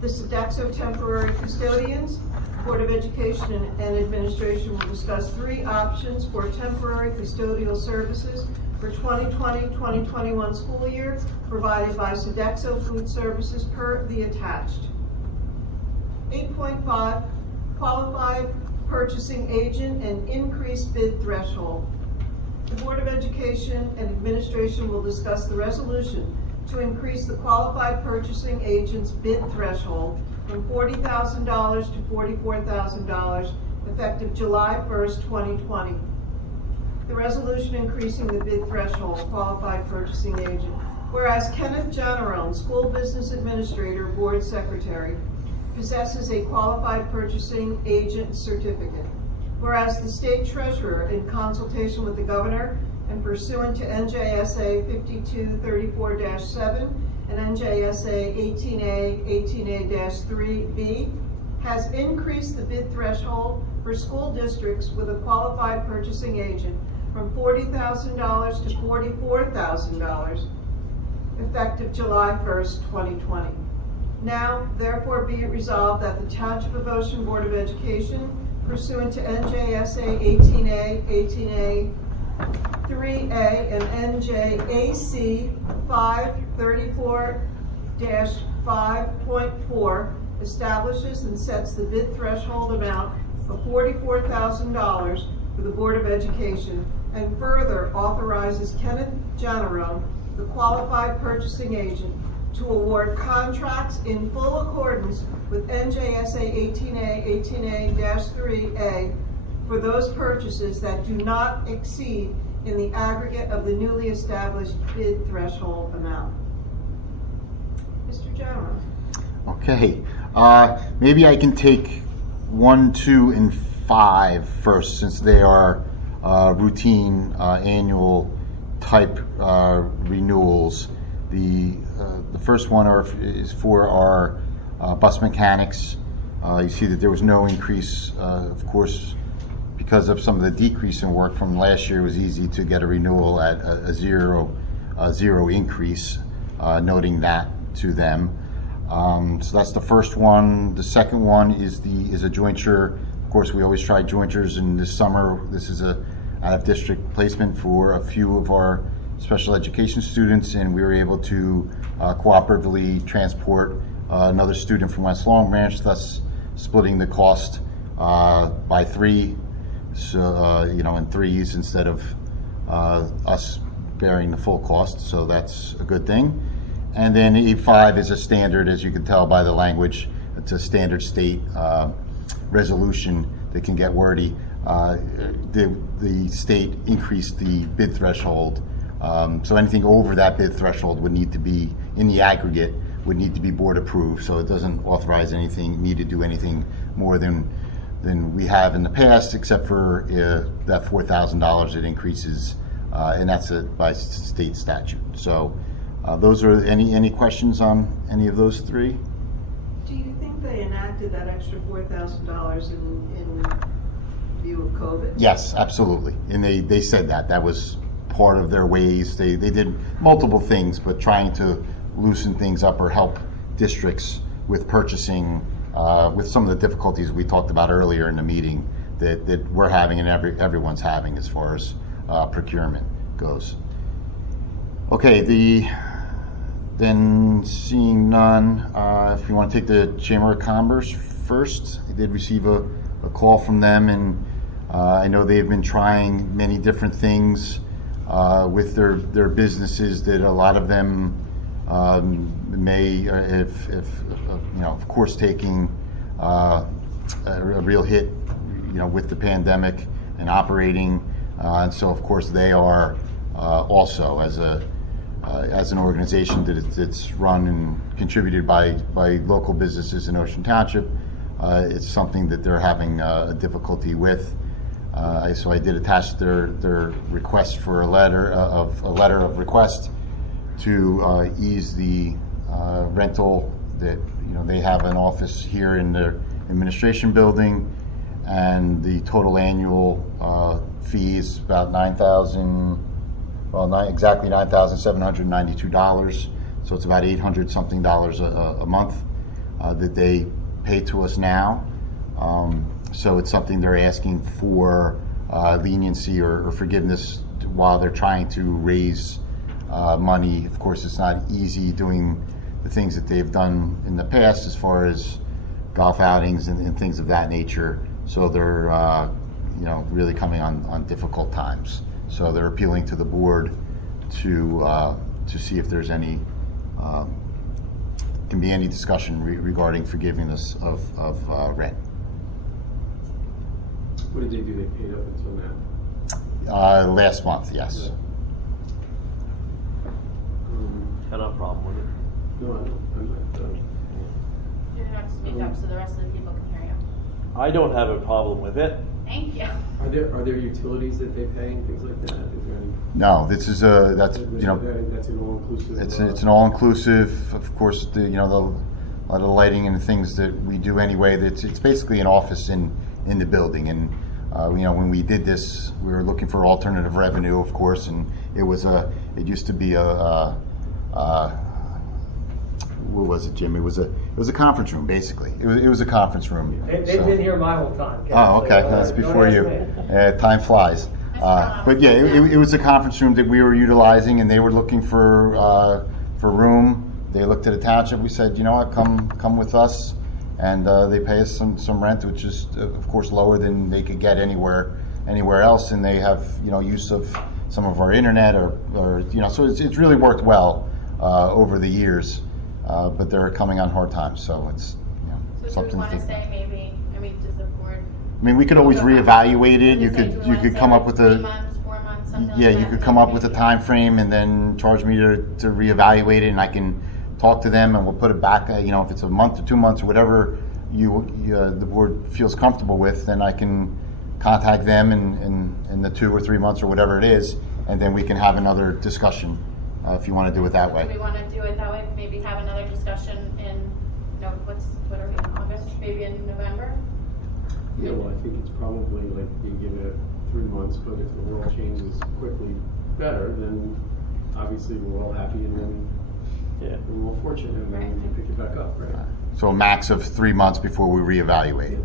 the Sodexo temporary custodians. Board of Education and Administration will discuss 3 options for temporary custodial services for 2020-2021 school year provided by Sodexo Food Services per the attached. 8.5, qualified purchasing agent and increased bid threshold. The Board of Education and Administration will discuss the resolution to increase the qualified purchasing agent's bid threshold from $40,000 to $44,000 effective July 1st, 2020. The resolution increasing the bid threshold qualified purchasing agent. Whereas Kenneth Janarone, School Business Administrator, Board Secretary, possesses a qualified purchasing agent certificate. Whereas the State Treasurer, in consultation with the Governor and pursuant to NJSA 5234-7 and NJSA 18A/3B, has increased the bid threshold for school districts with a qualified purchasing agent from $40,000 to $44,000, effective July 1st, 2020. Now, therefore, be it resolved that the Township of Ocean Board of Education, pursuant to NJSA 18A, 18A/3A, and NJAC 534-5.4, establishes and sets the bid threshold amount of $44,000 for the Board of Education and further authorizes Kenneth Janaro, the qualified purchasing agent, to award contracts in full accordance with NJSA 18A, 18A-3A for those purchases that do not exceed in the aggregate of the newly established bid threshold amount. Mr. Janaro. Okay, maybe I can take 1, 2, and 5 first, since they are routine annual type renewals. The first one is for our bus mechanics. You see that there was no increase, of course, because of some of the decrease in work from last year. It was easy to get a renewal at a zero increase, noting that to them. So that's the first one. The second one is a jointure. Of course, we always try jointures, and this summer this is a out-of-district placement for a few of our special education students, and we were able to cooperatively transport another student from West Long Branch, thus splitting the cost by 3, so in threes instead of us bearing the full cost. So that's a good thing. And then E5 is a standard, as you can tell by the language. It's a standard state resolution that can get wordy. The state increased the bid threshold. So anything over that bid threshold would need to be, in the aggregate, would need to be board approved. So it doesn't authorize need to do anything more than we have in the past, except for that $4,000 it increases, and that's by state statute. So those are any questions on any of those 3? Do you think they enacted that extra $4,000 in view of COVID? Yes, absolutely. And they said that was part of their ways. They did multiple things, but trying to loosen things up or help districts with purchasing, with some of the difficulties we talked about earlier in the meeting that we're having and everyone's having as far as procurement goes. Okay, then seeing none, if you want to take the Chamber of Commerce first, I did receive a call from them, and I know they've been trying many different things with their businesses, that a lot of them may, of course, taking a real hit, with the pandemic and operating, and so of course they are also as an organization that's run and contributed by local businesses in Ocean Township. It's something that they're having a difficulty with. So I did attach their request for a letter of request to ease the rental that they have an office here in the administration building, and the total annual fee is about exactly $9,792. So it's about $800 something a month that they pay to us now. So it's something they're asking for leniency or forgiveness while they're trying to raise money. Of course, it's not easy doing the things that they've done in the past as far as golf outings and things of that nature. So they're really coming on difficult times. So they're appealing to the board to see if there's any can be any discussion regarding forgiveness of rent. What did they do? They paid up until now? Last month, yes. Had no problem with it. No, I'm not. You're gonna have to speak up so the rest of the people can hear you. I don't have a problem with it. Thank you. Are there utilities that they pay and things like that? Is there any? No, this is that's an all-inclusive. It's an all-inclusive. Of course, a lot of the lighting and the things that we do anyway. It's basically an office in the building, and when we did this, we were looking for alternative revenue, of course, and it used to be what was it, Jim? It was a conference room, basically. It was a conference room. They've been here my whole time. Oh, okay, that's before you. Time flies. But yeah, it was a conference room that we were utilizing, and they were looking for room. They looked at a township. We said, you know what, come with us, and they pay us some rent, which is of course lower than they could get anywhere anywhere else, and they have, you know, use of some of our internet or you know, so it's really worked well over the years, but they're coming on hard times, so it's, you know, So do something we to want to think about. say maybe, I mean, does the board? I mean, we could always reevaluate it. You could come up with a. 3 a, months, 4 months, something yeah, like you that? could come up with a time frame and then charge me to reevaluate it, and I can talk to them and we'll put it back, you know, if it's a month or 2 months or whatever the board feels comfortable with, then I can contact them in the 2 or 3 months or whatever it is, and then we can have another discussion if you want to do it that Do way. we want to do it that way? Maybe have another discussion in, no, what are we in August? Maybe in November? Yeah, well, I think it's probably like you give it 3 months, but if the world changes quickly better, then obviously we're all happy and then we're all fortunate and then we can pick it back up, right? So a max of 3 months before we reevaluate.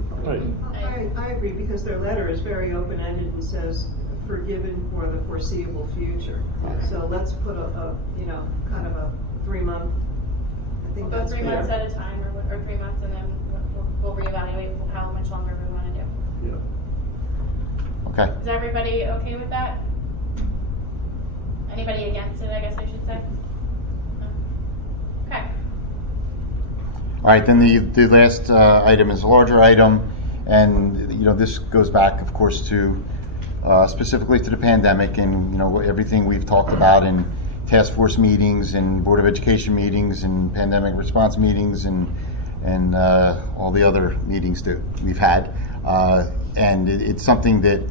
I agree, because their letter is very open-ended and says forgiven for the foreseeable future. So let's put a you know, kind of a 3 month, I think We'll go that's 3 fair. months at a time, or 3 months, and then we'll reevaluate how much longer we want to do. Yeah. Okay. Is everybody okay with that? Anybody against it, I guess I should say? No? Okay. All right, then the last item is a larger item, and you know, this goes back, of course, to specifically to the pandemic, and you know, everything we've talked about in task force meetings and Board of Education meetings and pandemic response meetings and all the other meetings that we've had, and it's something that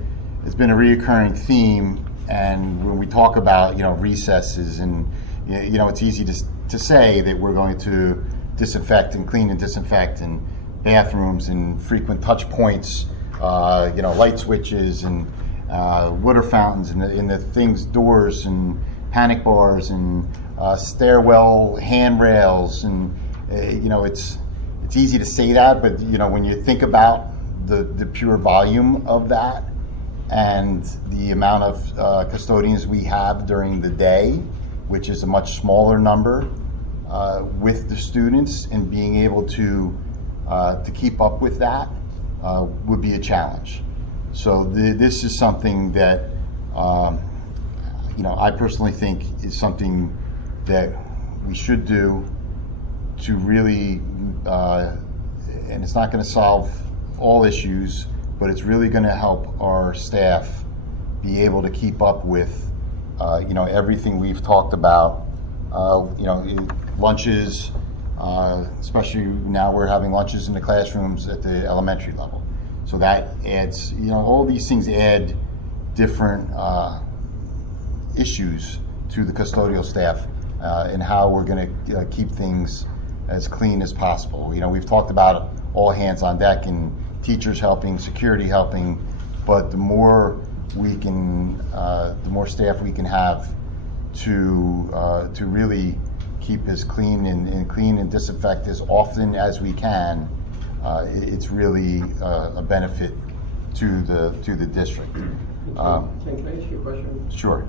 has been a reoccurring theme. And when we talk about, you know, recesses, and you know, it's easy to say that we're going to disinfect and clean and disinfect, and bathrooms and frequent touch points, you know, light switches and water fountains and the things, doors and panic bars and stairwell handrails, and you know, it's easy to say that, but you know, when you think about the pure volume of that and the amount of custodians we have during the day, which is a much smaller number, with the students, and being able to keep up with that would be a challenge. So this is something that you know, I personally think is something that we should do to really, and it's not going to solve all issues, but it's really going to help our staff be able to keep up with, you know, everything we've talked about. You know, lunches, especially now we're having lunches in the classrooms at the elementary level. So that adds, you know, all these things add different issues to the custodial staff and how we're going to keep things as clean as possible. You know, we've talked about all hands on deck and teachers helping, security helping, but the more we can, the more staff we can have to really keep as clean and clean and disinfect as often as we can, it's really a benefit to the district. Can I ask you a question? Sure.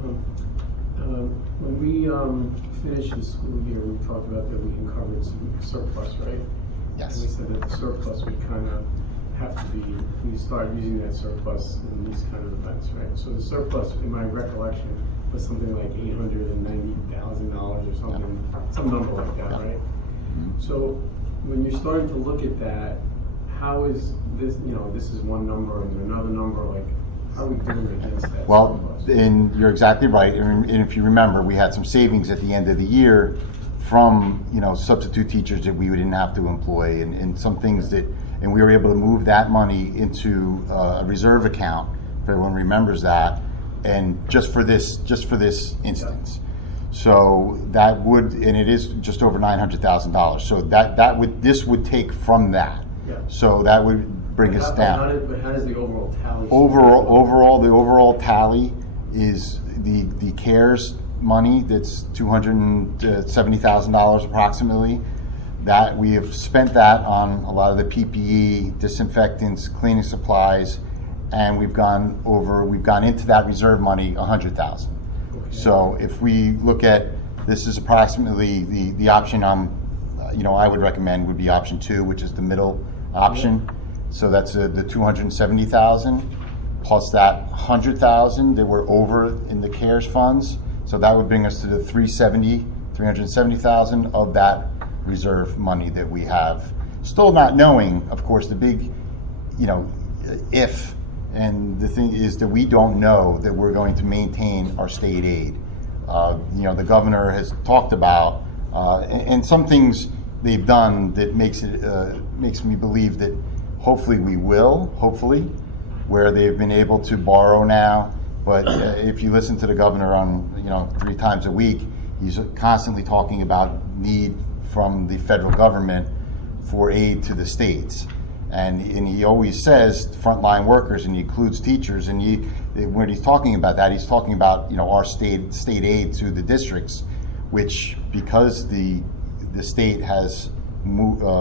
When we finished the school year, we talked about that we uncovered some surplus, right? Yes. And we said that the surplus would kind of have to be, we start using that surplus in these kind of events, right? So the surplus, in my recollection, was something like $890,000 or something, some number like that, right? So when you're starting to look at that, how is this, you know, this is one number and another number, like, how are we doing against that? Well, and you're exactly right. And if you remember, we had some savings at the end of the year from, you know, substitute teachers that we didn't have to employ, and some things that, and we were able to move that money into a reserve account, if everyone remembers that, and just for this instance. So that would, and it is just over $900,000. So this would take from that. Yeah. So that would bring us down. But how does the overall tally? The overall tally is the CARES money, that's $270,000 approximately. That we have spent that on a lot of the PPE, disinfectants, cleaning supplies, and we've gone into that reserve money $100,000. Okay. So if we look at, this is approximately the option I would recommend would be option 2, which is the middle option. So that's the $270,000. plus that 100,000 that we're over in the CARES funds. So that would bring us to the 370,000 of that reserve money that we have. Still not knowing, of course, the big, if, and the thing is that we don't know that we're going to maintain our state aid. The governor has talked about, and some things they've done that makes me believe that hopefully we will, where they've been able to borrow now. But if you listen to the governor on, 3 times a week, he's constantly talking about need from the federal government for aid to the states. And he always says frontline workers, and he includes teachers. And when he's talking about that, he's talking about our state aid to the districts, which because the state has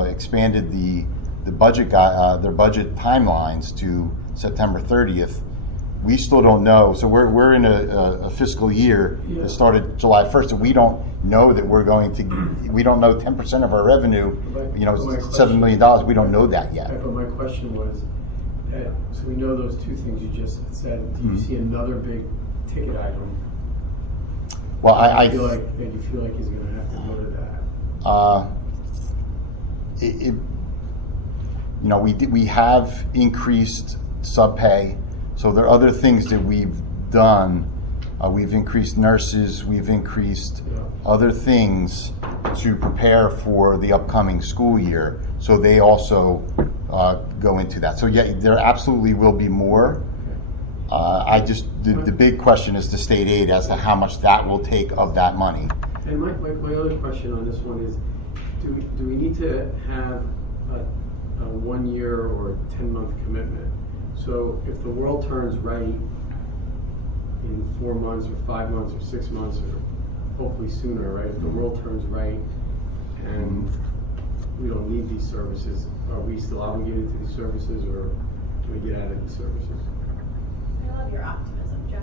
expanded the budget their budget timelines to September 30th. We still don't know. So we're in a fiscal year that started July 1st, and we don't know that we don't know 10% of our revenue, $7 million. We don't know that yet. But my question was, so we know those 2 things you just said. Do you see another big ticket item? Well, do you feel like he's going to have to go to that? We have increased sub-pay. So there are other things that we've done. We've increased nurses. We've increased other things to prepare for the upcoming school year. So they also go into that. So yeah, there absolutely will be more. The big question is the state aid as to how much that will take of that money. And my other question on this one is, do we need to have a 1 year or 10-month commitment? So if the world turns right in 4 months or 5 months or 6 months or hopefully sooner, right? If the world turns right and we don't need these services, are we still obligated to these services, or do we get out of these services? I love your optimism, Jeff.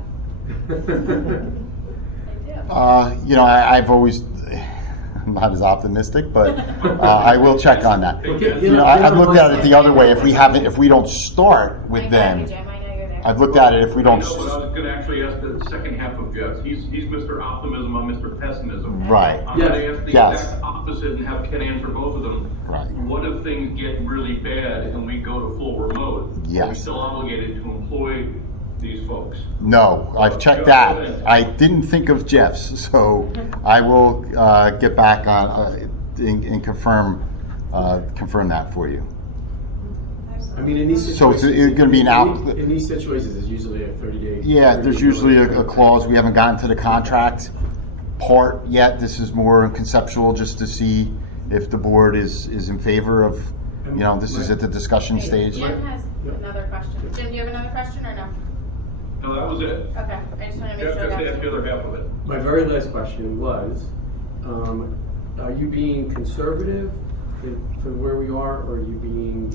I do. I've always, I'm not as optimistic, but I will check on that. I've looked at it the other way. If we don't start with them, I've looked at it. If we don't, I was going to actually ask the second half of Jeff's. He's Mr. Optimism. I'm Mr. Pessimism. Right. I'm going to ask the exact opposite and have Ken answer both of them. Right. What if things get really bad and we go to full remote? Yes. Are we still obligated to employ these folks? No, I've checked that. I didn't think of Jeff's, so I will get back on and confirm that for you. I mean, in these So situations, it's going to be in these situations, there's usually a 30-day. Yeah, there's usually a clause. We haven't gotten to the contract part yet. This is more conceptual, just to see if the board is in favor of. This is at the discussion stage. Jim has another question. Jim, do you have another question or no? No, that was it. Okay, I just want to make Jeff sure just that's asked the other half of it. My very last question was, are you being conservative for where we are, or are you being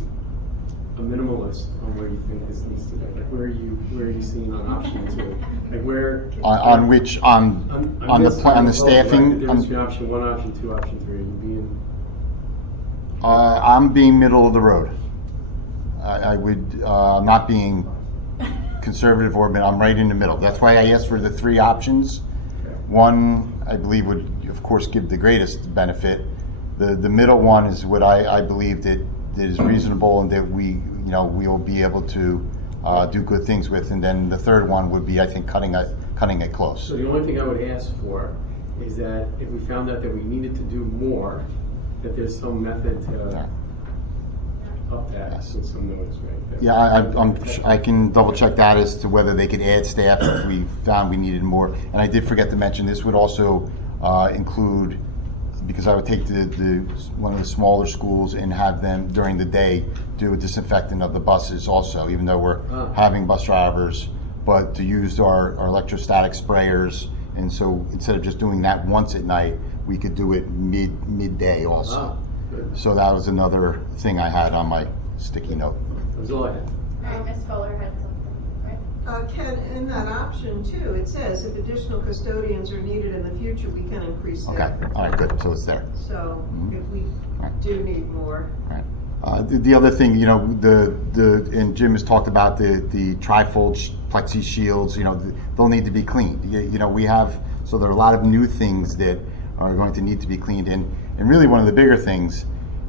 a minimalist on where you think this needs to go? Like, where are you seeing on option 2? Like, where On which on the staffing. The difference between option 1, option 2, option 3. Are you being? I'm being middle of the road. I would not being conservative or I'm right in the middle. That's why I asked for the 3 options. One, I believe, would of course give the greatest benefit. The middle one is what I believe that is reasonable and that we will be able to do good things with. And then the third one would be, I think, cutting it close. So the only thing I would ask for is that if we found out that we needed to do more, that there's some method to up that with some notice, right? Yeah, I can double check that as to whether they could add staff if we found we needed more. And I did forget to mention this would also include, because I would take one of the smaller schools and have them during the day do a disinfectant of the buses also, even though we're having bus drivers, but to use our electrostatic sprayers. And so instead of just doing that once at night, we could do it midday also. So that was another thing I had on my sticky note. That was all I had. Ms. Fuller had something, right? Ken, in that option 2, it says if additional custodians are needed in the future, we can increase that. Okay, all right, good, so it's there. So if we do need more. All right. The other thing, you know, and Jim has talked about the trifold plexi shields. You know, they'll need to be cleaned. You know, so there are a lot of new things that are going to need to be cleaned. And really, one of the bigger things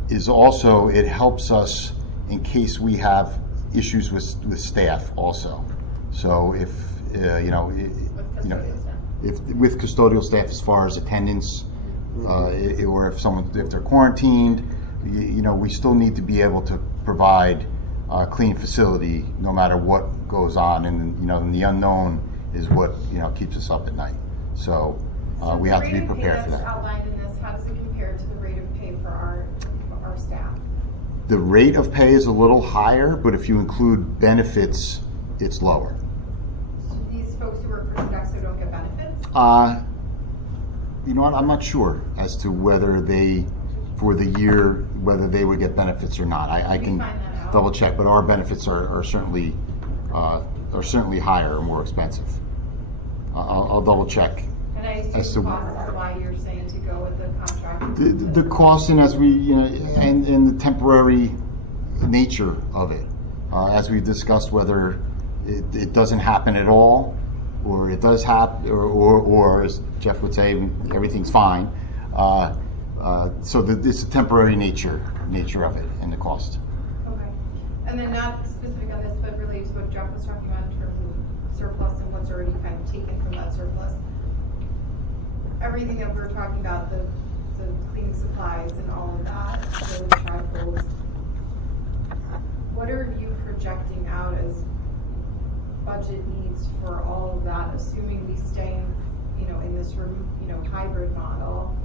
is also it helps us in case we have issues with staff also. So if if with custodial staff as far as attendance, or if they're quarantined, you know, we still need to be able to provide a clean facility no matter what goes on, and you know, and the unknown is what, you know, keeps us up at night. So we have to be prepared for that. Outlined in this, how does it compare to the rate of pay for our staff? The rate of pay is a little higher, but if you include benefits, it's lower. So these folks who work for Sodexo don't get benefits? You know what? I'm not sure as to whether they, for the year, whether they would get benefits or not. I can double check, but our benefits are certainly higher or more expensive. I'll double check. And I assume the cost is why you're saying to go with the contract. The cost, and as we, you know, and the temporary nature of it, as we've discussed, whether it doesn't happen at all, or it does happen, or as Jeff would say, everything's fine. So it's a temporary nature of it and the cost. Okay. And then not specific on this, but related to what Jeff was talking about in terms of surplus and what's already kind of taken from that surplus. Everything that we're talking about, the cleaning supplies and all of that, those trifolds, what are you projecting out as budget needs for all of that, assuming we stay in, you know, in this, you know, hybrid model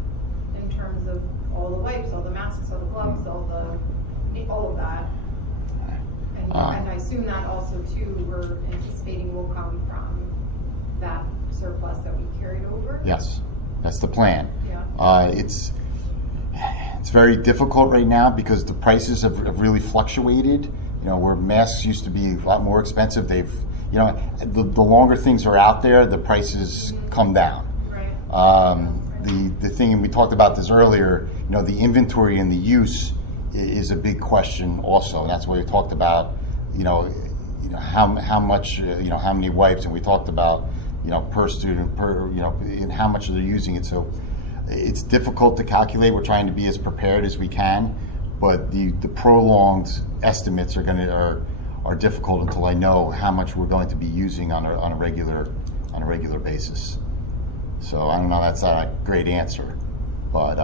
in terms of all the wipes, all the masks, all the gloves, all of that? And I assume that also too, we're anticipating will come from that surplus that we carried over? Yes, that's the plan. Yeah. It's very difficult right now because the prices have really fluctuated. You know, where masks used to be a lot more expensive, they've, you know, the longer things are out there, the prices come down. Right. The thing, and we talked about this earlier, you know, the inventory and the use is a big question also, and that's what we talked about. You know how much, you know, how many wipes, and we talked about, you know, per student, you know, and how much they're using it. So it's difficult to calculate. We're trying to be as prepared as we can, but the prolonged estimates are difficult until I know how much we're going to be using on a regular basis. So I don't know. That's not a great answer, but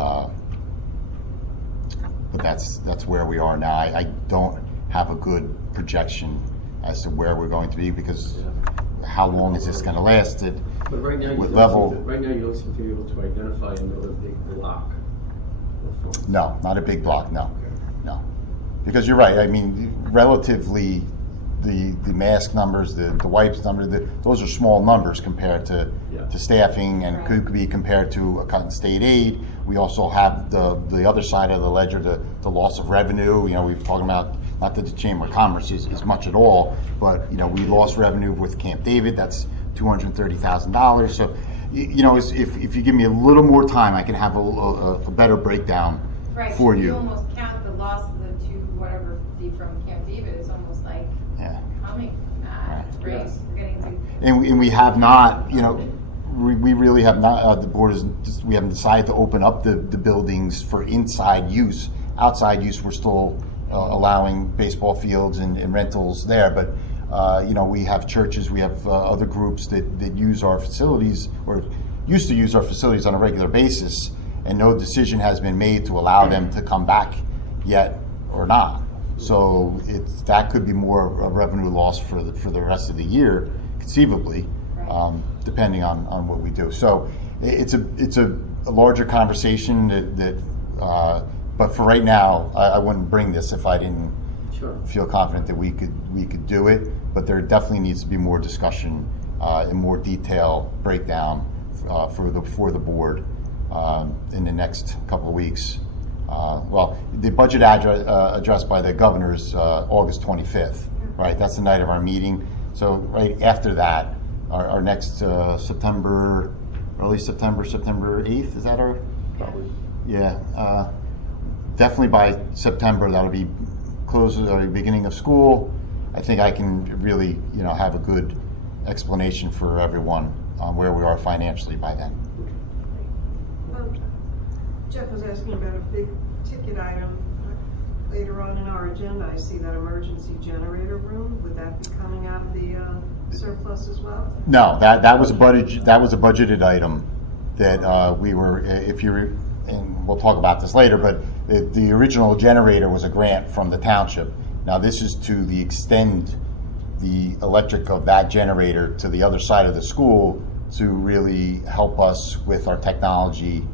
that's where we are now. I don't have a good projection as to where we're going to be because how long is this going to last? But right now, you don't seem to be able to identify another big block. No, not a big block. No, no, because you're right. I mean, relatively, the mask numbers, the wipes number, those are small numbers compared to staffing, and could be compared to a cut in state aid. We also have the other side of the ledger, the loss of revenue. You know, we've talked about, not that the Chamber of Commerce is much at all, but you know, we lost revenue with Camp David. That's $230,000. So, you know, if you give me a little more time, I can have a better breakdown for you. You almost count the loss of the whatever from Camp David is almost like coming from that, right? We're getting to. And we have not, you know, we really have not. The board we haven't decided to open up the buildings for inside use. Outside use, we're still allowing baseball fields and rentals there, but. You know, we have churches, we have other groups that use our facilities, or used to use our facilities on a regular basis, and no decision has been made to allow them to come back yet or not. So that could be more of a revenue loss for the rest of the year, conceivably, depending on what we do. So it's a larger conversation but for right now, I wouldn't bring this if I didn't feel confident that we could do it, but there definitely needs to be more discussion and more detail breakdown for the board in the next couple of weeks. Well, the budget addressed by the governors August 25th, right? That's the night of our meeting. So right after that, our next early September 8th, is that our? Probably. Yeah. definitely by September, that'll be close to the beginning of school. I think I can really, have a good explanation for everyone on where we are financially by then. Jeff was asking about a big ticket item. Later on in our agenda, I see that emergency generator room. Would that be coming out of the surplus as well? No, that was a budgeted item that we were, and we'll talk about this later, but the original generator was a grant from the township. Now this is to extend the electric of that generator to the other side of the school to really help us with our technology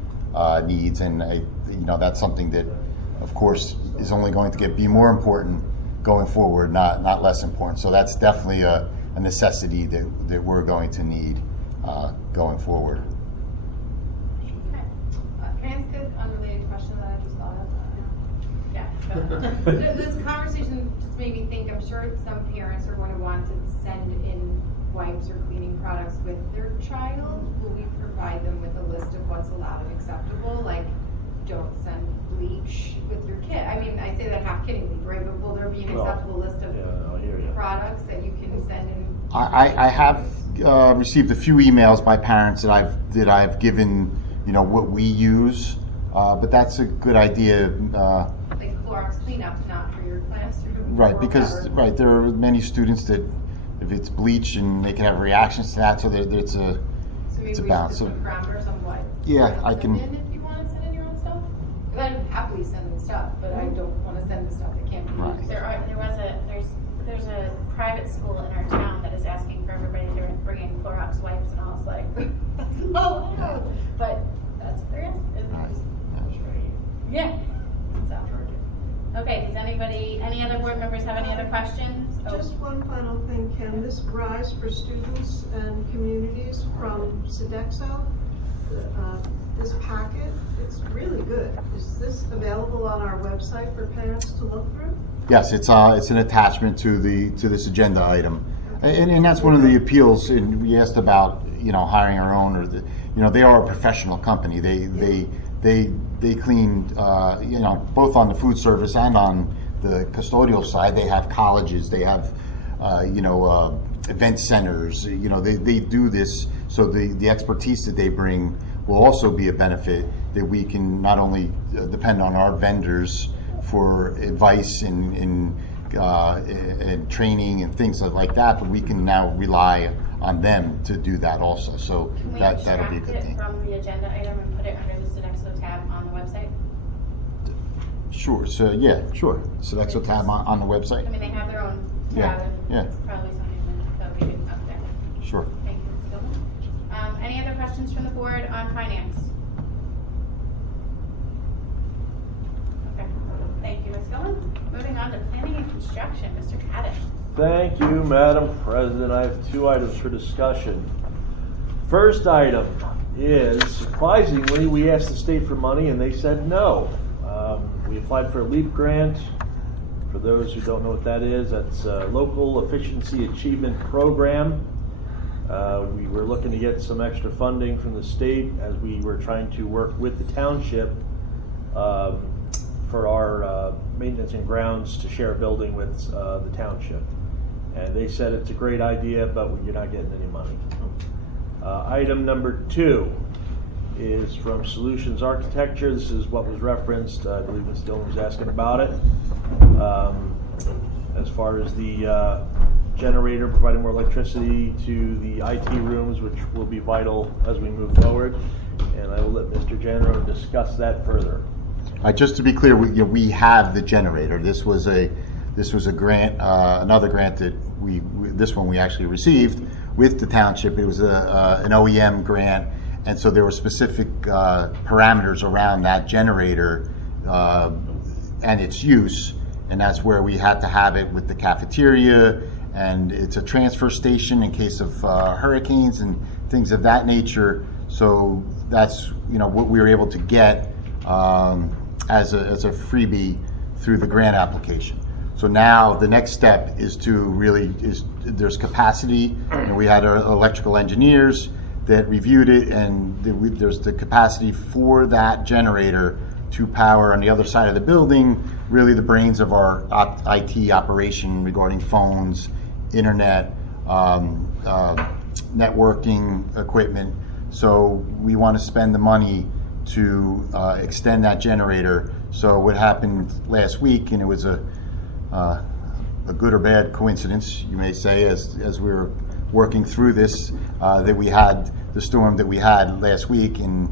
needs, and that's something that, of course, is only going to be more important going forward, not less important. So that's definitely a necessity that we're going to need going forward. Okay. Can I ask an unrelated question that I just thought of? Yeah. This conversation just made me think, I'm sure some parents are going to want to send in wipes or cleaning products with their child. Will we provide them with a list of what's allowed and acceptable? Like, don't send bleach with your kid. I mean, I say that half kiddingly, right? But will there be an acceptable list of products that you can send in? I have received a few emails by parents that I've given, what we use, but that's a good idea. Like Clorox cleanup, not for your classroom. Right, because there are many students that if it's bleach and they can have reactions to that, so that it's a balance. So maybe parameters on what? Yeah, I can. If you want to send in your own stuff, because I'm happily sending stuff, but I don't want to send the stuff that can't be used. There's a private school in our town that is asking for everybody to bring in Clorox wipes, and I was like, that's not allowed. But that's what they're asking. Yeah. So. Okay, does any other board members have any other questions? Just one final thing, Ken. This Rise for Students and Communities from Sodexo, this packet, it's really good. Is this available on our website for parents to look through? Yes, it's an attachment to this agenda item, and that's one of the appeals. And we asked about hiring our own, or they are a professional company. They clean both on the food service and on the custodial side. They have colleges, they have event centers. They do this, so the expertise that they bring will also be a benefit that we can not only depend on our vendors for advice and training and things like that, but we can now rely on them to do that also. So that'll be a good thing. From the agenda item and put it under the Sodexo tab on the website? Sure. So sure. Sodexo tab on the website. I mean, they have their own tab. Yeah. It's probably something that we can up there. Sure. Thank you, Ms. Gilman. Any other questions from the board on finance? Okay. Thank you, Ms. Gilman. Moving on to planning and construction, Mr. Kaddish. Thank you, Madam President. I have two items for discussion. First item is, surprisingly, we asked the state for money and they said no. We applied for a LEAP grant. For those who don't know what that is, that's a Local Efficiency Achievement Program. We were looking to get some extra funding from the state as we were trying to work with the township for our maintenance and grounds to share a building with the township. And they said it's a great idea, but you're not getting any money. Item number 2 is from Solutions Architecture. This is what was referenced. I believe Ms. Dillon was asking about it. As far as the generator providing more electricity to the IT rooms, which will be vital as we move forward. And I will let Mr. Genero discuss that further. Just to be clear, we have the generator. This was a grant, another grant that this one we actually received with the township. It was an OEM grant, and so there were specific parameters around that generator and its use, and that's where we had to have it with the cafeteria, and it's a transfer station in case of hurricanes and things of that nature. So that's what we were able to get as a freebie through the grant application. So now the next step is there's capacity, and we had our electrical engineers that reviewed it, and there's the capacity for that generator to power on the other side of the building, really the brains of our IT operation regarding phones, internet, networking equipment. So we want to spend the money to extend that generator. So what happened last week, and it was a good or bad coincidence, you may say, as we were working through this, that we had the storm that we had last week, and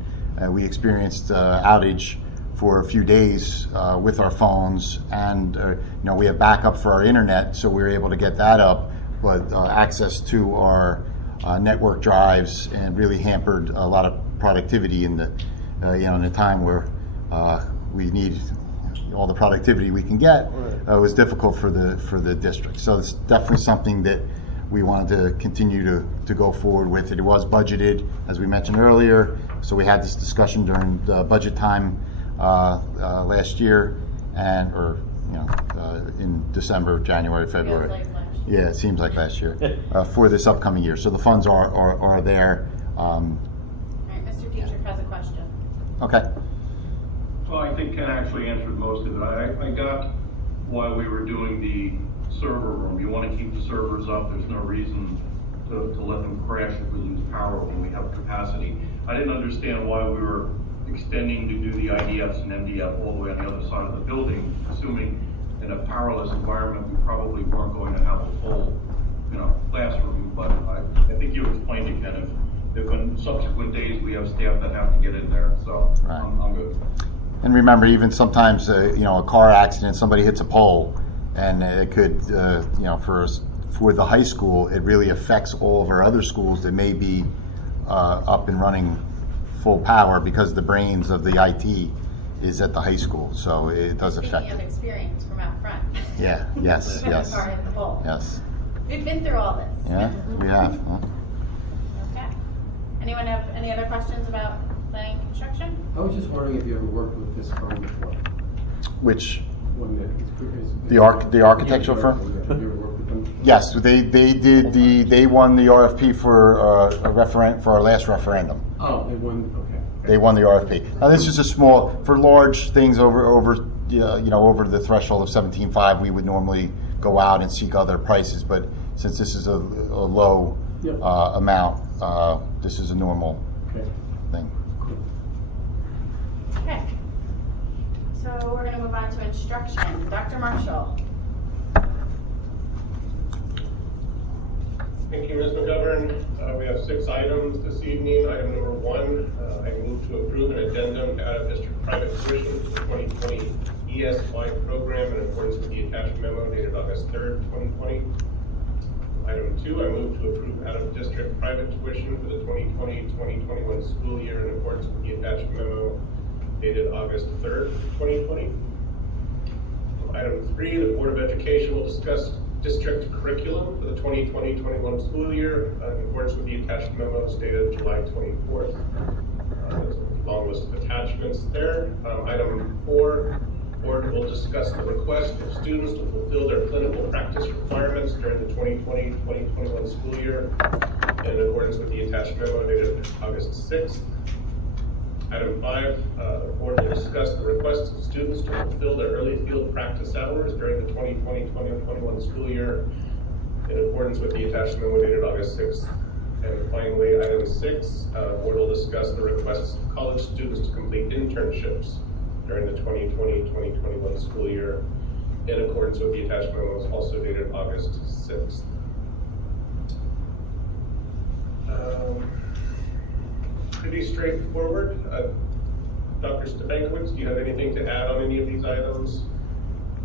we experienced outage for a few days with our phones, and we have backup for our internet, so we were able to get that up, but access to our network drives and really hampered a lot of productivity in the in a time where we need all the productivity we can get. It was difficult for the district. So it's definitely something that we wanted to continue to go forward with. It was budgeted, as we mentioned earlier, so we had this discussion during the budget time last year, in December, January, February. Feels like last year. Yeah, it seems like last year for this upcoming year. So the funds are there. All right, Mr. Dietrich has a question. Okay. Well, I think Ken actually answered most of it. I got why we were doing the server room. You want to keep the servers up. There's no reason to let them crash if we lose power when we have capacity. I didn't understand why we were extending to do the IDFs and MDF all the way on the other side of the building, assuming in a powerless environment we probably weren't going to have a full, classroom. But I think you explained it, Ken. If in subsequent days we have staff that have to get in there, so right. I'm good. And remember, even sometimes, a car accident, somebody hits a pole, and it could, for the high school, it really affects all of our other schools that may be up and running full power because the brains of the IT is at the high school. So it does affect Speaking of experience from out front. Yeah, yes, yes. Car hit the pole. Yes. We've been through all this. Yeah, we have. Okay. Anyone have any other questions about planning construction? I was just wondering if you ever worked with this firm before. Which? One that is the architectural firm? Yeah, have you ever worked with them? Yes, they won the RFP for for our last referendum. Oh, they won. Okay. They won the RFP. Now this is a small, for large things over the threshold of 17.5, we would normally go out and seek other prices. But since this is a low amount, this is a normal thing. Okay. So we're going to move on to instruction. Dr. Marshall. Thank you, Ms. McGovern. We have 6 items this evening. Item number 1, I move to approve an addendum to out-of-district private tuition for the 2020 ES-wide program in accordance with the attached memo dated August 3rd, 2020. Item 2, I move to approve out-of-district private tuition for the 2020-2021 school year in accordance with the attached memo dated August 3rd, 2020. Item 3, the Board of Education will discuss district curriculum for the 2020-21 school year in accordance with the attached memos dated July 24th. There's a long list of attachments there. Item 4, Board will discuss the request of students to fulfill their clinical practice requirements during the 2020-2021 school year in accordance with the attached memo dated August 6th. Item 5, the Board will discuss the request of students to fulfill their early field practice hours during the 2020-2021 school year in accordance with the attached memo dated August 6th. And finally, item 6, the Board will discuss the requests of college students to complete internships during the 2020-2021 school year in accordance with the attached memos also dated August 6th. Pretty straightforward. Dr. Stefankiewicz, do you have anything to add on any of these items?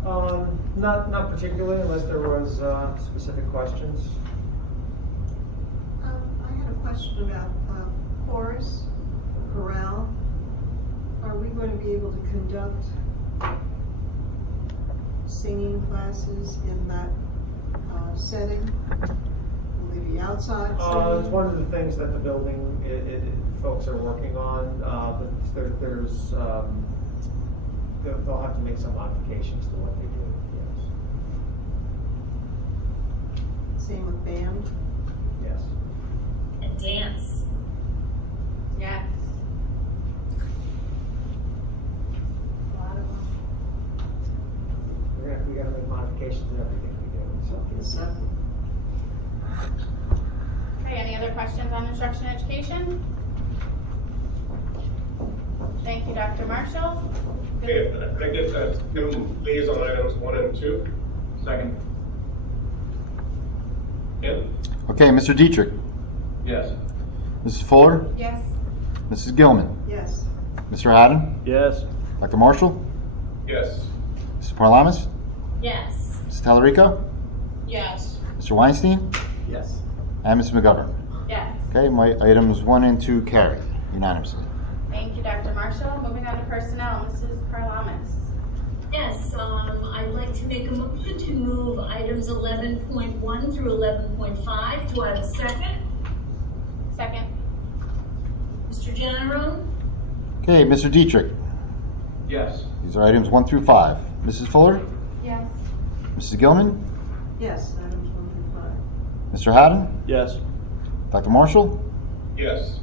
Not particularly, unless there was specific questions. I had a question about chorus, chorale. Are we going to be able to conduct singing classes in that setting? Will they be outside? It's one of the things that the building folks are working on. But there's they'll have to make some modifications to what they do. Yes. Same with band. Yes. And dance. Yes. questions on instruction and education? Thank you, Dr. Marshall. Okay, I guess that's liaison items 1 and 2. Second. Ken? Okay, Mr. Dietrich, Yes. Mrs. Fuller, Yes. Mrs. Gilman, Yes. Mr. Haddon, Yes. Dr. Marshall, Yes. Mrs. Parlamas, Yes. Mrs. Tallarico, Yes. Mr. Weinstein, Yes. and Mrs. McGovern. Yes. Okay, my items 1 and 2 carry unanimously. Thank you, Dr. Marshall. Moving on to personnel, Mrs. Parlamas. Yes, I'd like to make a motion to move items 11.1 through 11.5. Do I have a second? Second. Mr. Genaro? Okay, Mr. Dietrich, Yes. these are items 1 through 5. Mrs. Fuller, Yes. Mrs. Gilman, Yes, items 1 through 5. Mr. Haddon, Yes. Dr. Marshall, Yes.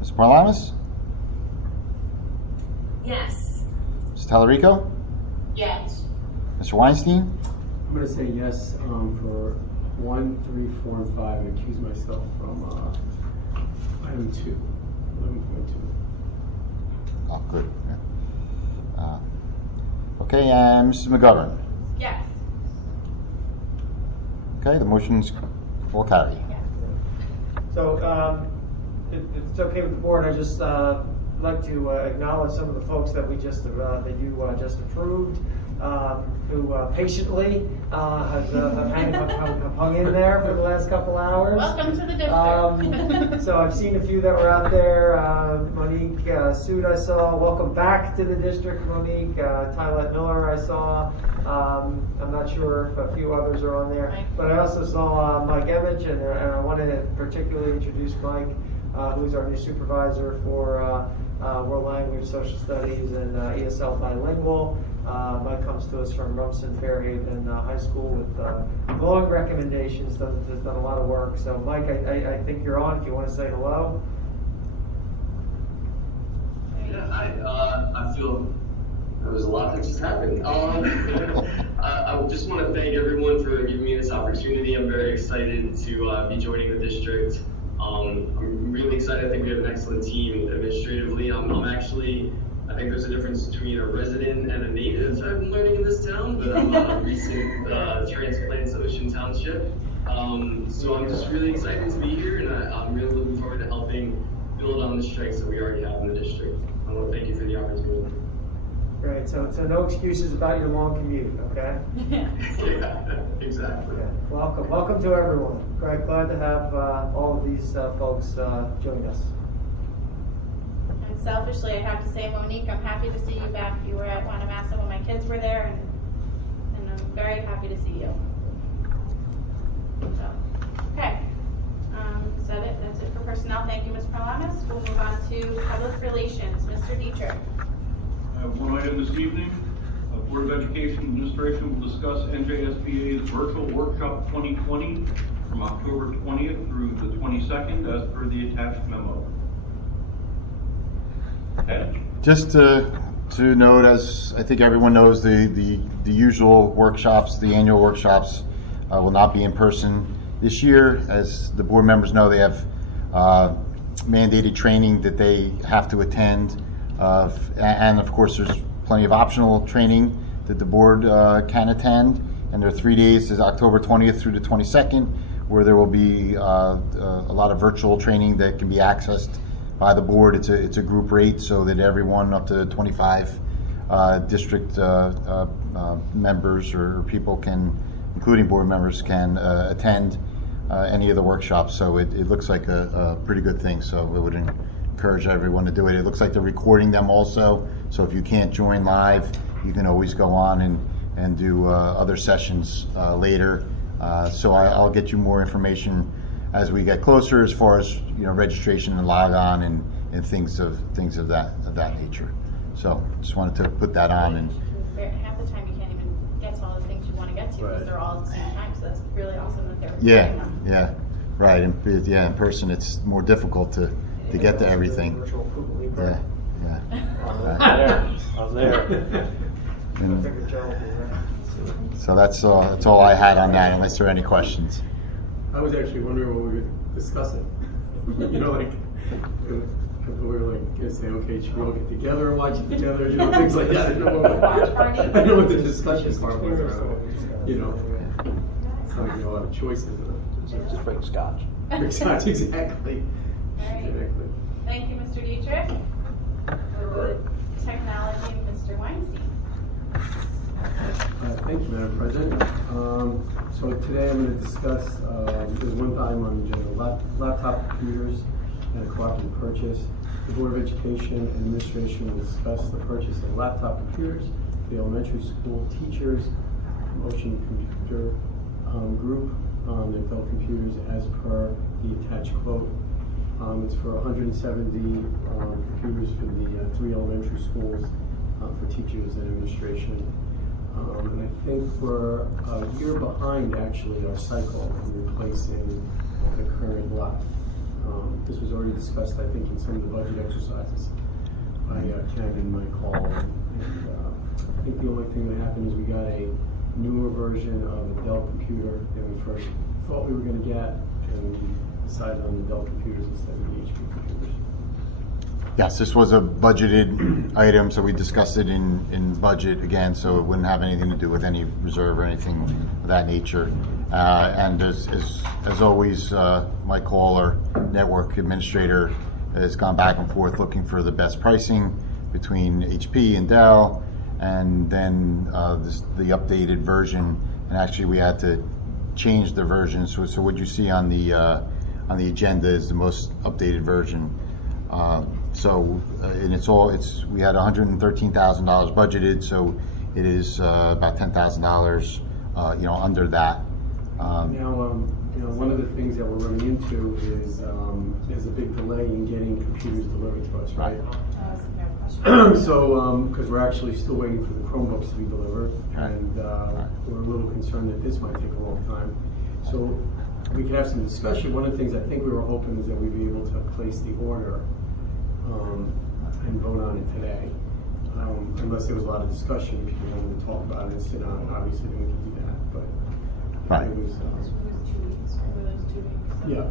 Mrs. Parlamas, Yes. Mrs. Tallarico, Yes. Mr. Weinstein, I'm gonna say yes, for 1, 3, 4, and 5, and accuse myself from, item 2, 11.2. oh, good. Yeah. Okay, and Mrs. McGovern. Yes. Okay, the motion's will carry. So, if it's okay with the board, I just like to acknowledge some of the folks that we just that you just approved, who patiently have hung in there for the last couple hours. Welcome to the district. So I've seen a few that were out there. Monique Sood I saw. Welcome back to the district, Monique. Tylette Miller I saw. I'm not sure if a few others are on there, but I also saw Mike Emmich, and I wanted to particularly introduce Mike, who's our new supervisor for World Language, Social Studies, and ESL Bilingual. Mike comes to us from Rumson Fairhaven High School with glowing recommendations. Has done a lot of work. So, Mike, I think you're on. If you want to say hello. Yeah, I feel there was a lot that just happened. I just want to thank everyone for giving me this opportunity. I'm very excited to be joining the district. I'm really excited. I think we have an excellent team administratively. I think there's a difference between a resident and a native, I've been learning in this town, but I'm a recent transplant to Ocean Township. So I'm just really excited to be here, and I'm really looking forward to helping build on the strengths that we already have in the district. I want to thank you for the opportunity. Great. So no excuses about your long commute, okay? Yeah, exactly. Okay. Welcome to everyone. Glad to have all of these folks join us. And selfishly, I have to say, Monique, I'm happy to see you back. You were at Wanamassa when my kids were there, and I'm very happy to see you. So, okay. Is that it? That's it for personnel. Thank you, Ms. Parlamas. We'll move on to public relations. Mr. Dietrich. I have one item this evening. Board of Education Administration will discuss NJSBA's Virtual Workshop 2020 from October 20th through the 22nd as per the attached memo. Ed? Just to note, as I think everyone knows, the usual workshops, the annual workshops, will not be in person this year. As the board members know, they have mandated training that they have to attend, and of course there's plenty of optional training that the board can attend, and there are 3 days, is October 20th through the 22nd, where there will be a lot of virtual training that can be accessed by the board. It's a group rate, so that everyone up to 25 district members or people can, including board members, can attend any of the workshops. So it looks like a pretty good thing. So we would encourage everyone to do it. It looks like they're recording them also. So if you can't join live, you can always go on and do other sessions later. So I'll get you more information as we get closer, as far as registration and log on and things of that nature. So just wanted to put that on. And Half the time you can't even get to all the things you want to get to because they're all at the same time. So that's really awesome that they're recording them. yeah, right. And in person it's more difficult to get to everything. Yeah. I was there. So that's all I had on that, unless there are any questions. I was actually wondering what we were discussing. You know, like, we were like, gonna say, okay, should we all get together and watch it together, you know, things like that. I know what the discussion part was around, you know. It's not a lot of choices. Just bring scotch. Bring scotch, exactly. All right. Exactly. Thank you, Mr. Dietrich. We'll go to technology, Mr. Weinstein. Thank you, Madam President. So today I'm going to discuss, there's one item on the agenda, laptop computers and a cooperative purchase. The Board of Education and Administration will discuss the purchase of laptop computers for the elementary school teachers, Motion Computer Group, and Dell computers as per the attached quote. It's for 170 computers for the 3 elementary schools for teachers and administration. And I think we're a year behind actually our cycle in replacing the current lot. This was already discussed, I think, in some of the budget exercises by Ken in my call. And I think the only thing that happened is we got a newer version of a Dell computer than we first thought we were going to get, and we decided on the Dell computers instead of the HP computers. Yes, this was a budgeted item, so we discussed it in budget again, so it wouldn't have anything to do with any reserve or anything of that nature. And as always, Mike Hall, our network administrator, has gone back and forth looking for the best pricing between HP and Dell, and then the updated version. And actually, we had to change the version. So what you see on the agenda is the most updated version. And we had $113,000 budgeted, so it is about $10,000, under that. One of the things that we're running into is there's a big delay in getting computers delivered to us, right? So, because we're actually still waiting for the Chromebooks to be delivered, and we're a little concerned that this might take a long time. So we could have some discussion. One of the things I think we were hoping is that we'd be able to place the order and vote on it today. Unless there was a lot of discussion, if you wanted to talk about it and sit on it, obviously then we could do that. But it was,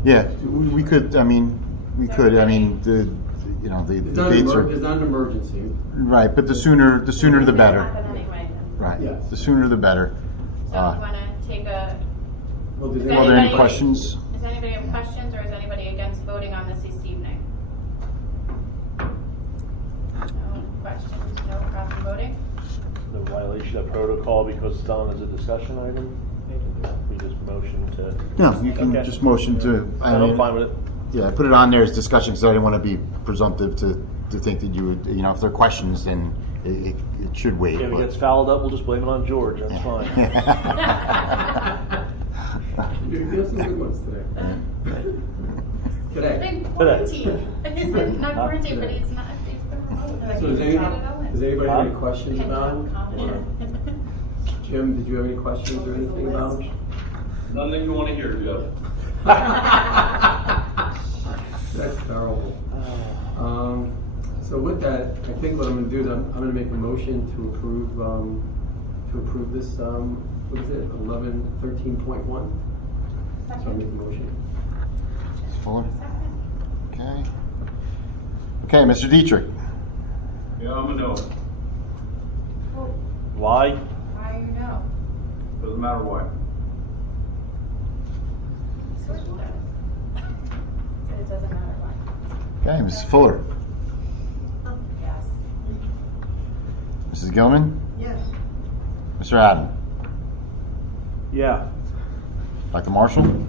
yeah, we could. I mean, we could. I mean, the dates are. It's not an emergency. Right, but the sooner the better. Anyway. Right. Yes. The sooner the better. So if you want to take a. Are there any questions? Does anybody have questions, or is anybody against voting on this evening? No questions, no problem voting? The violation of protocol because it's on as a discussion item? We just motion to... No, you can just motion to... I'm fine with it. Yeah, I put it on there as discussion because I didn't want to be presumptive to think that you would, if there are questions, then it should wait. If it gets fouled up, we'll just blame it on George. That's fine. You have some good ones today. Today. He's been not quarantined, but he's not. So does anybody have any questions about him? Jim, did you have any questions or anything about him? None that you want to hear, Jeff. That's terrible. So with that, I think what I'm going to do is I'm going to make a motion to approve this. What is it? 1113.1. So I make a motion. Fuller. Okay. Okay, Mr. Dietrich. Yeah, I'm a no. Why? Why you know? Doesn't matter why. It doesn't matter why. Okay, Mrs. Fuller. Yes. Mrs. Gilman. Yes. Mr. Adam. Yeah. Dr. Marshall.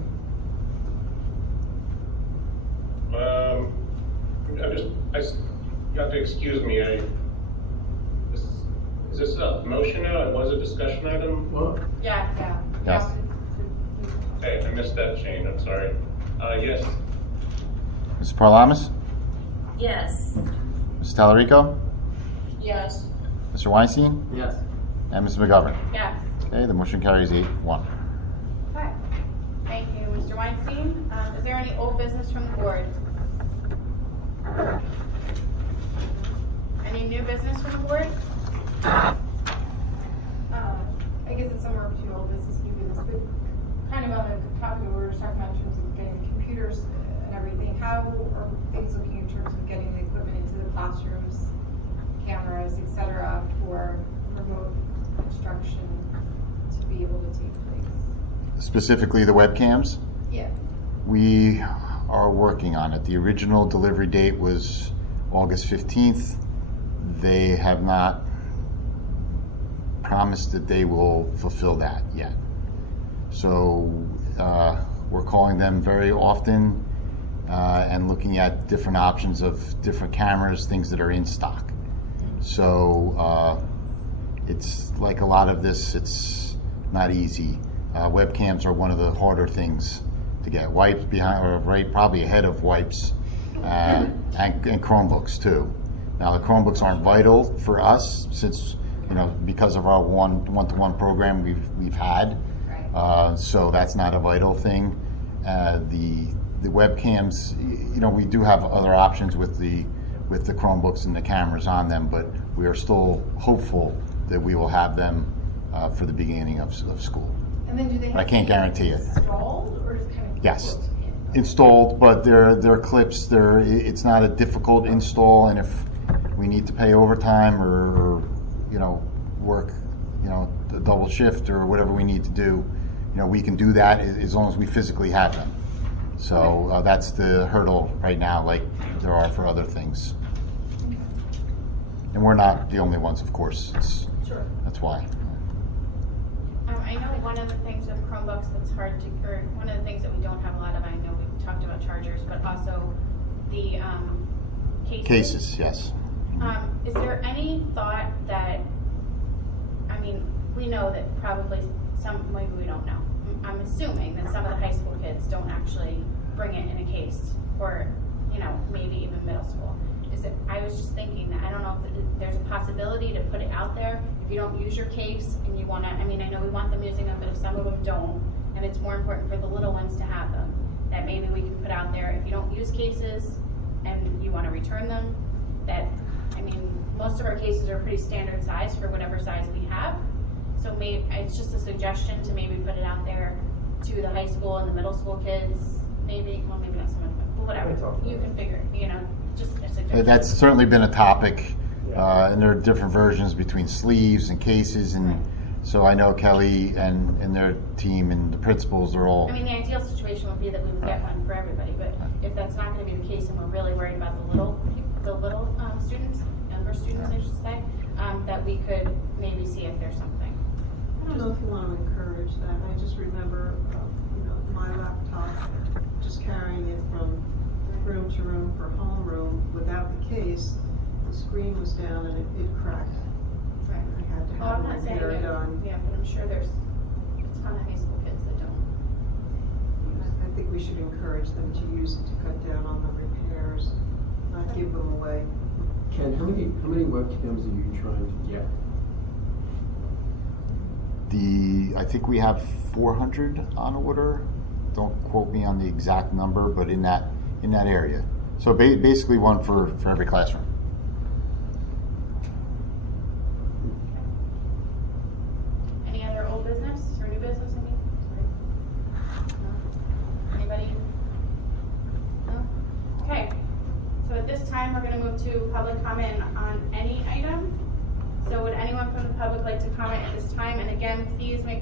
You have to excuse me. Is this a motion now? It was a discussion item? Well, Yeah. Yes. Hey, I missed that chain. I'm sorry. Yes. Mrs. Parlamas. Yes. Mrs. Tallarico. Yes. Mr. Weinstein. yes. And Mrs. McGovern. Yes. Okay, the motion carries 8-1. Okay. Thank you, Mr. Weinstein. Is there any old business from the board? Any new business from the board? I guess it's somewhere between old business and new business, but kind of on the topic we were talking about in terms of getting computers and everything. how are things looking in terms of getting the equipment into the classrooms, cameras, et cetera, for remote instruction to be able to take place? Specifically the webcams? Yeah. We are working on it. The original delivery date was August 15th. They have not promised that they will fulfill that yet. So we're calling them very often and looking at different options of different cameras, things that are in stock. So it's like a lot of this, it's not easy. Webcams are one of the harder things to get. Wipes behind, or right, probably ahead of wipes, and Chromebooks too. Now the Chromebooks aren't vital for us since, you know, because of our one-to-one program we've had. So that's not a vital thing. The webcams, you know, we do have other options with the Chromebooks and the cameras on them, but we are still hopeful that we will have them for the beginning of school. And then do they have I can't guarantee it. Installed or just kind of Yes, installed, but they're clips. It's not a difficult install, and if we need to pay overtime or you know, work, you know, a double shift or whatever we need to do, you know, we can do that as long as we physically have them. So that's the hurdle right now, like there are for other things. And we're not the only ones, of course. Sure. That's why. I know one of the things with Chromebooks that's hard to, or one of the things that we don't have a lot of, I know we've talked about chargers, but also the cases. Cases, yes. Is there any thought that, I mean, we know that probably some, maybe we don't know. I'm assuming that some of the high school kids don't actually bring it in a case, or, you know, maybe even middle school. I was just thinking that, I don't know if there's a possibility to put it out there. If you don't use your case and you want to, I mean, I know we want them using them, but if some of them don't, and it's more important for the little ones to have them, that maybe we can put out there, if you don't use cases and you want to return them, that, I mean, most of our cases are pretty standard size for whatever size we have. So maybe, it's just a suggestion to maybe put it out there to the high school and the middle school kids, maybe, well, maybe not so much, but whatever. You can figure, you know, just a suggestion. That's certainly been a topic, and there are different versions between sleeves and cases, and so I know Kelly and their team and the principals are all. I mean, the ideal situation would be that we would get one for everybody, but if that's not going to be the case, and we're really worried about the little students, younger students, I should say, that we could maybe see if there's something. I don't know if you want to encourage that. I just remember, you know, my laptop, just carrying it from room to room for homeroom without the case, the screen was down and it cracked. Right. I had to Well, have I'm a not saying repair that, done. yeah, but I'm sure there's a ton of high school kids that don't. I think we should encourage them to use it to cut down on the repairs, not give them away. Ken, how many webcams are you trying to get? I think we have 400 on order. Don't quote me on the exact number, but in that area. So basically one for every classroom. Any other old business or new business? No? Anybody? No? Okay. So at this time, we're going to move to public comment on any item. So would anyone from the public like to comment at this time? And again, please don't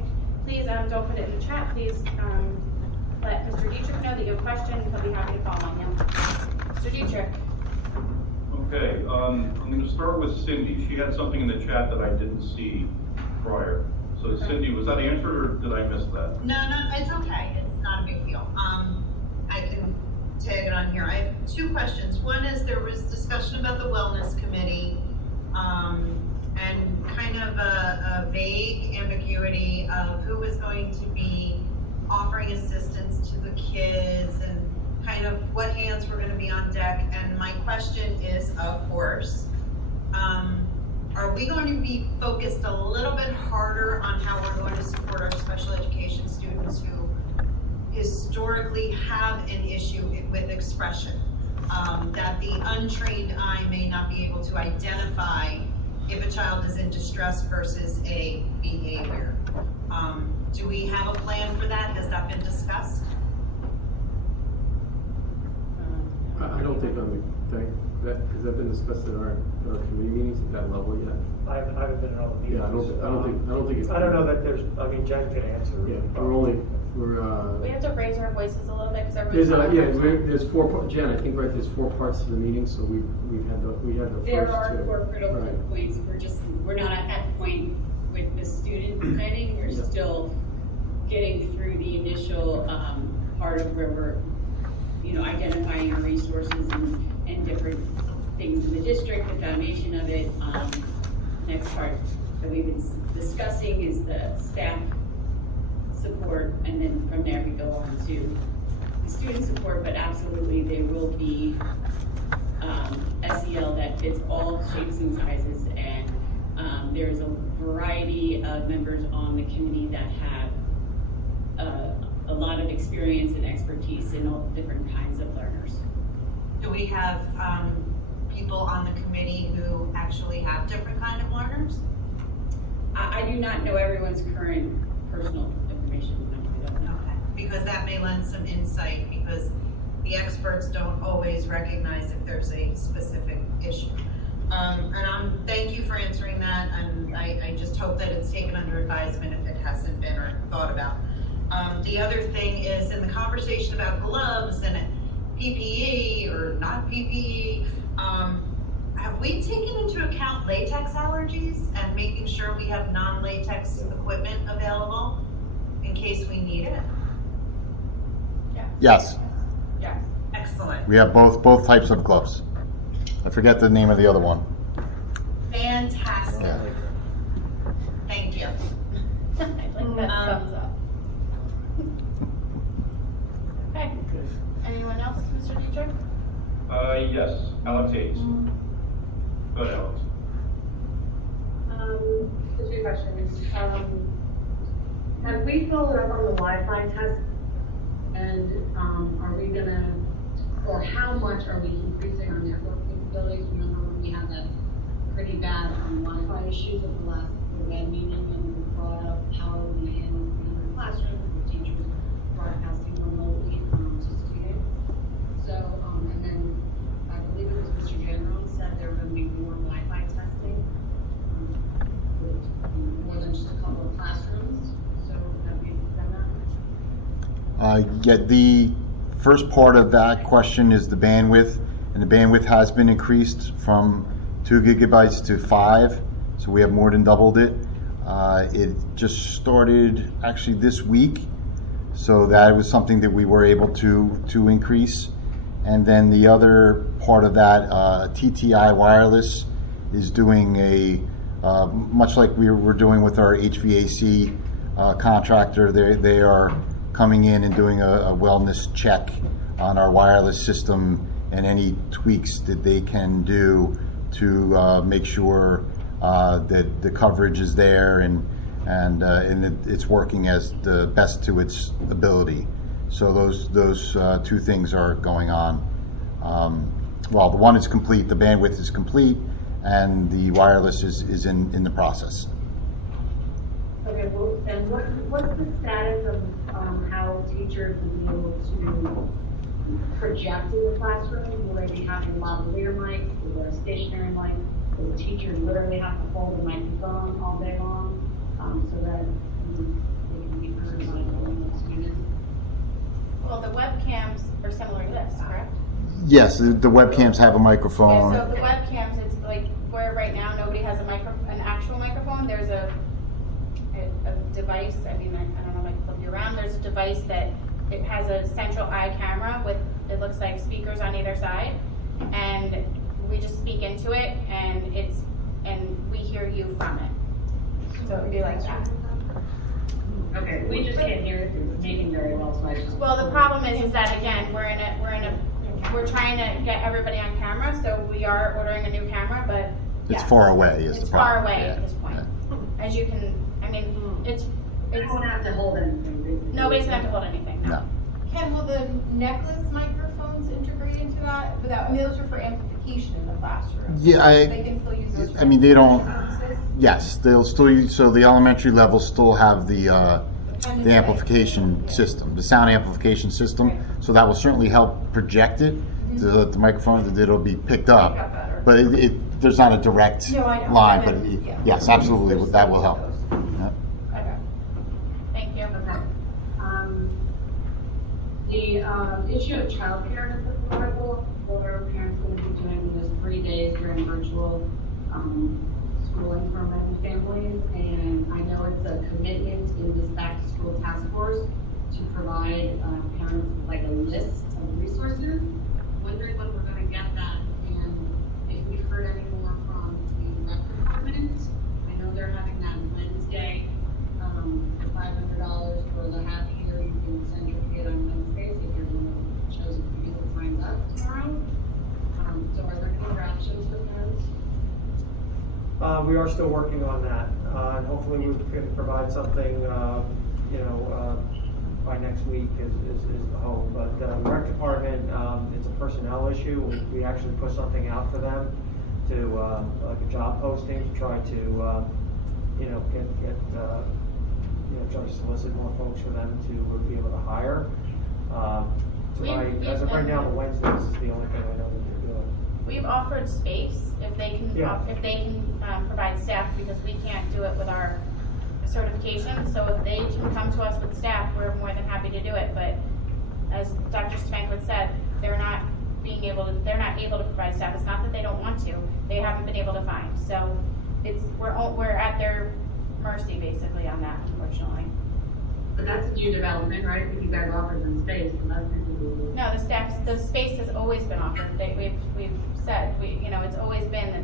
put it in the chat. Please let Mr. Dietrich know that you have a question. He'll be happy to call on him. Mr. Dietrich. Okay, I'm going to start with Cindy. She had something in the chat that I didn't see prior. So Cindy, was that answered or did I miss that? No, it's okay. It's not a big deal. I can tag it on here. I have two questions. One is there was discussion about the wellness committee, and kind of a vague ambiguity of who is going to be offering assistance to the kids and kind of what hands were going to be on deck. And my question is, of course, are we going to be focused a little bit harder on how we're going to support our special education students who historically have an issue with expression, that the untrained eye may not be able to identify if a child is in distress versus a behavior? Do we have a plan for that? Has that been discussed? think has that been discussed at our committee meetings at that level yet? I haven't been in all the meetings. Yeah, I don't think it's. I don't know that there's, I mean, Jen can answer. Yeah, We have to raise our voices a little bit because everyone's. There's 4 parts, Jen, I think, right, there's 4 parts to the meeting, so we had the first 2. There are 4 critical Right. points, we're not at that point with the student planning, we're still getting through the initial, part of where we're, identifying our resources and different things in the district, the foundation of it. Next part that we've been discussing is the staff support, and then from there we go on to the student support, but absolutely there will be SEL that fits all shapes and sizes, and there's a variety of members on the committee that have a lot of experience and expertise in all different kinds of learners. Do we have people on the committee who actually have different kind of learners? I do not know everyone's current personal information. I don't know. Okay, because that may lend some insight, because the experts don't always recognize if there's a specific issue. Thank you for answering that, and I just hope that it's taken under advisement if it hasn't been or thought about. The other thing is, in the conversation about gloves and PPE or not PPE, have we taken into account latex allergies and making sure we have non-latex equipment available in case we need it? Yes. Yes. Excellent. We have both types of gloves. I forget the name of the other one. Fantastic. Yeah. Thank you. I like that thumbs up. Okay. Anyone else, Mr. Dietrich? Yes, Alex Hayes. Go ahead, Alex. The 2 questions. Have we followed up on the Wi-Fi test? And are we gonna, or how much are we increasing our network capabilities? Remember when we had that pretty bad Wi-Fi issues at the last web meeting, and we brought up how are we handling the classrooms with teachers broadcasting remotely to students. So, and then I believe it was Mr. General said there would be more Wi-Fi testing with more than just a couple of classrooms. So have we done that? Yeah, the first part of that question is the bandwidth, and the bandwidth has been increased from 2 gigabytes to 5, so we have more than doubled it. It just started actually this week, so that was something that we were able to increase. And then the other part of that, TTI Wireless is doing a, much like we were doing with our HVAC contractor, they are coming in and doing a wellness check on our wireless system and any tweaks that they can do to make sure that the coverage is there and it's working as the best to its ability. So those 2 things are going on. Well, the one is complete, the bandwidth is complete, and the wireless is in the process. Okay, well, and what's the status of how teachers will be able to project in the classroom? Will they be having lavalier mics? Will there be stationary mics? Will the teachers literally have to hold the microphone all day long so that they can be heard by the students? Well, the webcams are similar to this, correct? Yes, the webcams have a microphone. Yeah, so the webcams, it's like where right now nobody has an actual microphone. There's a device. I mean, I don't know if I can flip you around. There's a device that it has a central eye camera with, it looks like speakers on either side, and we just speak into it, and we hear you from it. So it would be like that. Okay, we just can't hear it. It's making very well, so I just. Well, the problem is that again, we're trying to get everybody on camera, so we are ordering a new camera, but It's far away is the problem. far away Yeah. at this point. As you can, I mean, it's. You don't have to hold anything. Nobody's gonna have to hold anything. No. Ken, will the necklace microphones integrate into that? Without, I mean, those are for amplification in the classroom. Yeah, They can still use those. for I mean, they don't. purposes? Yes, they'll still use. So the elementary levels still have the amplification system, the sound amplification system. So that will certainly help project it. the microphone, it'll be picked up. Pick up better. But there's not a direct No, I know. line, I but meant, yeah. yes, absolutely, that will help. Yeah. Okay. Thank you. Okay. The issue of childcare is a article. What are parents going to be doing this 3 days during virtual schooling for many families? And I know it's a commitment in this back to school task force to provide parents with like a list of resources. Wondering when we're going to get that, and if we've heard any more from the rec department. I know they're having that Wednesday, $500 for the half year. You can send your kid on Wednesdays if you're one of the chosen few that signs up tomorrow. So are there any other options for parents? We are still working on that, and hopefully we can provide something, by next week is the hope. But the rec department, it's a personnel issue. We actually put something out for them to, like a job posting to try to, try to solicit more folks for them to be able to hire. As of right now, the Wednesdays is the only thing I know that they're doing. We've offered space if they can, provide staff, because we can't do it with our certification. So if they can come to us with staff, we're more than happy to do it. But as Dr. Spankwitz said, they're not able to provide staff. It's not that they don't want to; they haven't been able to find. So we're at their mercy basically on that, unfortunately. But that's a new development, right? Because you guys offered them space, and that's people. No, the space has always been offered. We've said it's always been that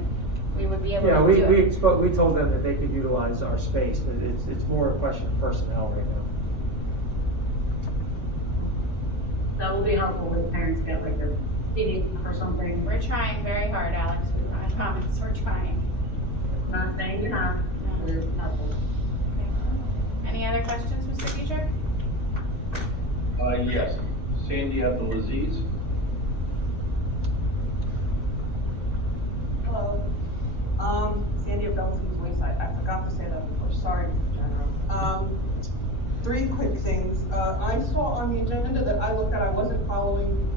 we would be able to do it. We told them that they could utilize our space, but it's more a question of personnel right now. That will be helpful when parents get like their meeting or something. We're trying very hard, Alex. I promise, we're trying. Not saying you're not. No. It's helpful. Okay. Any other questions, Mr. Dietrich? Yes. Sandy Abdulaziz. Hello. Sandy Abdulaziz, Wayside. I forgot to say that before. Sorry, Mr. General. 3 quick things. I saw on the agenda that I looked at, I wasn't following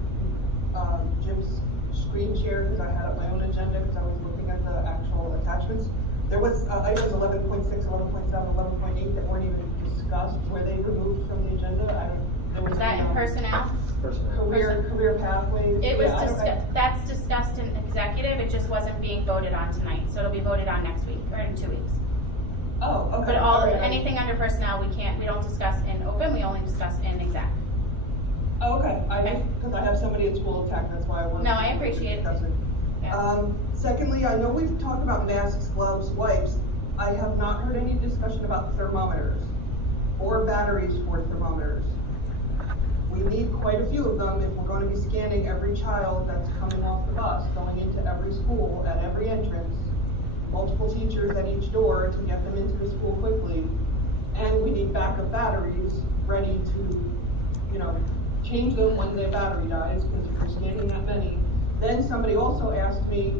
Jim's screen share because I had up my own agenda because I was looking at the actual attachments. There was items 11.6, 11.7, 11.8 that weren't even discussed. Were they removed from the agenda? Was that in personnel? Career pathways. It was that's discussed in executive. It just wasn't being voted on tonight, so it'll be voted on next week or in 2 weeks. Oh, okay. But anything under personnel, we don't discuss in open. We only discuss in exec. Oh, okay. Because I have somebody at school attack. That's why I wanted. No, I appreciate it. Yeah. Secondly, I know we've talked about masks, gloves, wipes. I have not heard any discussion about thermometers or batteries for thermometers. We need quite a few of them if we're going to be scanning every child that's coming off the bus, going into every school, at every entrance, multiple teachers at each door to get them into the school quickly. And we need backup batteries ready to, change them when their battery dies, because if we're scanning that many. Then somebody also asked me,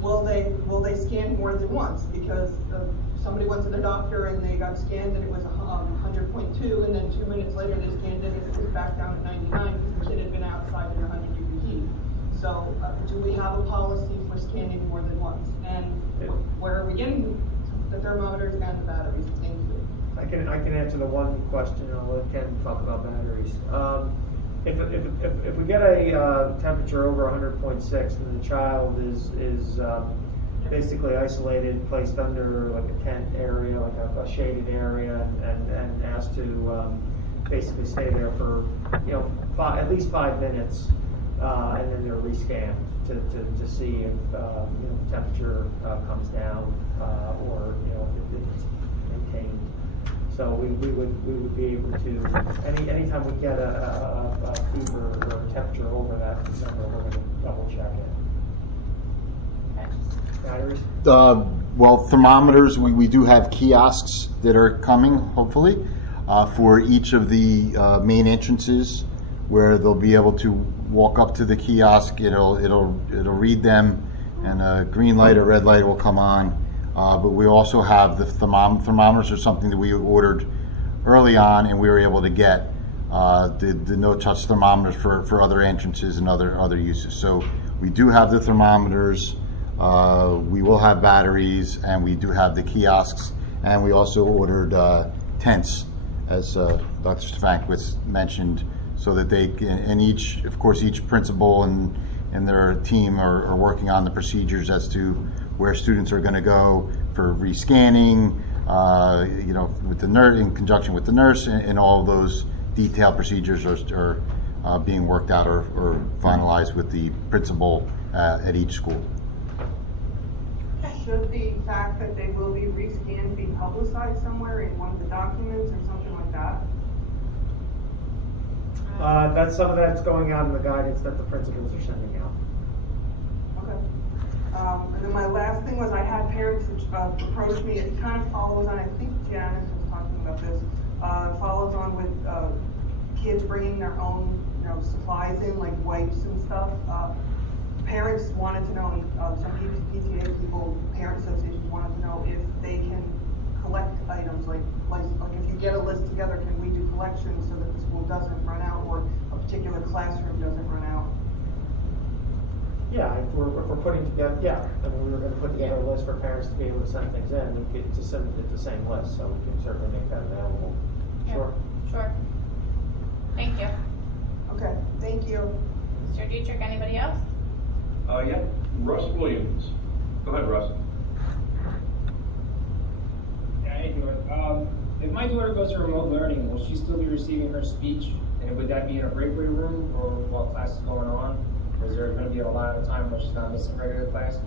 will they scan more than once? Because somebody went to the doctor and they got scanned and it was 100.2, and then 2 minutes later they scanned it and it was back down at 99 because the kid had been outside in 100-degree heat. So do we have a policy for scanning more than once? And where are we getting the thermometers and the batteries? Thank you. I can answer the one question, and I'll let Ken talk about batteries. If we get a temperature over 100.6, then the child is basically isolated, placed under like a tent area, like a shaded area, and asked to basically stay there for at least 5 minutes, and then they're rescanned to see if the temperature comes down or if it's maintained. So we would be able to anytime we get a fever or a temperature over that number, we're going to double check it. Batteries? Well, thermometers, we do have kiosks that are coming, hopefully, for each of the main entrances, where they'll be able to walk up to the kiosk. It'll read them, and a green light or red light will come on. But we also have the thermometers are something that we ordered early on, and we were able to get the no-touch thermometers for other entrances and other uses. So we do have the thermometers, we will have batteries, and we do have the kiosks, and we also ordered tents, as Dr. Stefankiewicz mentioned, so that they can, and each principal and their team are working on the procedures as to where students are going to go for rescanning, with the nurse, in conjunction with the nurse, and all of those detailed procedures are being worked out or finalized with the principal at each school. Should the fact that they will be rescanned be publicized somewhere in one of the documents or something like that? That's some of that's going out in the guidance that the principals are sending out. Okay. And then my last thing was I had parents approach me. It kind of follows on, I think Janice was talking about this, follows on with kids bringing their own supplies in, like wipes and stuff. Parents wanted to know, some PTA people, parent associations wanted to know if they can collect items, like if you get a list together, can we do collections so that the school doesn't run out or a particular classroom doesn't run out? Yeah, if we're putting together, I mean, we were going to put together a list for parents to be able to send things in. We could just send it the same list, so we can certainly make that available. Yeah. Sure. Thank you. Okay, thank you. Mr. Dietrich, anybody else? Yeah, Russ Williams. Go ahead, Russ. Yeah, how you doing? If my daughter goes to remote learning, will she still be receiving her speech? And would that be in a breakaway room or while class is going on? Or is there going to be a lot of time where she's not missing regular class?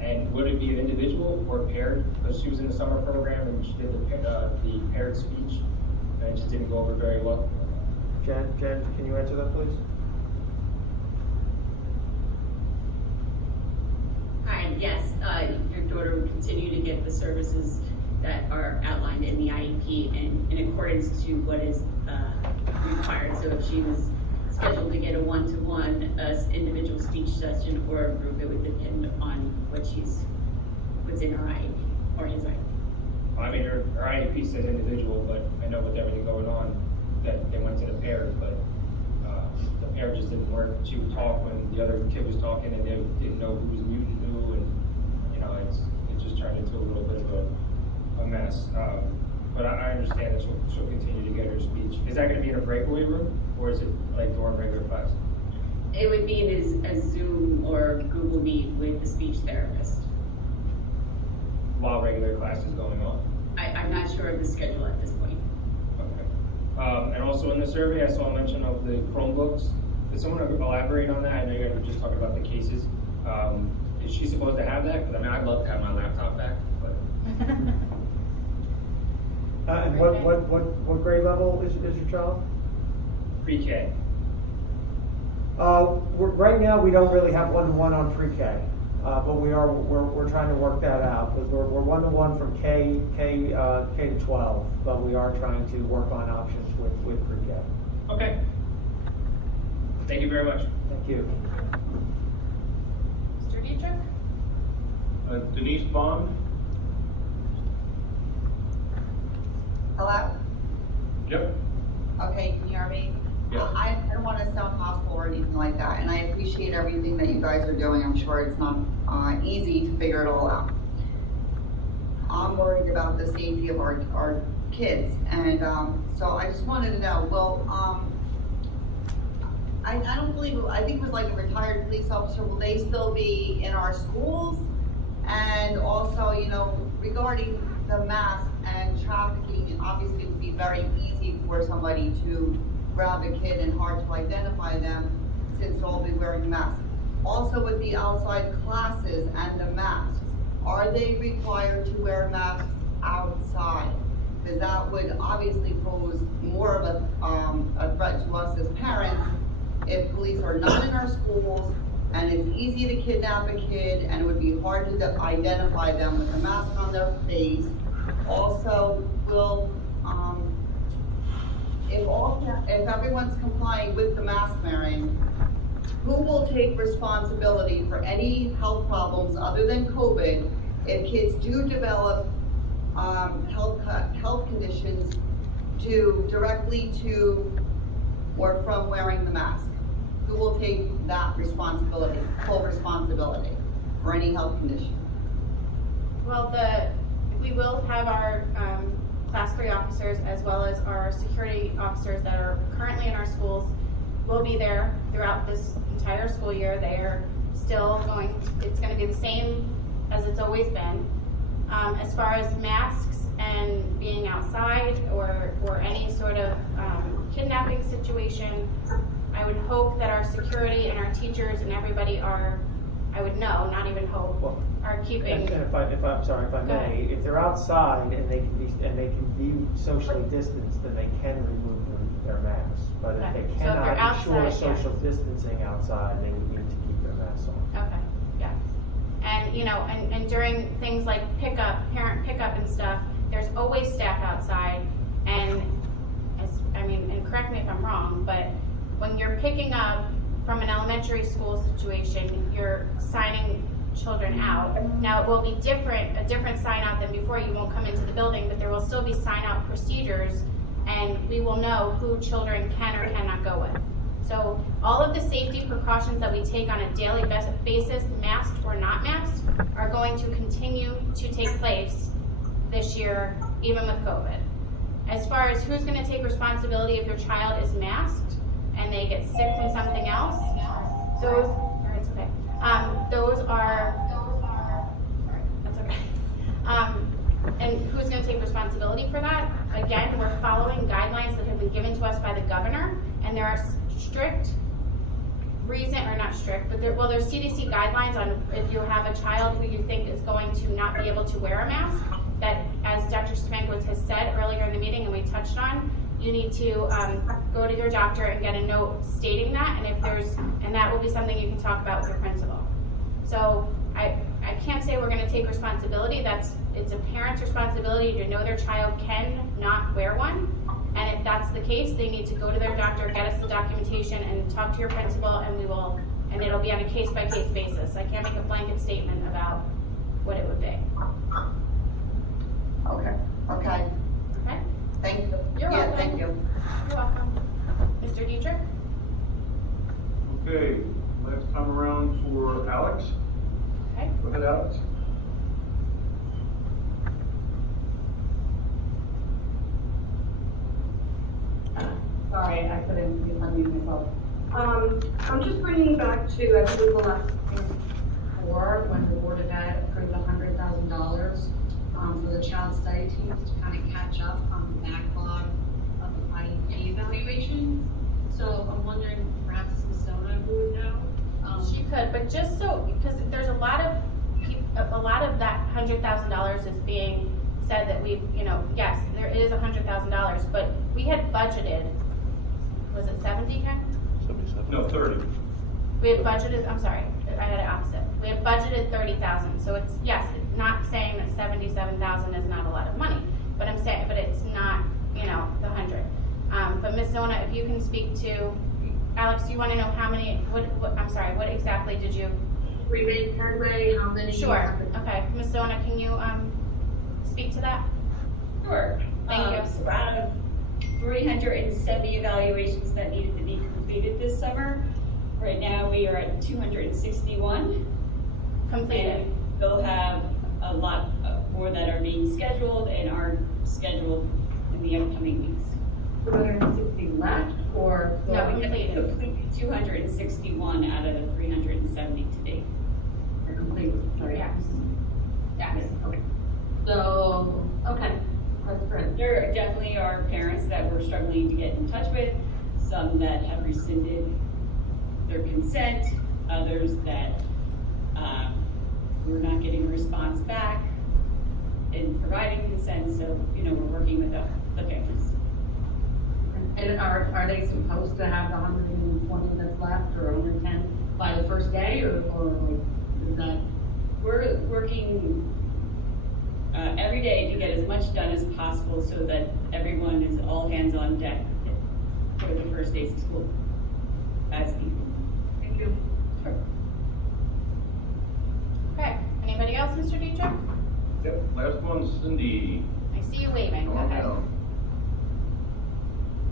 And would it be an individual or paired? Because she was in the summer program and she did the paired speech and it just didn't go over very well. Jen, can you answer that, please? Hi, yes, your daughter would continue to get the services that are outlined in the IEP and in accordance to what is required. So if she was scheduled to get a one-to-one individual speech session or a group, it would depend on what's in her IEP or his IEP. I mean, her IEP says individual, but I know with everything going on that they went to the pairs, but the pair just didn't work. She would talk when the other kid was talking and they didn't know who was muting who, and it just turned into a little bit of a mess. But I understand that she'll continue to get her speech. Is that going to be in a breakaway room, or is it like during regular class? It would be in a Zoom or Google Meet with the speech therapist. While regular class is going on? I'm not sure of the schedule at this point. Okay. And also in the survey, I saw a mention of the Chromebooks. Did someone elaborate on that? I know you guys were just talking about the cases. Is she supposed to have that? Because I mean, I'd love to have my laptop back, but. And what grade level is your child? Pre-K. Right now, we don't really have one-to-one on pre-K, but we're trying to work that out because we're one-to-one from K to 12, but we are trying to work on options with pre-K. Okay. Thank you very much. Thank you. Mr. Dietrich? Denise Bond. Hello? Yep. Okay, can you hear me? Yeah. I don't want to sound hostile or anything like that, and I appreciate everything that you guys are doing. I'm sure it's not easy to figure it all out. I'm worried about the safety of our kids, and so I just wanted to know, well, I don't believe, I think it was like a retired police officer, will they still be in our schools? And also, regarding the mask and trafficking, and obviously it would be very easy for somebody to grab a kid and hard to identify them since they'll be wearing masks. Also with the outside classes and the masks, are they required to wear masks outside? Because that would obviously pose more of a threat to us as parents if police are not in our schools and it's easy to kidnap a kid and it would be hard to identify them with a mask on their face. Also, if everyone's complying with the mask wearing, who will take responsibility for any health problems other than COVID if kids do develop health conditions directly to or from wearing the mask? Who will take that responsibility, full responsibility, for any health condition? Well, we will have our Class 3 officers as well as our security officers that are currently in our schools will be there throughout this entire school year. They are still it's going to be the same as it's always been. As far as masks and being outside or any sort of kidnapping situation, I would hope that our security and our teachers and everybody are, I would know, not even hope, are keeping. And if I may, if they're outside and they can be socially distanced, then they can remove their masks. But if they cannot ensure social distancing outside, they would need to keep their masks on. Okay, yeah. And and during things like parent pickup and stuff, there's always staff outside, and and correct me if I'm wrong, but when you're picking up from an elementary school situation, you're signing children out. Now it will be a different sign out than before. You won't come into the building, but there will still be sign out procedures, and we will know who children can or cannot go with. So all of the safety precautions that we take on a daily basis, masked or not masked, are going to continue to take place this year, even with COVID. As far as who's going to take responsibility if your child is masked and they get sick from something else, and who's going to take responsibility for that? Again, we're following guidelines that have been given to us by the governor, and there are strict there's CDC guidelines on if you have a child who you think is going to not be able to wear a mask, that, as Dr. Spankowitz has said earlier in the meeting and we touched on, you need to go to your doctor and get a note stating that, and that will be something you can talk about with your principal. So I can't say we're going to take responsibility. It's a parent's responsibility to know their child can not wear one. And if that's the case, they need to go to their doctor, get us the documentation, and talk to your principal, and it'll be on a case-by-case basis. I can't make a blanket statement about what it would be. Okay. Okay? Thank you. You're welcome. Thank you. You're welcome. Mr. Dietrich? Okay, last time around for Alex. Okay. Go ahead, Alex. Sorry, I couldn't unmute myself. I'm just bringing back to, I believe, the last before when the Board of Ed approved $100,000 for the child study teams to kind of catch up on the backlog of the IEP evaluations. So I'm wondering, perhaps Ms. Zona would know. She could, but just because there's a lot of that $100,000 is being said that we've, yes, there is $100,000, but we had budgeted, was it 70, Ken? 77. No, 30. We had budgeted, I'm sorry, I had it opposite. We had budgeted 30,000, so it's, yes, it's not saying that 77,000 is not a lot of money, but I'm saying, but it's not, the 100. But Ms. Zona, if you can speak to, Alex, do you want to know how many, what exactly did you? We made headway, how many? Sure, okay. Ms. Zona, can you speak to that? Sure. Thank you. So out of 370 evaluations that needed to be completed this summer, right now we are at 261. Completed. And we'll have a lot more that are being scheduled and are scheduled in the upcoming weeks. 260 left, or? No, we have completed 261 out of the 370 to date. Are completed, sorry. Yes. Yes. Okay. So, okay, that's great. There definitely are parents that we're struggling to get in touch with, some that have rescinded their consent, others that we're not getting a response back in providing consent, so, we're working with the families. And are they supposed to have the 120 that's left, or 110 by the first day, or like, is that? We're working every day to get as much done as possible so that everyone is all hands on deck for the first days of school as needed. Thank you. Sure. Okay, anybody else, Mr. Dietrich? Yep, last one's Cindy. I see you waving, go ahead.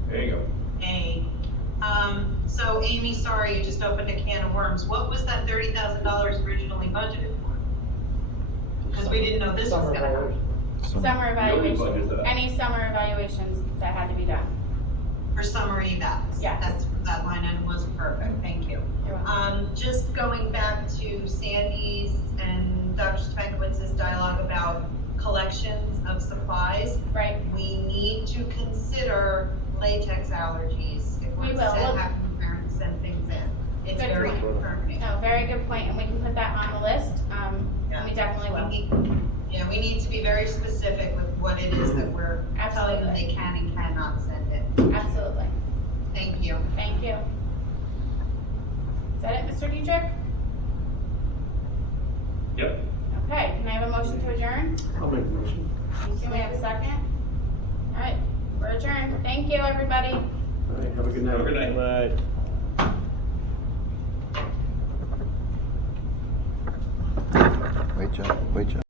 There you go. Hey, So Amy, sorry, you just opened a can of worms. What was that $30,000 originally budgeted for? Because we didn't know this was gonna happen. Summer We always budget evaluations, that. any summer evaluations that had to be done. For summer evals. Yes. That line item was perfect, thank you. You're welcome. Just going back to Sandy's and Dr. Spankowitz's dialogue about collections of supplies. Right. We need to consider latex allergies if We we're will. having parents send things in. It's Good very point. concerning. No, very good point, and we can put that on the list. We definitely will. We need to be very specific with what it is that we're telling them they can and cannot send in. Absolutely. Thank you. Thank you. Is that it, Mr. Dietrich? Yep. Okay, can I have a motion to adjourn? I'll make the motion. Can we have a second? All right, we're adjourned. Thank you, everybody. All right, have a good night. Have a good night. Good night. Wait, Joe, wait, Joe.